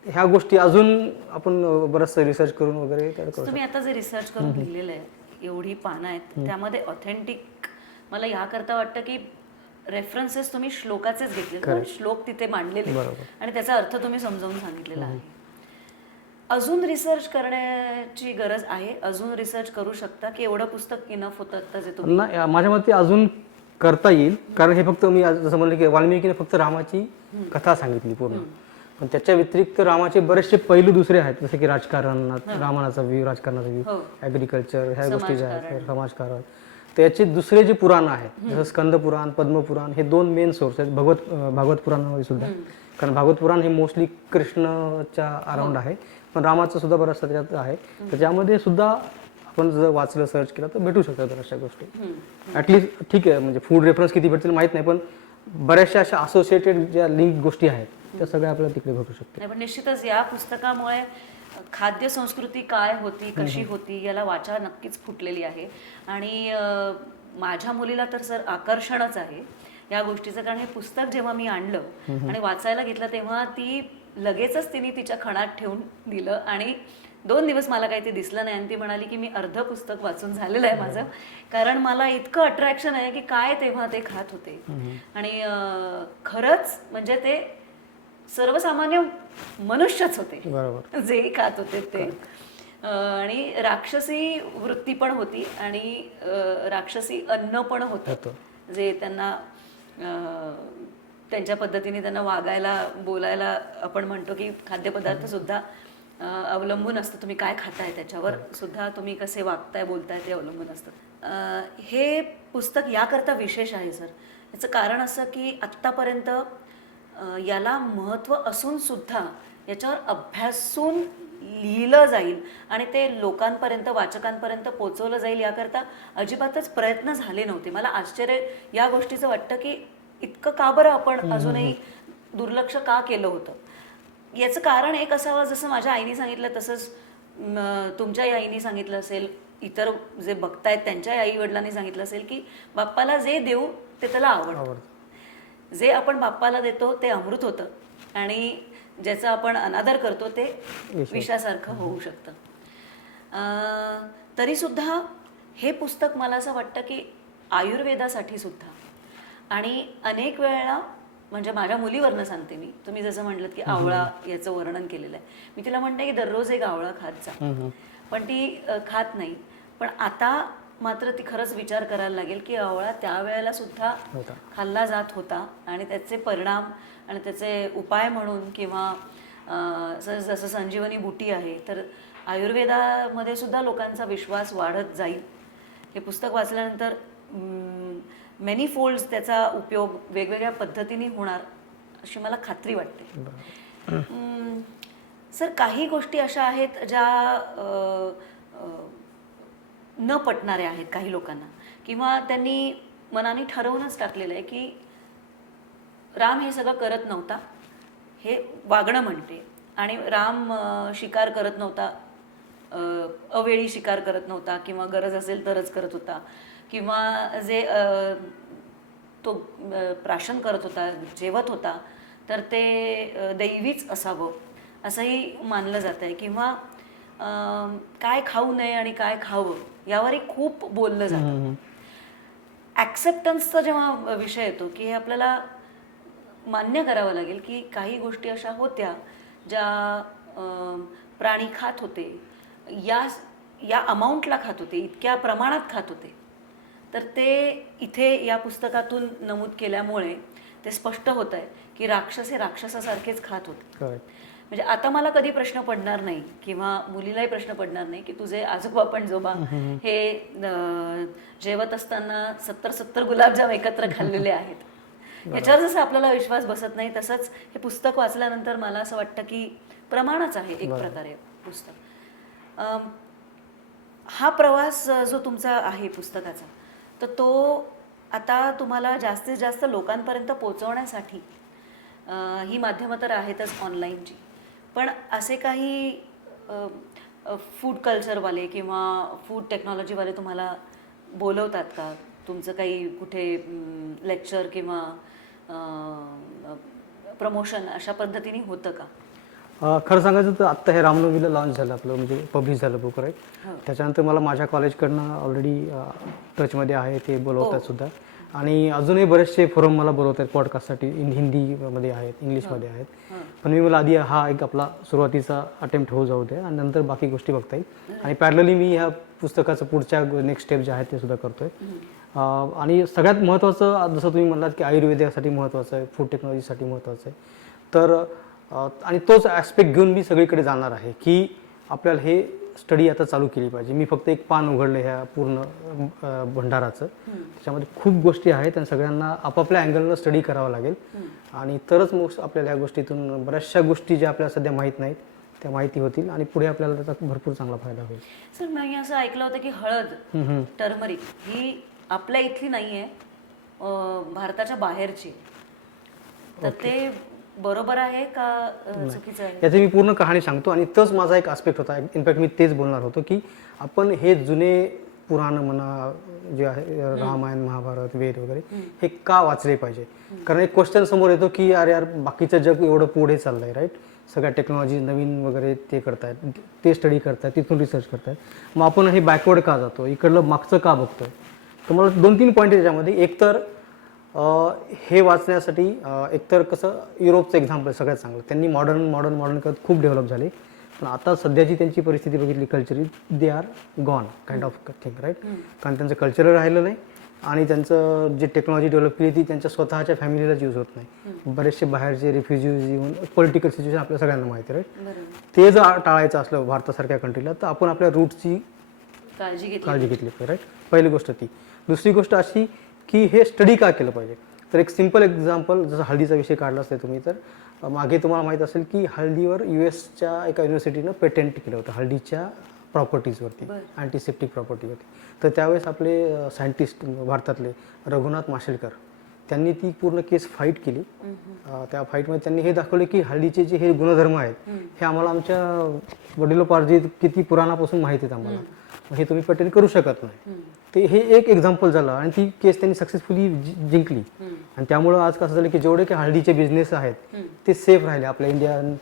ह्या गोष्टी अजून आपण बरंचसं रिसर्च करून वगैरे तयार करू. तुम्ही आता जे रिसर्च करून लिहिलेलं आहे, एवढी पानं आहेत, त्यामध्ये ऑथेंटिक मला याकरता वाटतं की रेफरन्सेस तुम्ही श्लोकाचेच घेतले, श्लोक तिथे मांडलेले आणि त्याचा अर्थ तुम्ही समजावून सांगितलेला आहे. अजून रिसर्च करण्याची गरज आहे, अजून रिसर्च करू शकता की एवढं पुस्तक इनफ होतं आता जे तुम्ही? नाही, माझ्या मते अजून करता येईल, कारण हे फक्त मी जसं म्हणलं की वाल्मिकीने फक्त रामाची कथा सांगितली पूर्ण, पण त्याच्या व्यतिरिक्त रामाचे बरेचसे पैलू दुसरे आहेत, जसे की राजकारण, रामानाचा व्ह्यू, राजकारणाचा व्ह्यू, ॲग्रिकल्चर, ह्या गोष्टी ज्या आहेत, समाजकारण. त्याचे दुसरे जे पुराण आहेत, जसं स्कंद पुराण, पद्मपुराण, हे 2 मेन सोर्स आहेत. भागवत पुराणामध्ये सुद्धा, कारण भागवत पुराण हे मोस्टली कृष्णच्या अराउंड आहे, पण रामाचं सुद्धा बराचसा त्याच्यात आहे. त्याच्यामध्ये सुद्धा आपण जर वाचलं, सर्च केलं तर भेटू शकतात बऱ्याचशा गोष्टी. ॲटलिस्ट ठीक आहे, म्हणजे फूड रेफरन्स किती भेटतील माहीत नाही, पण बऱ्याचशा अशा असोसिएटेड ज्या लिंक गोष्टी आहेत त्या सगळ्या आपल्याला तिकडे भेटू शकतात. पण निश्चितच या पुस्तकामुळे खाद्य संस्कृती काय होती, कशी होती, याला वाचा नक्कीच फुटलेली आहे. आणि माझ्या मुलीला तर सर आकर्षणच आहे या गोष्टीचं, कारण हे पुस्तक जेव्हा मी आणलं आणि वाचायला घेतलं तेव्हा ती लगेचच तिने तिच्या खणात ठेवून दिलं आणि 2 दिवस मला काही ते दिसलं नाही आणि ती म्हणाली की मी अर्ध पुस्तक वाचून झालेलं आहे माझं, कारण मला इतकं अट्रॅक्शन आहे की काय तेव्हा ते खात होते. आणि खरंच म्हणजे ते सर्वसामान्य मनुष्यच होते, बरोबर, जे खात होते ते. आणि राक्षसी वृत्ती पण होती आणि राक्षसी अन्न पण होतं, जे त्यांना त्यांच्या पद्धतीने त्यांना वागायला, बोलायला, आपण म्हणतो की खाद्यपदार्थ सुद्धा अवलंबून असतं, तुम्ही काय खाताय त्याच्यावर सुद्धा तुम्ही कसे वागताय, बोलताय ते अवलंबून असतं. हे पुस्तक याकरता विशेष आहे सर. याचं कारण असं की आत्तापर्यंत याला महत्त्व असून सुद्धा याच्यावर अभ्यासून लिहिलं जाईल आणि ते लोकांपर्यंत, वाचकांपर्यंत पोचवलं जाईल याकरता अजिबातच प्रयत्न झाले नव्हते. मला आश्चर्य या गोष्टीचं वाटतं की इतकं का बरं आपण अजूनही दुर्लक्ष का केलं होतं. याचं कारण एक असावं, जसं माझ्या आईने सांगितलं तसंच तुमच्याही आईने सांगितलं असेल, इतर जे बघतायत त्यांच्याही आई वडिलांनी सांगितलं असेल की बाप्पाला जे देऊ ते त्याला आवडतं. जे आपण बाप्पाला देतो ते अमृत होतं आणि ज्याचा आपण अनादर करतो ते विषासारखं होऊ शकतं. तरीसुद्धा हे पुस्तक मला असं वाटतं की आयुर्वेदासाठी सुद्धा, आणि अनेक वेळा म्हणजे माझ्या मुलीवरनं सांगते मी, तुम्ही जसं म्हटलं की आवळा याचं वर्णन केलेलं आहे, मी तिला म्हणते की दररोज एक आवळा खात जा, पण ती खात नाही. पण आता मात्र ती खरंच विचार करायला लागेल की आवळा त्यावेळेला सुद्धा खाल्ला जात होता आणि त्याचे परिणाम आणि त्याचे उपाय म्हणून किंवा जसं संजीवनी बुटी आहे, तर आयुर्वेदामध्ये सुद्धा लोकांचा विश्वास वाढत जाईल. हे पुस्तक वाचल्यानंतर मेनी फोल्ड्स त्याचा उपयोग वेगवेगळ्या पद्धतीने होणार अशी मला खात्री वाटते. सर, काही गोष्टी अशा आहेत ज्या न पटणाऱ्या आहेत काही लोकांना, किंवा त्यांनी मनाने ठरवूनच टाकलेलं आहे की राम हे सगळं करत नव्हता, हे वागणं म्हणते, आणि राम शिकार करत नव्हता, अवेळी शिकार करत नव्हता, किंवा गरज असेल तरच करत होता, किंवा जे तो प्राशन करत होता, जेवत होता, तर ते दैवीच असावं असंही मानलं जात आहे, किंवा काय खाऊ नये आणि काय खावं यावरही खूप बोललं जातं. ॲक्सेप्टन्सचा जेव्हा विषय येतो की हे आपल्याला मान्य करावं लागेल की काही गोष्टी अशा होत्या ज्या प्राणी खात होते, या अमाऊंटला खात होते, इतक्या प्रमाणात खात होते, तर ते इथे या पुस्तकातून नमूद केल्यामुळे ते स्पष्ट होत आहे की राक्षस हे राक्षसासारखेच खात होते. म्हणजे आता मला कधी प्रश्न पडणार नाही किंवा मुलीलाही प्रश्न पडणार नाही की तुझे आजोबा पणजोबा हे जेवत असताना 70 गुलाबजाम एकत्र खाल्लेले आहेत. याच्यावर जसं आपल्याला विश्वास बसत नाही, तसंच हे पुस्तक वाचल्यानंतर मला असं वाटतं की प्रमाणच आहे एक प्रकारे पुस्तक. हा प्रवास जो तुमचा आहे पुस्तकाचा, तर तो आता तुम्हाला जास्तीत जास्त लोकांपर्यंत पोहोचवण्यासाठी ही माध्यमं तर आहेतच ऑनलाईनची, पण असे काही फूड कल्चरवाले किंवा फूड टेक्नॉलॉजीवाले तुम्हाला बोलवतात का? तुमचं काही कुठे लेक्चर किंवा प्रमोशन अशा पद्धतीने होतं का? खरं सांगायचं तर आत्ता हे रामनवमीला लॉन्च झालं आपलं, म्हणजे पब्लिश झालं बुक, राईट. हो. त्याच्यानंतर मला माझ्या कॉलेजकडनं ऑलरेडी टचमध्ये आहे, ते बोलवतात सुद्धा. आणि अजूनही बरेचसे फोरम मला बोलवत आहेत पॉडकास्टसाठी. हिंदीमध्ये आहेत, इंग्लिशमध्ये आहेत. पण मी मला आधी हा एक आपला सुरुवातीचा अटेम्प्ट होऊ जाऊ दे आणि नंतर बाकी गोष्टी बघता येईल. आणि पॅरलली मी ह्या पुस्तकाचं पुढच्या नेक्स्ट स्टेप जे आहेत ते सुद्धा करतोय. आणि सगळ्यात महत्त्वाचं, जसं तुम्ही म्हणालात की आयुर्वेदासाठी महत्त्वाचं आहे, फूड टेक्नॉलॉजीसाठी महत्त्वाचं आहे, तर आणि तोच ॲस्पेक्ट घेऊन मी सगळीकडे जाणार आहे की आपल्याला हे स्टडी आता चालू केली पाहिजे. मी फक्त एक पान उघडलं ह्या पूर्ण भंडाराचं. त्याच्यामध्ये खूप गोष्टी आहेत आणि सगळ्यांना आपापल्या अँगलनं स्टडी करावं लागेल आणि तरच मग आपल्याला ह्या गोष्टीतून बऱ्याचशा गोष्टी ज्या आपल्याला सध्या माहीत नाहीत त्या माहिती होतील आणि पुढे आपल्याला त्याचा भरपूर चांगला फायदा होईल. सर, मी असं ऐकलं होतं की हळद, टर्मरिक ही आपल्या इथली नाही आहे, भारताच्या बाहेरची, तर ते बरोबर आहे का चुकीचं आहे? याची मी पूर्ण कहाणी सांगतो आणि तोच माझा एक आस्पेक्ट होता. इनफॅक्ट मी तेच बोलणार होतो की आपण हे जुने पुराण म्हणा, जे आहे रामायण, महाभारत, वेद वगैरे, हे का वाचले पाहिजे. कारण एक क्वेश्चन समोर येतो की अरे यार, बाकीचं जग एवढं पुढे चाललं आहे, राईट. सगळ्या टेक्नॉलॉजी नवीन वगैरे ते करतायत, ते स्टडी करतायत, तिथून रिसर्च करतायत, मग आपण हे बॅकवर्ड का जातो, इकडलं मागचं का बघतोय. तर मला 2-3 पॉईंट आहे त्याच्यामध्ये. एक तर हे वाचण्यासाठी एकतर कसं, युरोपचं एक्झाम्पल सगळ्यात चांगलं. त्यांनी मॉडर्न करत खूप डेव्हलप झाले, पण आता सध्याची त्यांची परिस्थिती बघितली culturally, they are gone kind of thing, right. कारण त्यांचं कल्चर राहिलं नाही आणि त्यांचं जे टेक्नॉलॉजी डेव्हलप केली ती त्यांच्या स्वतःच्या फॅमिलीलाच यूज होत नाही. बरेचसे बाहेरचे रिफ्युजीज येऊन, पॉलिटिकल सिच्युएशन आपल्या सगळ्यांना माहिती आहे, राईट. ते जर टाळायचं असलं भारतासारख्या कंट्रीला, तर आपण आपल्या रूटची काळजी घेतली पाहिजे, राईट. पहिली गोष्ट ती. दुसरी गोष्ट अशी की हे स्टडी का केलं पाहिजे. तर एक सिम्पल एक्झाम्पल, जसं हळदीचा विषय काढलाच आहे तुम्ही, तर मागे तुम्हाला माहीत असेल की हळदीवर US च्या एका युनिव्हर्सिटीनं पेटेंट केलं होतं हळदीच्या प्रॉपर्टीजवरती, अँटीसेप्टिक प्रॉपर्टीवरती. तर त्यावेळेस आपले सायंटिस्ट भारतातले रघुनाथ माशेलकर, त्यांनी ती पूर्ण केस फाईट केली. त्या फाईटमध्ये त्यांनी हे दाखवले की हळदीचे जे हे गुणधर्म आहेत हे आम्हाला आमच्या वडिलोपार्जित किती पुराणापासून माहिती आहेत आम्हाला, हे तुम्ही पेटेंट करू शकत नाही. ते हे एक एक्झाम्पल झालं आणि ती केस त्यांनी सक्सेसफुली जिंकली. आणि त्यामुळं आज कसं झालं की जेवढे काही हळदीचे बिझनेस आहेत ते सेफ राहिले आपल्या इंडियन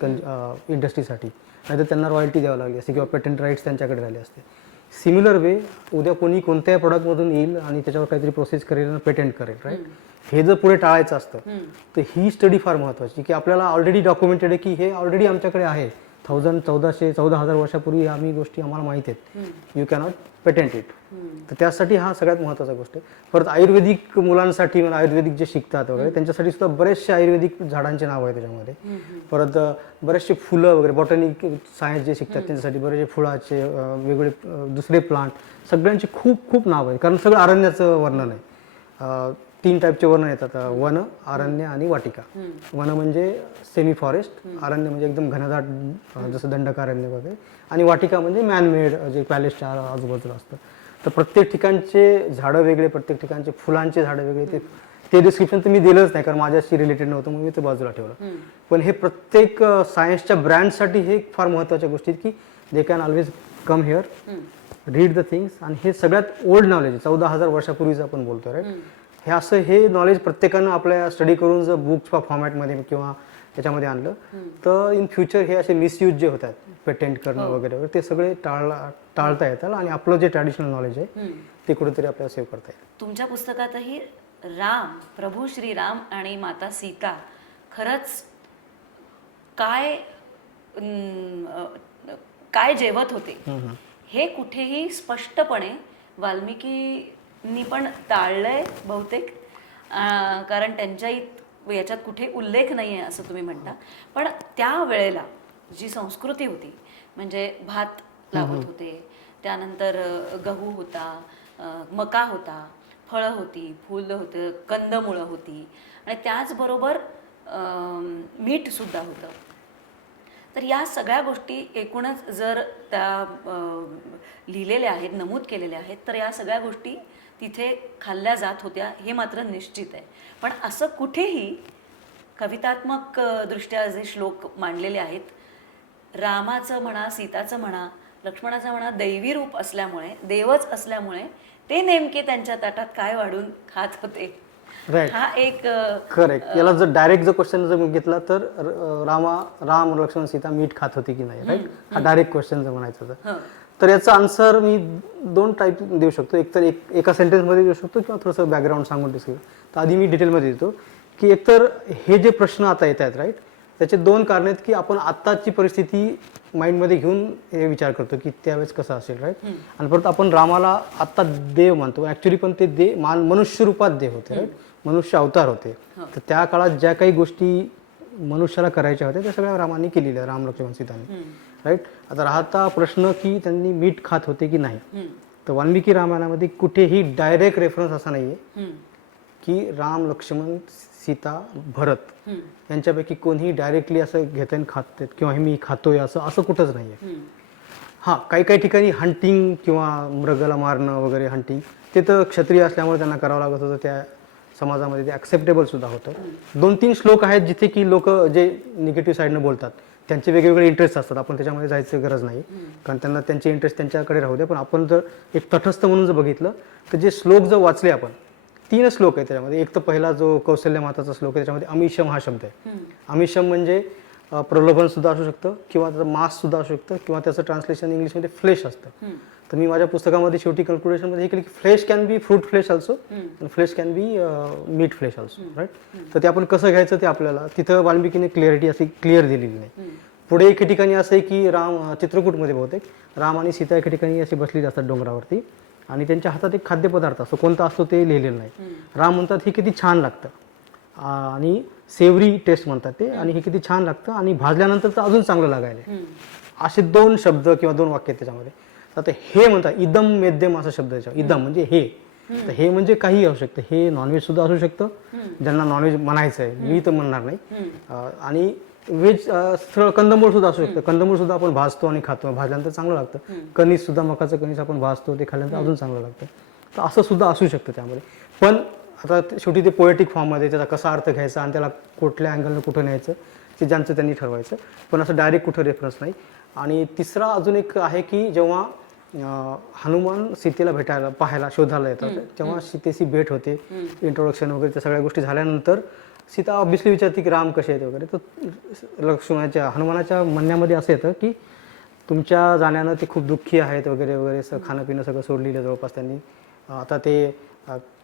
इंडस्ट्रीसाठी. नाहीतर त्यांना रॉयल्टी द्यावं लागली असते किंवा पेटंट राईट्स त्यांच्याकडे राहिले असते. सिमिलर वे उद्या कोणी कोणत्याही प्रॉडक्टमधून येईल आणि त्याच्यावर काहीतरी प्रोसेस करेल आणि पेटेंट करेल, राईट. हे जर पुढे टाळायचं असतं तर ही स्टडी फार महत्त्वाची, की आपल्याला ऑलरेडी डॉक्युमेंटेड आहे की हे ऑलरेडी आमच्याकडे आहे. 1400 वर्षापूर्वी आम्ही गोष्टी आम्हाला माहिती आहेत. You cannot patent it. तर त्यासाठी हा सगळ्यात महत्त्वाचा गोष्ट आहे. परत आयुर्वेदिक मुलांसाठी, मला आयुर्वेदिक जे शिकतात वगैरे त्यांच्यासाठी सुद्धा बरेचसे आयुर्वेदिक झाडांचे नाव आहे त्याच्यामध्ये. परत बरेचसे फुलं वगैरे, बॉटनिक सायन्स जे शिकतात त्यांच्यासाठी बरेचसे फुलाचे वेगवेगळे दुसरे प्लांट, सगळ्यांचे खूप खूप नाव आहे. कारण सगळं अरण्याचं वर्णन आहे. 3 टाईपचे वर्णन येतात, वन, अरण्य आणि वाटिका. वन म्हणजे सेमी फॉरेस्ट, अरण्य म्हणजे एकदम घनदाट जसं दंडकारण्य वगैरे, आणि वाटिका म्हणजे मॅनमेड जे पॅलेसच्या आजूबाजूला असतं. तर प्रत्येक ठिकाणचे झाडं वेगळे, प्रत्येक ठिकाणचे फुलांचे झाडं वेगळे. ते डिस्क्रिप्शन तर मी दिलंच नाही कारण माझ्याशी रिलेटेड नव्हतं, मग मी ते बाजूला ठेवलं. पण हे प्रत्येक सायन्सच्या ब्रँडसाठी हे फार महत्त्वाच्या गोष्टी आहेत की they can always come here, read the things. आणि हे सगळ्यात ओल्ड नॉलेज, 14,000 वर्षापूर्वीचं आपण बोलतो, राईट. हे असं हे नॉलेज प्रत्येकानं आपल्या स्टडी करून जर बुक्स फॉर्मॅटमध्ये किंवा त्याच्यामध्ये आणलं तर इन फ्युचर हे असे मिसयूज जे होतात, पेटेंट करणं वगैरे वगैरे, ते सगळे टाळता येतात आणि आपलं जे ट्रॅडिशनल नॉलेज आहे ते कुठेतरी आपल्याला सेव्ह करता येईल. तुमच्या पुस्तकातही राम, प्रभू श्रीराम आणि माता सीता खरंच काय जेवत होते हे कुठेही स्पष्टपणे वाल्मिकींनी पण टाळलंय बहुतेक, कारण त्यांच्या याच्यात कुठे उल्लेख नाही आहे असं तुम्ही म्हणता. पण त्या वेळेला जी संस्कृती होती, म्हणजे भात लावत होते, त्यानंतर गहू होता, मका होता, फळं होती, फुलं होतं, कंदमुळं होती आणि त्याचबरोबर मीठसुद्धा होतं. तर या सगळ्या गोष्टी एकूणच जर त्या लिहिलेल्या आहेत, नमूद केलेल्या आहेत, तर या सगळ्या गोष्टी तिथे खाल्ल्या जात होत्या हे मात्र निश्चित आहे. पण असं कुठेही कवितात्मक दृष्ट्या जे श्लोक मांडलेले आहेत, रामाचं म्हणा, सीताचं म्हणा, लक्ष्मणाचं म्हणा, दैवी रूप असल्यामुळे, देवच असल्यामुळे ते नेमके त्यांच्या ताटात काय वाढून खात होते, राईट, हा एक करेक्ट. याला जर डायरेक्ट जर क्वेश्चन जर घेतला तर राम लक्ष्मण सीता मीठ खात होती की नाही, राईट, हा डायरेक्ट क्वेश्चन जर म्हणायचं तर याचा आन्सर मी 2 टाईप देऊ शकतो. एक तर एका सेंटेन्समध्ये देऊ शकतो किंवा थोडंसं बॅकग्राऊंड सांगून डिस्कस. तर आधी मी डिटेलमध्ये देतो की एकतर हे जे प्रश्न आता येत आहेत, राईट, त्याचे 2 कारण आहेत की आपण आत्ताची परिस्थिती माइंडमध्ये घेऊन हे विचार करतो की त्यावेळेस कसं असेल, राईट, आणि परत आपण रामाला आत्ता देव मानतो. ॲक्च्युली पण ते मनुष्य रूपात देव होते, राईट, मनुष्य अवतार होते. तर त्या काळात ज्या काही गोष्टी मनुष्याला करायच्या होत्या त्या सगळ्या रामाने केलेल्या, राम लक्ष्मण सीताने, राईट. आता राहता प्रश्न की त्यांनी मीठ खात होते की नाही, तर वाल्मिकी रामायणामध्ये कुठेही डायरेक्ट रेफरन्स असा नाही आहे की राम लक्ष्मण सीता भरत यांच्यापैकी कोणीही डायरेक्टली असं घेताना खात किंवा हे मी खातोय असं कुठंच नाही आहे. हां, काही ठिकाणी हंटिंग किंवा मृगाला मारणं वगैरे, हंटिंग ते तर क्षत्रिय असल्यामुळे त्यांना करावं लागत होतं, त्या समाजामध्ये ते ॲक्सेप्टेबल सुद्धा होतं. 2-3 श्लोक आहेत जिथे की लोक जे निगेटिव्ह साईडनं बोलतात त्यांचे वेगवेगळे इंटरेस्ट असतात, आपण त्याच्यामध्ये जायचं गरज नाही, कारण त्यांना त्यांचे इंटरेस्ट त्यांच्याकडे राहू द्या. पण आपण जर एक तटस्थ म्हणून जर बघितलं तर जे श्लोक जर वाचले आपण, 3 श्लोक आहेत त्याच्यामध्ये. एक तर पहिला जो कौशल्य माताचा श्लोक आहे त्याच्यामध्ये अमिशम हा शब्द आहे. अमिशम म्हणजे प्रलोभन सुद्धा असू शकतं किंवा त्याचं मांस सुद्धा असू शकतं किंवा त्याचं ट्रान्सलेशन इंग्लिशमध्ये फ्लेश असतं. तर मी माझ्या पुस्तकामध्ये शेवटी कन्क्लुडेशनमध्ये हे केलं की flesh can be fruit flesh also आणि flesh can be meat flesh also, right. तर ते आपण कसं घ्यायचं ते आपल्याला तिथं वाल्मिकीने क्लिअरिटी अशी क्लिअर दिलेली नाही. पुढे एके ठिकाणी असं आहे की चित्रकूटमध्ये बहुतेक राम आणि सीता एके ठिकाणी अशी बसलेली असतात डोंगरावरती आणि त्यांच्या हातात एक खाद्यपदार्थ असतो, कोणता असतो ते लिहिलेलं नाही. राम म्हणतात हे किती छान लागतं आणि सेवरी टेस्ट म्हणतात ते, आणि हे किती छान लागतं आणि भाजल्यानंतर तर अजून चांगलं लागायला. असे 2 शब्द किंवा 2 वाक्य त्याच्यामध्ये. आता हे म्हणतात इदम मेद्यम असा शब्द त्याच्यावर, इदम म्हणजे हे. तर हे म्हणजे काही असू शकतं, हे नॉनव्हेज सुद्धा असू शकतं ज्यांना नॉनव्हेज म्हणायचं आहे, मी तर म्हणणार नाही. आणि व्हेज सरळ कंदमूळ सुद्धा असू शकतं, कंदमूळ सुद्धा आपण भाजतो आणि खातो, भाजल्यानंतर चांगलं लागतं. कणीस सुद्धा, मकाचं कणीस आपण भाजतो, ते खाल्ल्यानंतर अजून चांगलं लागतं. तर असं सुद्धा असू शकतं त्यामध्ये. पण आता शेवटी ते पोएटिक फॉर्ममध्ये त्याचा कसा अर्थ घ्यायचा आणि त्याला कुठल्या अँगलनं कुठं न्यायचं ते ज्यांचं त्यांनी ठरवायचं, पण असं डायरेक्ट कुठं रेफरन्स नाही. आणि तिसरा अजून एक आहे की जेव्हा हनुमान सीतेला पाहायला शोधायला येतात तेव्हा सीतेची भेट होते, इंट्रोडक्शन वगैरे त्या सगळ्या गोष्टी झाल्यानंतर सीता ऑब्व्हियसली विचारते की राम कसे आहेत वगैरे. तर हनुमानाच्या म्हणण्यामध्ये असं येतं की तुमच्या जाण्यानं ते खूप दुःखी आहेत वगैरे वगैरे, खाणं पिणं सगळं सोडलेलं जवळपास त्यांनी. आता ते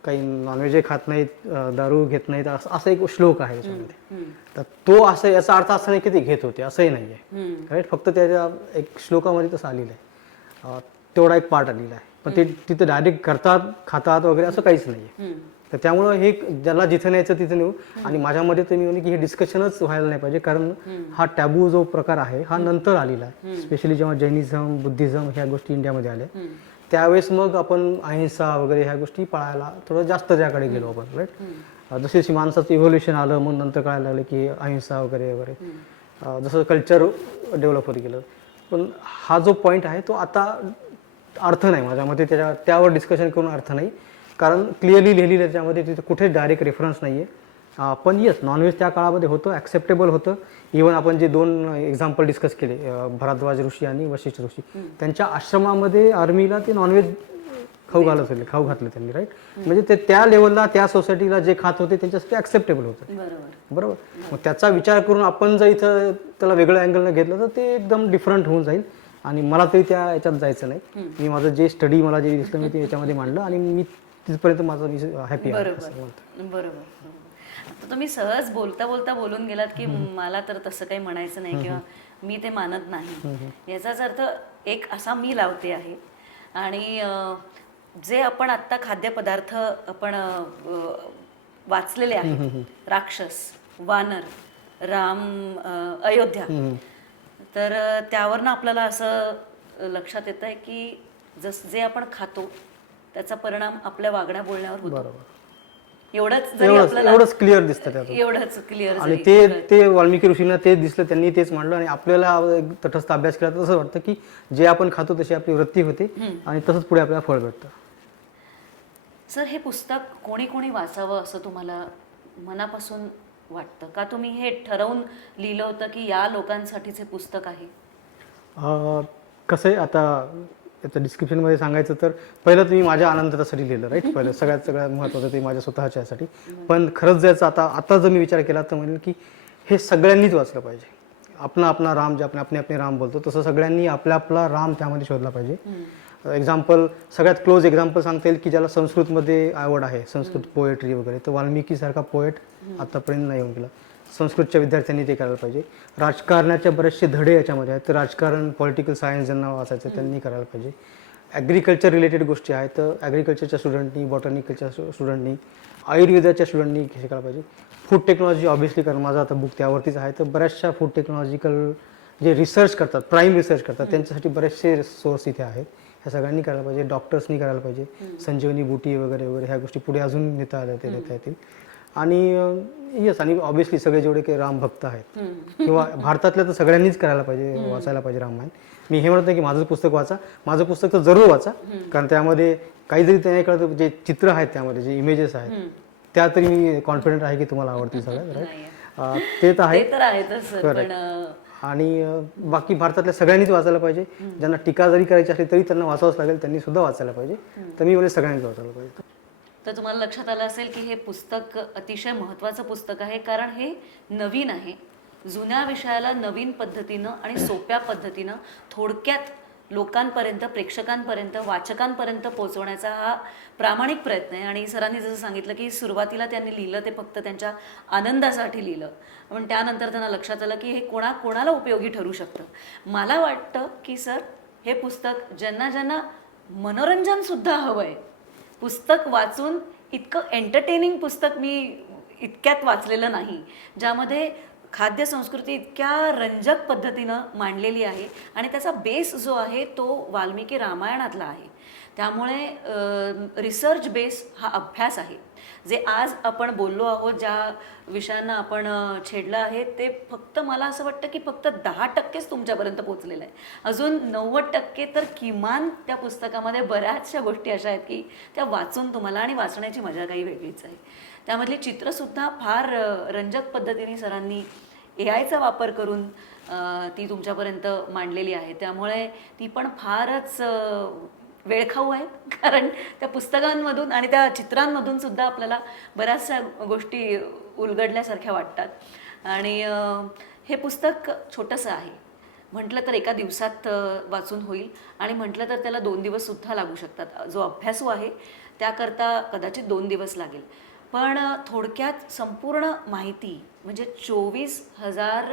काही नॉनव्हेजही खात नाहीत, दारू घेत नाहीत, असा एक श्लोक आहे त्याच्यामध्ये. तर तो असं याचा अर्थ असा नाही की ते घेत होते, असंही नाही आहे, राईट. फक्त त्याच्या एक श्लोकामध्ये तसं आलेलं आहे, तेवढा एक पार्ट आलेला आहे. पण ते तिथं डायरेक्ट करतात, खातात वगैरे असं काहीच नाही आहे. तर त्यामुळं हे ज्याला जिथं न्यायचं तिथं नेऊ. आणि माझ्यामध्ये तर मी म्हणेन की हे डिस्कशनच व्हायला नाही पाहिजे, कारण हा टॅबू जो प्रकार आहे हा नंतर आलेला आहे. स्पेशली जेव्हा जैनिझम, बुद्धिझम ह्या गोष्टी इंडियामध्ये आल्या त्यावेळेस मग आपण अहिंसा वगैरे ह्या गोष्टी पाळायला थोडं जास्त त्याकडे गेलो आपण, राईट. जसे माणसाचं इव्होल्युशन आलं मग नंतर कळायला लागलं की अहिंसा वगैरे वगैरे, जसं कल्चर डेव्हलप होत गेलं. पण हा जो पॉईंट आहे तो आता अर्थ नाही माझ्यामध्ये, त्यावर डिस्कशन करून अर्थ नाही, कारण क्लिअरली लिहिलेलं त्याच्यामध्ये तिथे कुठे डायरेक्ट रेफरन्स नाही आहे. पण येस, नॉनव्हेज त्या काळामध्ये होतं, ॲक्सेप्टेबल होतं. इव्हन आपण जे 2 एक्झाम्पल डिस्कस केले, भरद्वाज ऋषी आणि वशिष्ठ ऋषी, त्यांच्या आश्रमामध्ये आर्मीला ते नॉनव्हेज खाऊ घातलं त्यांनी, राईट. म्हणजे ते त्या लेवलला त्या सोसायटीला जे खात होते त्यांच्यासाठी ॲक्सेप्टेबल होतं, बरोबर. मग त्याचा विचार करून आपण जर इथं त्याला वेगळ्या अँगलनं घेतलं तर ते एकदम डिफरंट होऊन जाईल. आणि मला तरी त्या याच्यात जायचं नाही. मी माझं जे स्टडी मला जे दिसलं मी ते याच्यामध्ये मांडलं आणि मी तिथपर्यंत माझं मी हॅपी आहे. बरोबर. आता तुम्ही सहज बोलता बोलून गेलात की मला तर तसं काही म्हणायचं नाही किंवा मी ते मानत नाही, याचाच अर्थ एक असा मी लावते आहे. आणि जे आपण आत्ता खाद्यपदार्थ आपण वाचलेले आहेत, राक्षस, वानर, राम, अयोध्या, तर त्यावरनं आपल्याला असं लक्षात येतं आहे की जे आपण खातो त्याचा परिणाम आपल्या वागण्या बोलण्यावर होतो. एवढंच क्लिअर दिसतं त्यात, एवढंच क्लिअर. आणि ते वाल्मिकी ऋषींना तेच दिसलं, त्यांनी तेच मांडलं. आणि आपल्याला तटस्थ अभ्यास केला तर तसं वाटतं की जे आपण खातो तशी आपली वृत्ती होते आणि तसंच पुढे आपल्याला फळ भेटतं. सर, हे पुस्तक कोणी कोणी वाचावं असं तुम्हाला मनापासून वाटतं का? तुम्ही हे ठरवून लिहिलं होतं की या लोकांसाठीच हे पुस्तक आहे? कसं आहे आता याचं डिस्क्रिप्शनमध्ये सांगायचं तर पहिलं तुम्ही माझ्या आनंदासाठी लिहिलं राईट. पहिलं सगळ्यात महत्त्वाचं ते माझ्या स्वतःच्यासाठी. पण खरंच जायचं आता जर मी विचार केला तर म्हणेल की हे सगळ्यांनीच वाचलं पाहिजे. आपला राम जे आपण आपले राम बोलतो तसं सगळ्यांनी आपला राम त्यामध्ये शोधला पाहिजे. एक्झाम्पल सगळ्यात क्लोज एक्झाम्पल सांगता येईल की ज्याला संस्कृतमध्ये आवड आहे, संस्कृत पोएट्री वगैरे, तर वाल्मिकीसारखा पोएट आतापर्यंत नाही येऊन गेला. संस्कृतच्या विद्यार्थ्यांनी ते करायला पाहिजे. राजकारणाचे बरेचसे धडे याच्यामध्ये आहेत, तर राजकारण पॉलिटिकल सायन्स ज्यांना वाचायचं त्यांनी करायला पाहिजे. ॲग्रिकल्चर रिलेटेड गोष्टी आहेत तर ॲग्रिकल्चरच्या स्टुडंटनी, बॉटनिकलच्या स्टुडंटनी, आयुर्वेदाच्या स्टुडंटनी शिकायला पाहिजे. फूड टेक्नॉलॉजी ऑब्व्हियसली, कारण माझं आता बुक त्यावरतीच आहे, तर बऱ्याचशा फूड टेक्नॉलॉजिकल जे रिसर्च करतात, प्राईम रिसर्च करतात, त्यांच्यासाठी बरेचसे सोर्स इथे आहेत. ह्या सगळ्यांनी करायला पाहिजे. डॉक्टर्सनी करायला पाहिजे. संजीवनी बुटी वगैरे वगैरे ह्या गोष्टी पुढे अजून नेता येतील. आणि येस, आणि ऑब्व्हियसली सगळे जेवढे काही रामभक्त आहेत किंवा भारतातल्या तर सगळ्यांनीच करायला पाहिजे, वाचायला पाहिजे रामायण. मी हे म्हणत नाही की माझं पुस्तक वाचा, माझं पुस्तक तर जरूर वाचा, कारण त्यामध्ये काही जरी त्या कळतं जे चित्र आहेत, त्यामध्ये जे इमेजेस आहेत त्या तरी मी कॉन्फिडंट आहे की तुम्हाला आवडतील सगळ्या, राईट. ते तर आहे. ते तर आहेतच सर, पण आणि बाकी भारतातल्या सगळ्यांनीच वाचायला पाहिजे. ज्यांना टीका जरी करायची असली तरी त्यांना वाचावंच लागेल, त्यांनी सुद्धा वाचायला पाहिजे. तर मी म्हणजे सगळ्यांनीच वाचायला पाहिजे. तर तुम्हाला लक्षात आलं असेल की हे पुस्तक अतिशय महत्त्वाचं पुस्तक आहे, कारण हे नवीन आहे. जुन्या विषयाला नवीन पद्धतीनं आणि सोप्या पद्धतीनं थोडक्यात लोकांपर्यंत, प्रेक्षकांपर्यंत, वाचकांपर्यंत पोहोचवण्याचा हा प्रामाणिक प्रयत्न आहे. आणि सरांनी जसं सांगितलं की सुरुवातीला त्यांनी लिहिलं ते फक्त त्यांच्या आनंदासाठी लिहिलं, पण त्यानंतर त्यांना लक्षात आलं की हे कोणाला उपयोगी ठरू शकतं. मला वाटतं की सर, हे पुस्तक ज्यांना मनोरंजनसुद्धा हवं आहे, पुस्तक वाचून इतकं एंटरटेनिंग पुस्तक मी इतक्यात वाचलेलं नाही, ज्यामध्ये खाद्य संस्कृती इतक्या रंजक पद्धतीनं मांडलेली आहे आणि त्याचा बेस जो आहे तो वाल्मिकी रामायणातला आहे. त्यामुळे रिसर्च बेस हा अभ्यास आहे. जे आज आपण बोललो आहोत, ज्या विषयांना आपण छेडलं आहे, ते फक्त मला असं वाटतं की फक्त 10%च तुमच्यापर्यंत पोचलेलं आहे. अजून 90% तर किमान त्या पुस्तकामध्ये बऱ्याचशा गोष्टी अशा आहेत की त्या वाचून तुम्हाला, आणि वाचण्याची मजा काही वेगळीच आहे. त्यामधली चित्रसुद्धा फार रंजक पद्धतीने सरांनी AI चा वापर करून ती तुमच्यापर्यंत मांडलेली आहे. त्यामुळे ती पण फारच वेळखाऊ आहे, कारण त्या पुस्तकांमधून आणि त्या चित्रांमधून सुद्धा आपल्याला बऱ्याचशा गोष्टी उलगडल्यासारख्या वाटतात. आणि हे पुस्तक छोटंसं आहे, म्हटलं तर एका दिवसात वाचून होईल, आणि म्हटलं तर त्याला 2 दिवससुद्धा लागू शकतात. जो अभ्यासू आहे त्याकरता कदाचित 2 दिवस लागेल. पण थोडक्यात संपूर्ण माहिती म्हणजे 24,000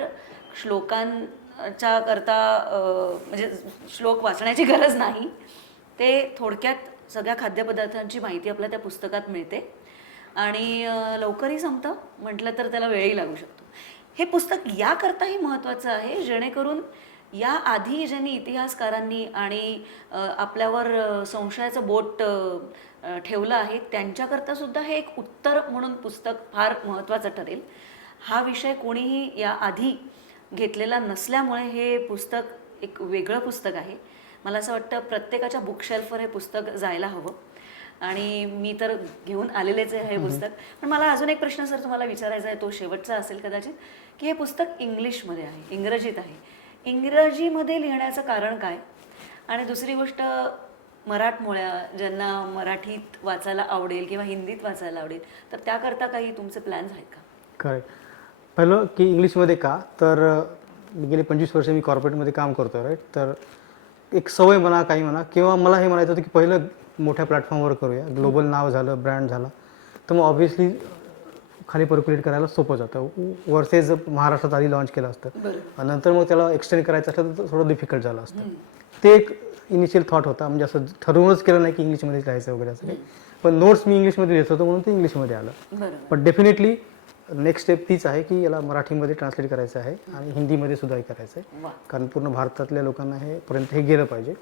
श्लोकांच्या करता म्हणजे श्लोक वाचण्याची गरज नाही. ते थोडक्यात सगळ्या खाद्यपदार्थांची माहिती आपल्याला त्या पुस्तकात मिळते, आणि लवकरही संपतं, म्हटलं तर त्याला वेळही लागू शकतो. हे पुस्तक याकरताही महत्त्वाचं आहे जेणेकरून या आधी ज्यांनी इतिहासकारांनी आणि आपल्यावर संशयाचं बोट ठेवलं आहे त्यांच्याकरता सुद्धा हे एक उत्तर म्हणून पुस्तक फार महत्त्वाचं ठरेल. हा विषय कोणीही या आधी घेतलेला नसल्यामुळे हे पुस्तक एक वेगळं पुस्तक आहे. मला असं वाटतं प्रत्येकाच्या बुकशेल्फवर हे पुस्तक जायला हवं, आणि मी तर घेऊन आलेलेच आहे हे पुस्तक. पण मला अजून एक प्रश्न सर तुम्हाला विचारायचा आहे, तो शेवटचा असेल कदाचित, की हे पुस्तक इंग्लिशमध्ये आहे, इंग्रजीत आहे. इंग्रजीमध्ये लिहिण्याचं कारण काय? आणि दुसरी गोष्ट, मराठमोळ्या ज्यांना मराठीत वाचायला आवडेल किंवा हिंदीत वाचायला आवडेल, तर त्याकरता काही तुमचे प्लॅन्स आहेत का? करेक्ट. पहिलं की इंग्लिशमध्ये का, तर गेले 25 वर्ष मी कॉर्पोरेटमध्ये काम करतो, राईट. तर एक सवय म्हणा, काही म्हणा, किंवा मला हे म्हणायचं होतं की पहिलं मोठ्या प्लॅटफॉर्मवर करूया, ग्लोबल नाव झालं, ब्रँड झाला, तर मग ऑब्व्हियसली खाली पर्क्युलेट करायला सोपं जातं. वर्सेस महाराष्ट्रात आधी लॉन्च केलं असतं, नंतर मग त्याला एक्सटेंड करायचं असलं तर थोडं डिफिकल्ट झालं असतं. ते एक इनिशियल थॉट होता, म्हणजे असं ठरवूनच केलं नाही की इंग्लिशमध्येच लिहायचं वगैरे असं काही. पण नोट्स मी इंग्लिशमध्ये लिहित होतो म्हणून ते इंग्लिशमध्ये आलं. पण डेफिनेटली नेक्स्ट स्टेप तीच आहे की याला मराठीमध्ये ट्रान्सलेट करायचं आहे आणि हिंदीमध्ये सुद्धा करायचं आहे, कारण पूर्ण भारतातल्या लोकांना हे पर्यंत हे गेलं पाहिजे,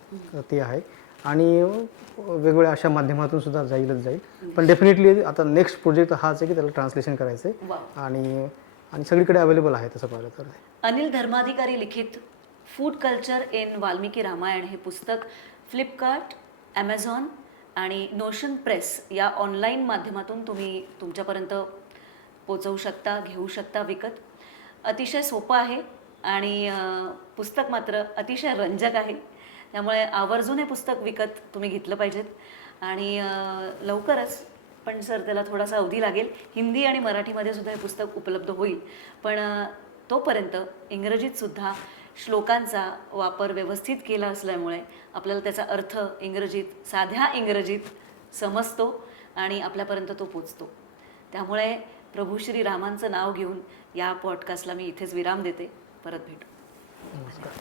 ते आहे. आणि वेगवेगळ्या अशा माध्यमातून सुद्धा जाईल. पण डेफिनेटली आता नेक्स्ट प्रोजेक्ट हाच आहे की त्याला ट्रान्सलेशन करायचं आहे, आणि सगळीकडे अवेलेबल आहे तसं पाहिलं तर. अनिल धर्माधिकारी लिखित food culture in Valmiki Ramayana हे पुस्तक फ्लिपकार्ट, ॲमेझॉन आणि नोशन प्रेस या ऑनलाईन माध्यमातून तुम्ही तुमच्यापर्यंत पोचवू शकता, घेऊ शकता विकत. अतिशय सोपं आहे आणि पुस्तक मात्र अतिशय रंजक आहे. त्यामुळे आवर्जून हे पुस्तक विकत तुम्ही घेतलं पाहिजेत. आणि लवकरच, पण सर त्याला थोडासा अवधी लागेल, हिंदी आणि मराठीमध्ये सुद्धा हे पुस्तक उपलब्ध होईल. पण तोपर्यंत इंग्रजीतसुद्धा श्लोकांचा वापर व्यवस्थित केला असल्यामुळे आपल्याला त्याचा अर्थ इंग्रजीत, साध्या इंग्रजीत समजतो आणि आपल्यापर्यंत तो पोचतो. त्यामुळे प्रभू श्री रामांचं नाव घेऊन या पॉडकास्टला मी इथेच विराम देते. परत भेटू. नमस्कार.